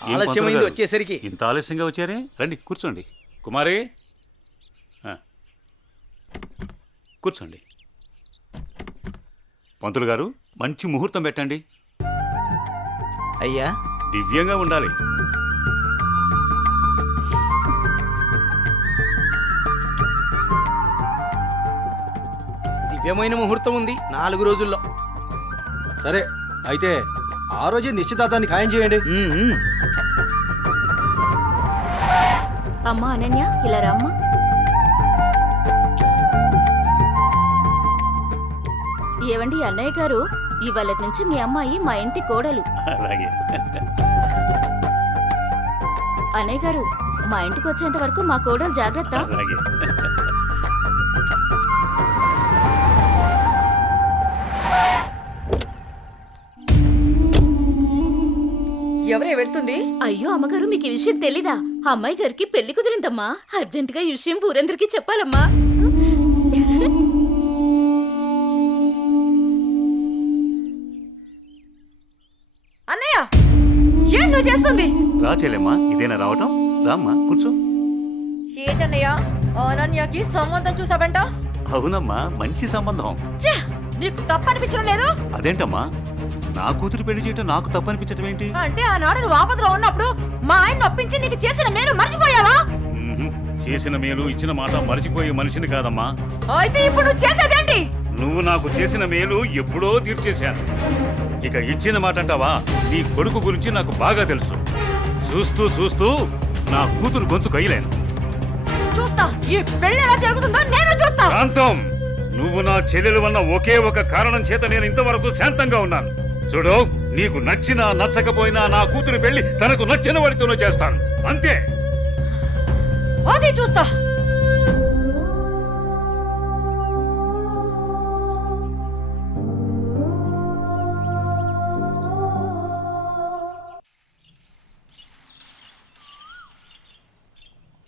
ఏం ఆలస్యమైంది పంతులు గారు? వచ్చేసరికి. ఇంత ఆలస్యంగా వచ్చారే? రండి కూర్చోండి. కుమారి కూర్చోండి. పంతులు గారు, మంచి ముహూర్తం పెట్టండి. అయ్యా, దివ్యంగా ఉండాలి. దివ్యమైన ముహూర్తం ఉంది 4 రోజుల్లో. సరే అయితే ఆ రోజే నిశ్చితార్థాన్ని ఖాయం చేయండి. అమ్మా అనన్య, ఇలా రామ్మా. ఏవండి అన్నయ్య గారు, ఇవాళ నుంచి మీ అమ్మాయి మా ఇంటి కోడలు. అలాగే. అన్నయ్య గారు, మా ఇంటికి వచ్చేంత వరకు మా కోడలు జాగ్రత్త. అలాగే. ఎవరే వెళ్తుంది? అయ్యో అమ్మగారు, మీకు ఈ విషయం తెలీదా? అమ్మాయి గారికి పెళ్లి కుదిరిందమ్మా. అర్జెంటుగా ఈ విషయం ఊరందరికీ చెప్పాలమ్మా. అన్నయ్య, ఏం నువ్వు చేస్తుంది? రా చెల్లెమ్మా, ఇదేనా రావటం? రామ్మా కూర్చో. ఏంటన్నయ్య, అనన్యకి సంబంధం చూసావంట? అవునమ్మా, మంచి సంబంధం. ఛే, నీకు తప్పనిపించడం లేదు? అదేంటమ్మా, నా కూతురు పెళ్లి చేయటం నాకు తప్పనిపించటం ఏంటి? అంటే ఆనాడు నువ్వు ఆపదలో ఉన్నప్పుడు మా ఆయన ఒప్పించి నీకు చేసిన మేలు మర్చిపోయావా? చేసిన మేలు ఇచ్చిన మాట మర్చిపోయే మనిషిని కాదమ్మా. అయితే ఇప్పుడు నువ్వు చేసేదేంటి? నువ్వు నాకు చేసిన మేలు ఎప్పుడో తీర్చేశాను. ఇక ఇచ్చిన మాట అంటావా? నీ కొడుకు గురించి నాకు బాగా తెలుసు. చూస్తూ చూస్తూ నా కూతురు గొంతు కయ్యలేను. చూస్తా, ఈ పెళ్లి ఎలా జరుగుతుందో నేను చూస్తా. శాంతం, నువ్వు నా చెల్లెలు వన్న ఒకే ఒక కారణం చేత నేను ఇంతవరకు శాంతంగా ఉన్నాను. చూడు, నీకు నచ్చినా నచ్చకపోయినా నా కూతురు పెళ్లి తనకు నచ్చిన వాడితోనూ చేస్తాను, అంతే. అది చూస్తా.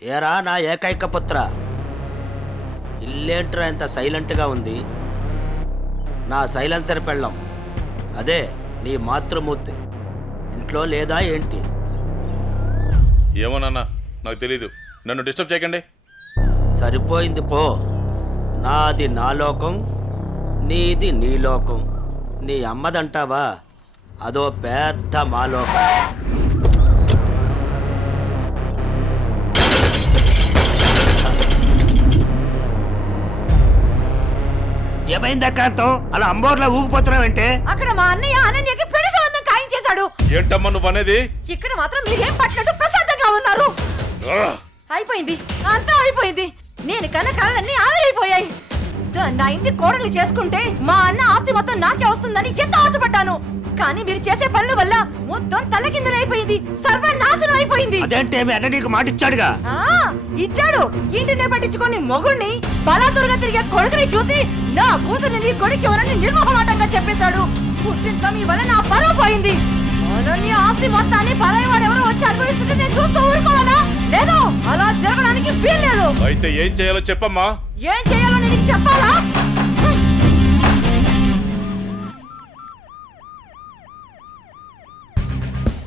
ఏరా నా ఏకైక పుత్ర, ఇల్లేంట్రా ఇంత సైలెంట్గా ఉంది? నా సైలెన్సర్ పెళ్ళం, అదే నీ మాతృమూర్తి ఇంట్లో లేదా ఏంటి? ఏమోనన్నా, నాకు తెలీదు. నన్ను డిస్టర్బ్ చేయకండి. సరిపోయింది పో. నాది నా లోకం, నీది నీ లోకం. నీ అమ్మదంటావా? అదో పెద్ద మా లోకం. ఏమైంది అక్కాంతం? అలా అంబోర్లా ఊగిపోతున్నావంటే? అక్కడ మా అన్నయ్య అనన్యకి పెళ్లి సంబంధం ఖాయం చేశాడు. ఏంటమ్మా నువ్వు అనేది? ఇక్కడ మాత్రం మీరేం పట్టినట్టు ప్రశాంతంగా ఉన్నారు. అయిపోయింది, అంతా అయిపోయింది. నేను కన్న కళ్ళన్నీ ఆవిరైపోయాయి. నా ఇంటి కోడలు చేసుకుంటే మా అన్న ఆస్తి మొత్తం నాకే వస్తుందని ఎంత ఆశపడ్డాను. కానీ మీరు చేసే పనుల వల్ల మొత్తం తలకిందులైపోయింది, సర్వనాశనం అయిపోయింది. అదేంటే మీ అన్న నీకు మాట ఇచ్చాడుగా. ఇచ్చాడు. ఇంటినే పట్టించుకొని మొగుణ్ణి బలాదురుగా తిరిగే కొడుకుని చూసి నా కూతురు నీ కొడుకు ఎవరని నిర్మోహమాటంగా చెప్పేశాడు. పుట్టింట్లో మీ వల్ల నా పరువు పోయింది. అనన్య ఆస్తి మొత్తాన్ని పరాయి వాడు ఎవరో వచ్చి అనుభవిస్తుంటే నేను చూస్తూ ఊరుకోవాలా? లేదు, అలా జరగడానికి వీల్లేదు. అయితే ఏం చేయాలో చెప్పమ్మా. ఏం చేయాలో నేను చెప్పాలా?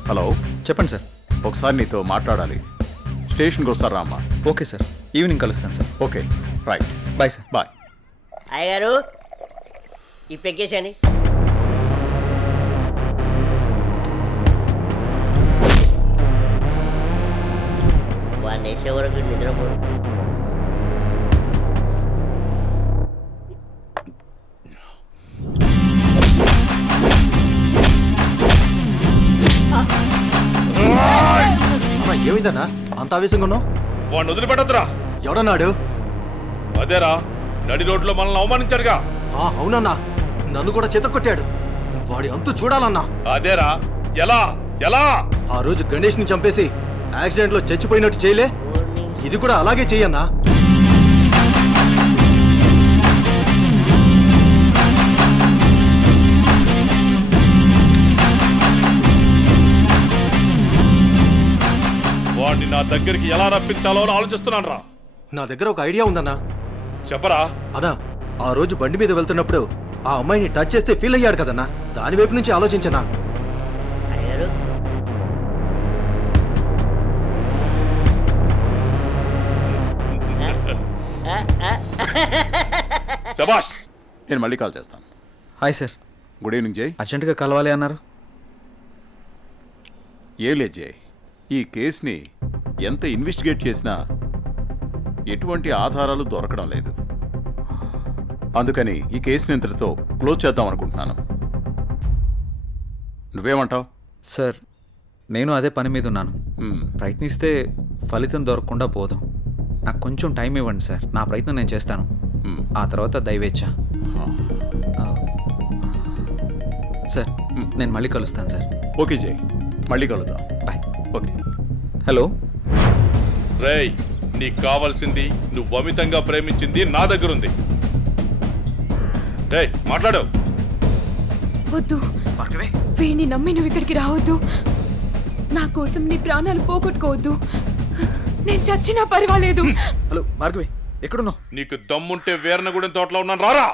హలో, చెప్పండి సార్. ఒకసారి నీతో మాట్లాడాలి. స్టేషన్కి వస్తారా అమ్మా? ఓకే సార్, ఈవినింగ్ కలుస్తాను sir. Okay, right. Bye sir. Bye. అయ్యారు ఈ పెగ్గేసండి. వాడిని వేసే వరకు నిద్రపోడు. ఏమైందన్నా అంత ఆవేశంగా ఉన్నావు? వాడిని వదిలిపెట్టద్దురా. ఎవడన్నాడు? అదేరా, నడి రోడ్లో మనల్ని అవమానించాడుగా. అవునన్నా, నన్ను కూడా చేతకొట్టాడు. వాడి అంతు చూడాలన్నా. అదేరా, ఎలా ఎలా ఆ రోజు గణేష్ ని చంపేసి యాక్సిడెంట్ లో చచ్చిపోయినట్టు చేయలే, ఇది కూడా అలాగే చెయ్యన్నా. వాడిని నా దగ్గరికి ఎలా రప్పించాలో అని ఆలోచిస్తున్నాను రా. నా దగ్గర ఒక ఐడియా ఉందన్నా. చెప్పరా. అన్నా, ఆ రోజు బండి మీద వెళ్తున్నప్పుడు ఆ అమ్మాయిని టచ్ చేస్తే ఫీల్ అయ్యాడు కదన్నా, దాని వైపు నుంచి ఆలోచించనా. అయ్యారు శభాష్. నేను మళ్ళీ కాల్ చేస్తాను. Hi sir. గుడ్ ఈవినింగ్ జై. అర్జెంటుగా కలవాలి అన్నారు. ఏం లేదు జై, ఈ కేసుని ఎంత ఇన్వెస్టిగేట్ చేసినా ఎటువంటి ఆధారాలు దొరకడం లేదు. అందుకని ఈ కేసుని ఇంతటితో క్లోజ్ చేద్దాం అనుకుంటున్నాను. నువ్వేమంటావు? సార్, నేను అదే పని మీద ఉన్నాను. ప్రయత్నిస్తే ఫలితం దొరకకుండా పోదాం. నాకు కొంచెం టైం ఇవ్వండి సార్, నా ప్రయత్నం నేను చేస్తాను. ఆ తర్వాత దైవేచ్ఛ. సార్, నేను మళ్ళీ కలుస్తాను సార్. ఓకే జై, మళ్ళీ కలుద్దాం. బాయ్. ఓకే. హలో రేయ్, నీకు కావాల్సింది నువ్వు అమితంగా ప్రేమించింది నా దగ్గరుంది. రేయ్, మాట్లాడు. వద్దు, వీణ్ణి నమ్మి నువ్వు ఇక్కడికి రావద్దు. నా కోసం నీ ప్రాణాలు పోగొట్టుకోవద్దు. నేను చచ్చినా పర్వాలేదు. హలో భార్గవి, ఎక్కడున్నావు? నీకు దమ్ముంటే వీరనగూడెం తోటలో ఉన్నాను, రారా.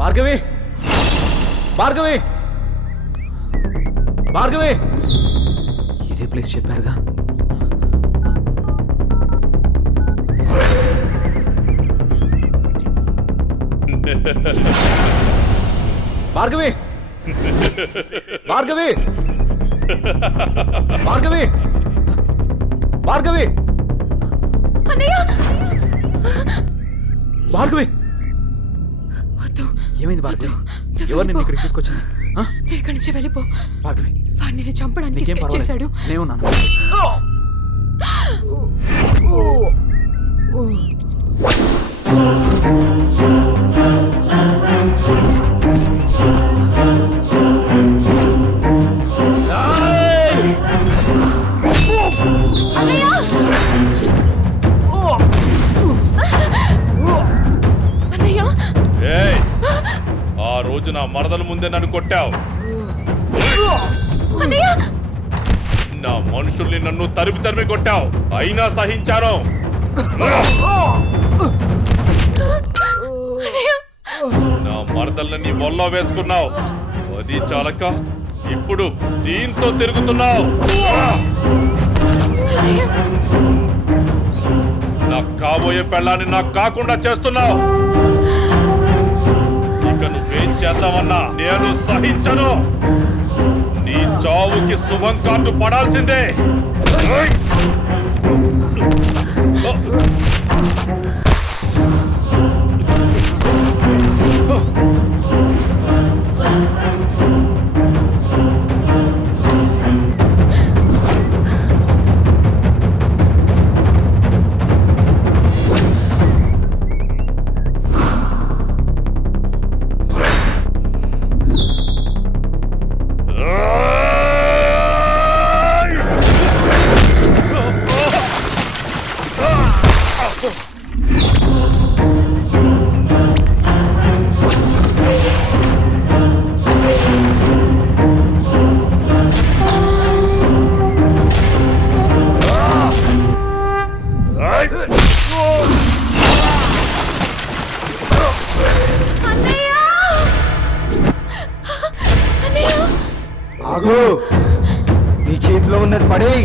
భార్గవి, భార్గవి, భార్గవి. ఇదే ప్లేస్ చెప్పారుగా. భార్గవి, భార్గవి, భార్గవి, భార్గవి, భార్గవి. ఏమైంది భార్గవి? ఎవరు నిన్ను ఇక్కడికి తీసుకొచ్చింది? ఇక్కడి నుంచి వెళ్ళిపో భార్గవి. వాడిని నేను చంపడానికి స్కెచ్ చేశాడు. నేనున్నాను. ఏయ్, ఆ రోజు నా మరదల ముందే నన్ను కొట్టావు. నా మనుషుల్ని నన్ను తరిమి తరిమి కొట్టావు, అయినా సహించాను. నా మరదల్ని నీ వల్ల వేసుకున్నావు, అది చాలక ఇప్పుడు దీంతో తిరుగుతున్నావు. నాకు కాబోయే పెళ్ళాన్ని నాకు కాకుండా చేస్తున్నావు. ఇక నువ్వేం చేద్దామన్నా నేను సహించను. నీ చావుకి శుభం కార్డు పడాల్సిందే. ఇంట్లో ఉన్నది పడేయి.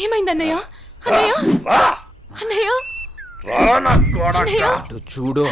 ఏమైందన్నయ్య? అన్నయ్య అన్నయ్య చూడు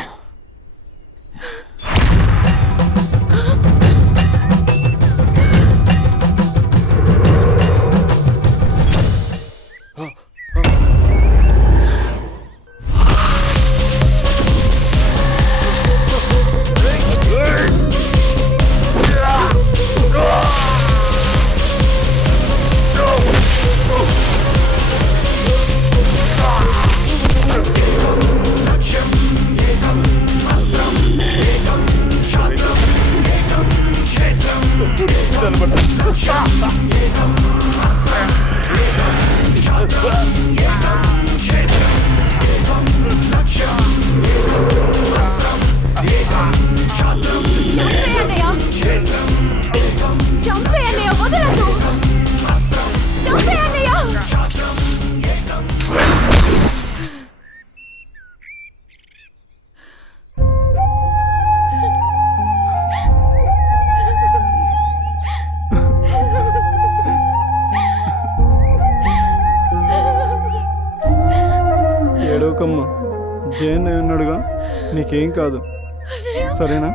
ఏడవకమ్మా, జయన్ ఉన్నాడుగా, నీకేం కాదు, సరేనా?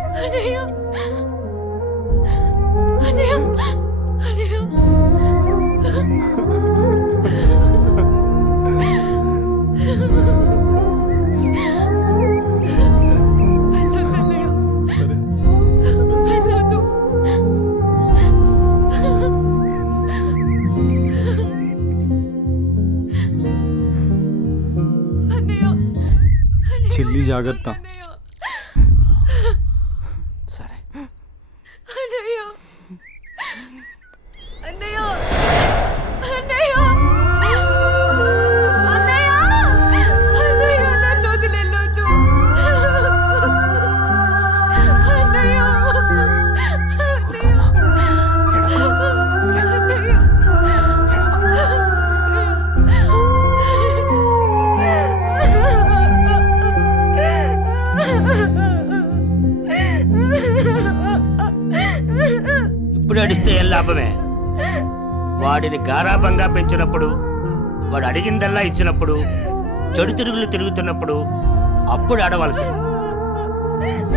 జాగ్రత్త. సరే. అన్నయ్య అన్నయ్య అన్నయ్య అన్నయ్య అన్నయ్య నన్ను వదిలేయొద్దు. అన్నయ్య ఇప్పుడు అడిస్తే ఏం లాభమే? వాడిని గారాబంగా పెంచినప్పుడు, వాడు అడిగిందల్లా ఇచ్చినప్పుడు, చెడు తిరుగులు తిరుగుతున్నప్పుడు అప్పుడు ఆడవలసింది.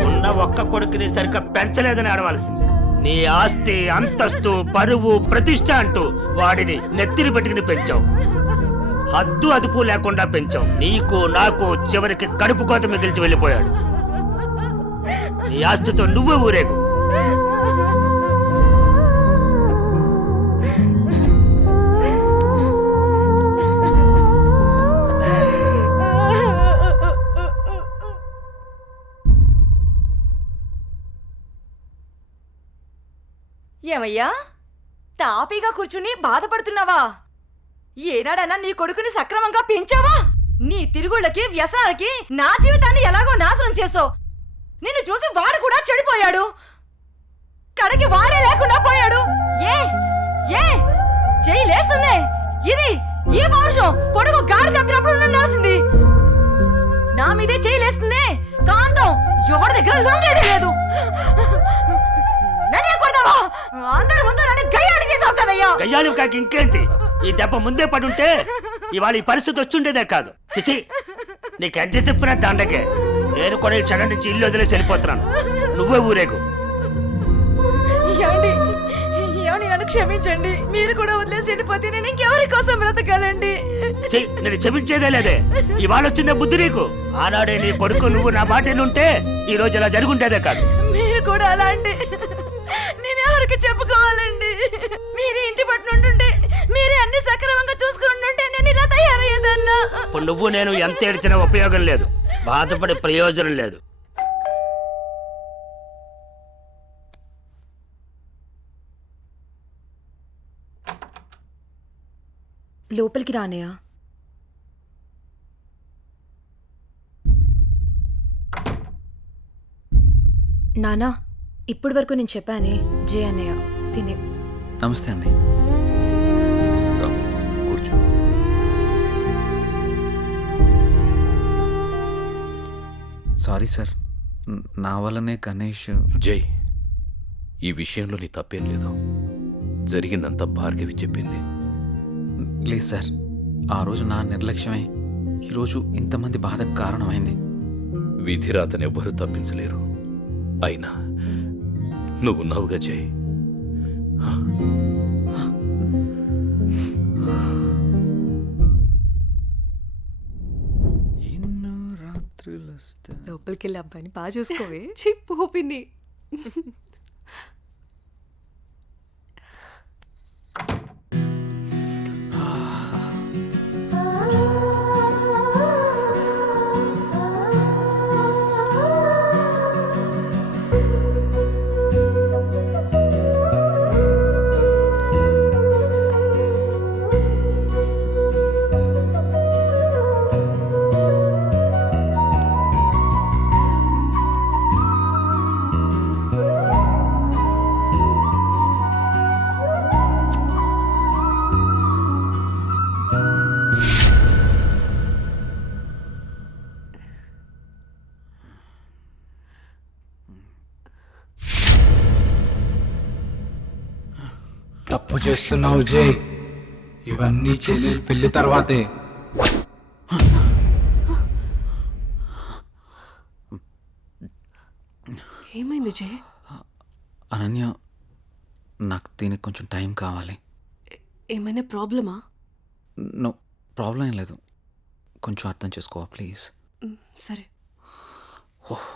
ఉన్న ఒక్క కొడుకుని సరిగ్గా పెంచలేదని ఆడవలసింది. నీ ఆస్తి, అంతస్తు, పరువు, ప్రతిష్ట అంటూ వాడిని నెత్తిని పెట్టుకుని పెంచావు. హద్దు అదుపు లేకుండా పెంచావు. నీకు నాకు చివరికి కడుపు కోత మిగిల్చి వెళ్ళిపోయాడు. నీ ఆస్తితో నువ్వే ఊరేగు. ఏమయ్యా, తాపీగా కూర్చుని బాధపడుతున్నావా? ఏనాడన్నా నీ కొడుకుని సక్రమంగా పెంచావా? నీ తిరుగుళ్ళకి, వ్యసనాలకి నా జీవితాన్ని ఎలాగో నాశనం చేసావు. నిన్ను చూసి వాడు కూడా చెడిపోయాడు. కడకి వాడే లేకుండా పోయాడు. ఏ ఏ చెయ్యి లేస్తుంది. ఇది ఈ పౌరుషం కొడుకు గాడి తప్పినప్పుడు ఉండాల్సింది. నా మీదే చెయ్యి లేస్తుంది. కాంతం ఎవరి దగ్గర లొంగేదే లేదు. అందరి ముందు నన్ను గయ్యాళి చేసావు కదయ్యా. గయ్యాళి కాక ఇంకేంటి? ఈ దెబ్బ ముందే పడుంటే ఇవాళ ఈ పరిస్థితి వచ్చుండేదే కాదు. చిచి, నీకెంత చెప్పిన దండకే. నేను కూడా ఈ క్షణం నుంచి ఇల్లు వదిలేసి వెళ్ళిపోతున్నాను. నువ్వే ఊరేగు. ఏమండి, నన్ను క్షమించండి. మీరు కూడా వదిలేసి వెళ్ళిపోతే నేను ఇంకెవరి కోసం బ్రతకాలండి? నేను క్షమించేదే లేదే. ఇవాళ వచ్చిందే బుద్ధి నీకు. ఆనాడే నీ కొడుకు నువ్వు నా మాట ఉంటే ఈ రోజు ఇలా జరుగుండేదే కాదు. మీరు కూడా అలా అంటే నేను ఎవరికి చెప్పుకోవాలండి? మీరే ఇంటి పట్టునుంటుంటే, మీరే అన్ని సక్రమంగా చూసుకుంటుంటే నేను ఇలా తయారయ్యేదన్నా. ఇప్పుడు నువ్వు నేను ఎంత ఏడ్చినా ఉపయోగం లేదు. బాధపడే ప్రయోజనం లేదు. లోపలికి రానయ్యా. నానా, ఇప్పటి వరకు నేను చెప్పానే జే అన్నయ్య తినే. నమస్తే అండి. కూర్చో. సారీ సార్, నా వల్లనే గణేష్. జై, ఈ విషయంలో నీ తప్పేం లేదు. జరిగిందంతా భార్గవి చెప్పింది. లేదు సార్, ఆ రోజు నా నిర్లక్ష్యమే ఈరోజు ఇంతమంది బాధకు కారణమైంది. విధిరాతను ఎవ్వరూ తప్పించలేరు. అయినా నువ్వున్నావుగా జై. లోపలికి వెళ్ళి అబ్బాయిని బాగా చూసుకోవే. చెప్పు పిన్ని. తప్పు చేస్తున్నావు జై. ఇవన్నీ చెల్లెలు పెళ్లి తర్వాతే. ఏమైంది జై? అనన్య, నాకు దీనికి కొంచెం టైం కావాలి. ఏమైనా ప్రాబ్లమా? నో ప్రాబ్లం ఏం లేదు. కొంచెం అర్థం చేసుకోవా ప్లీజ్? సరే. ఓహ్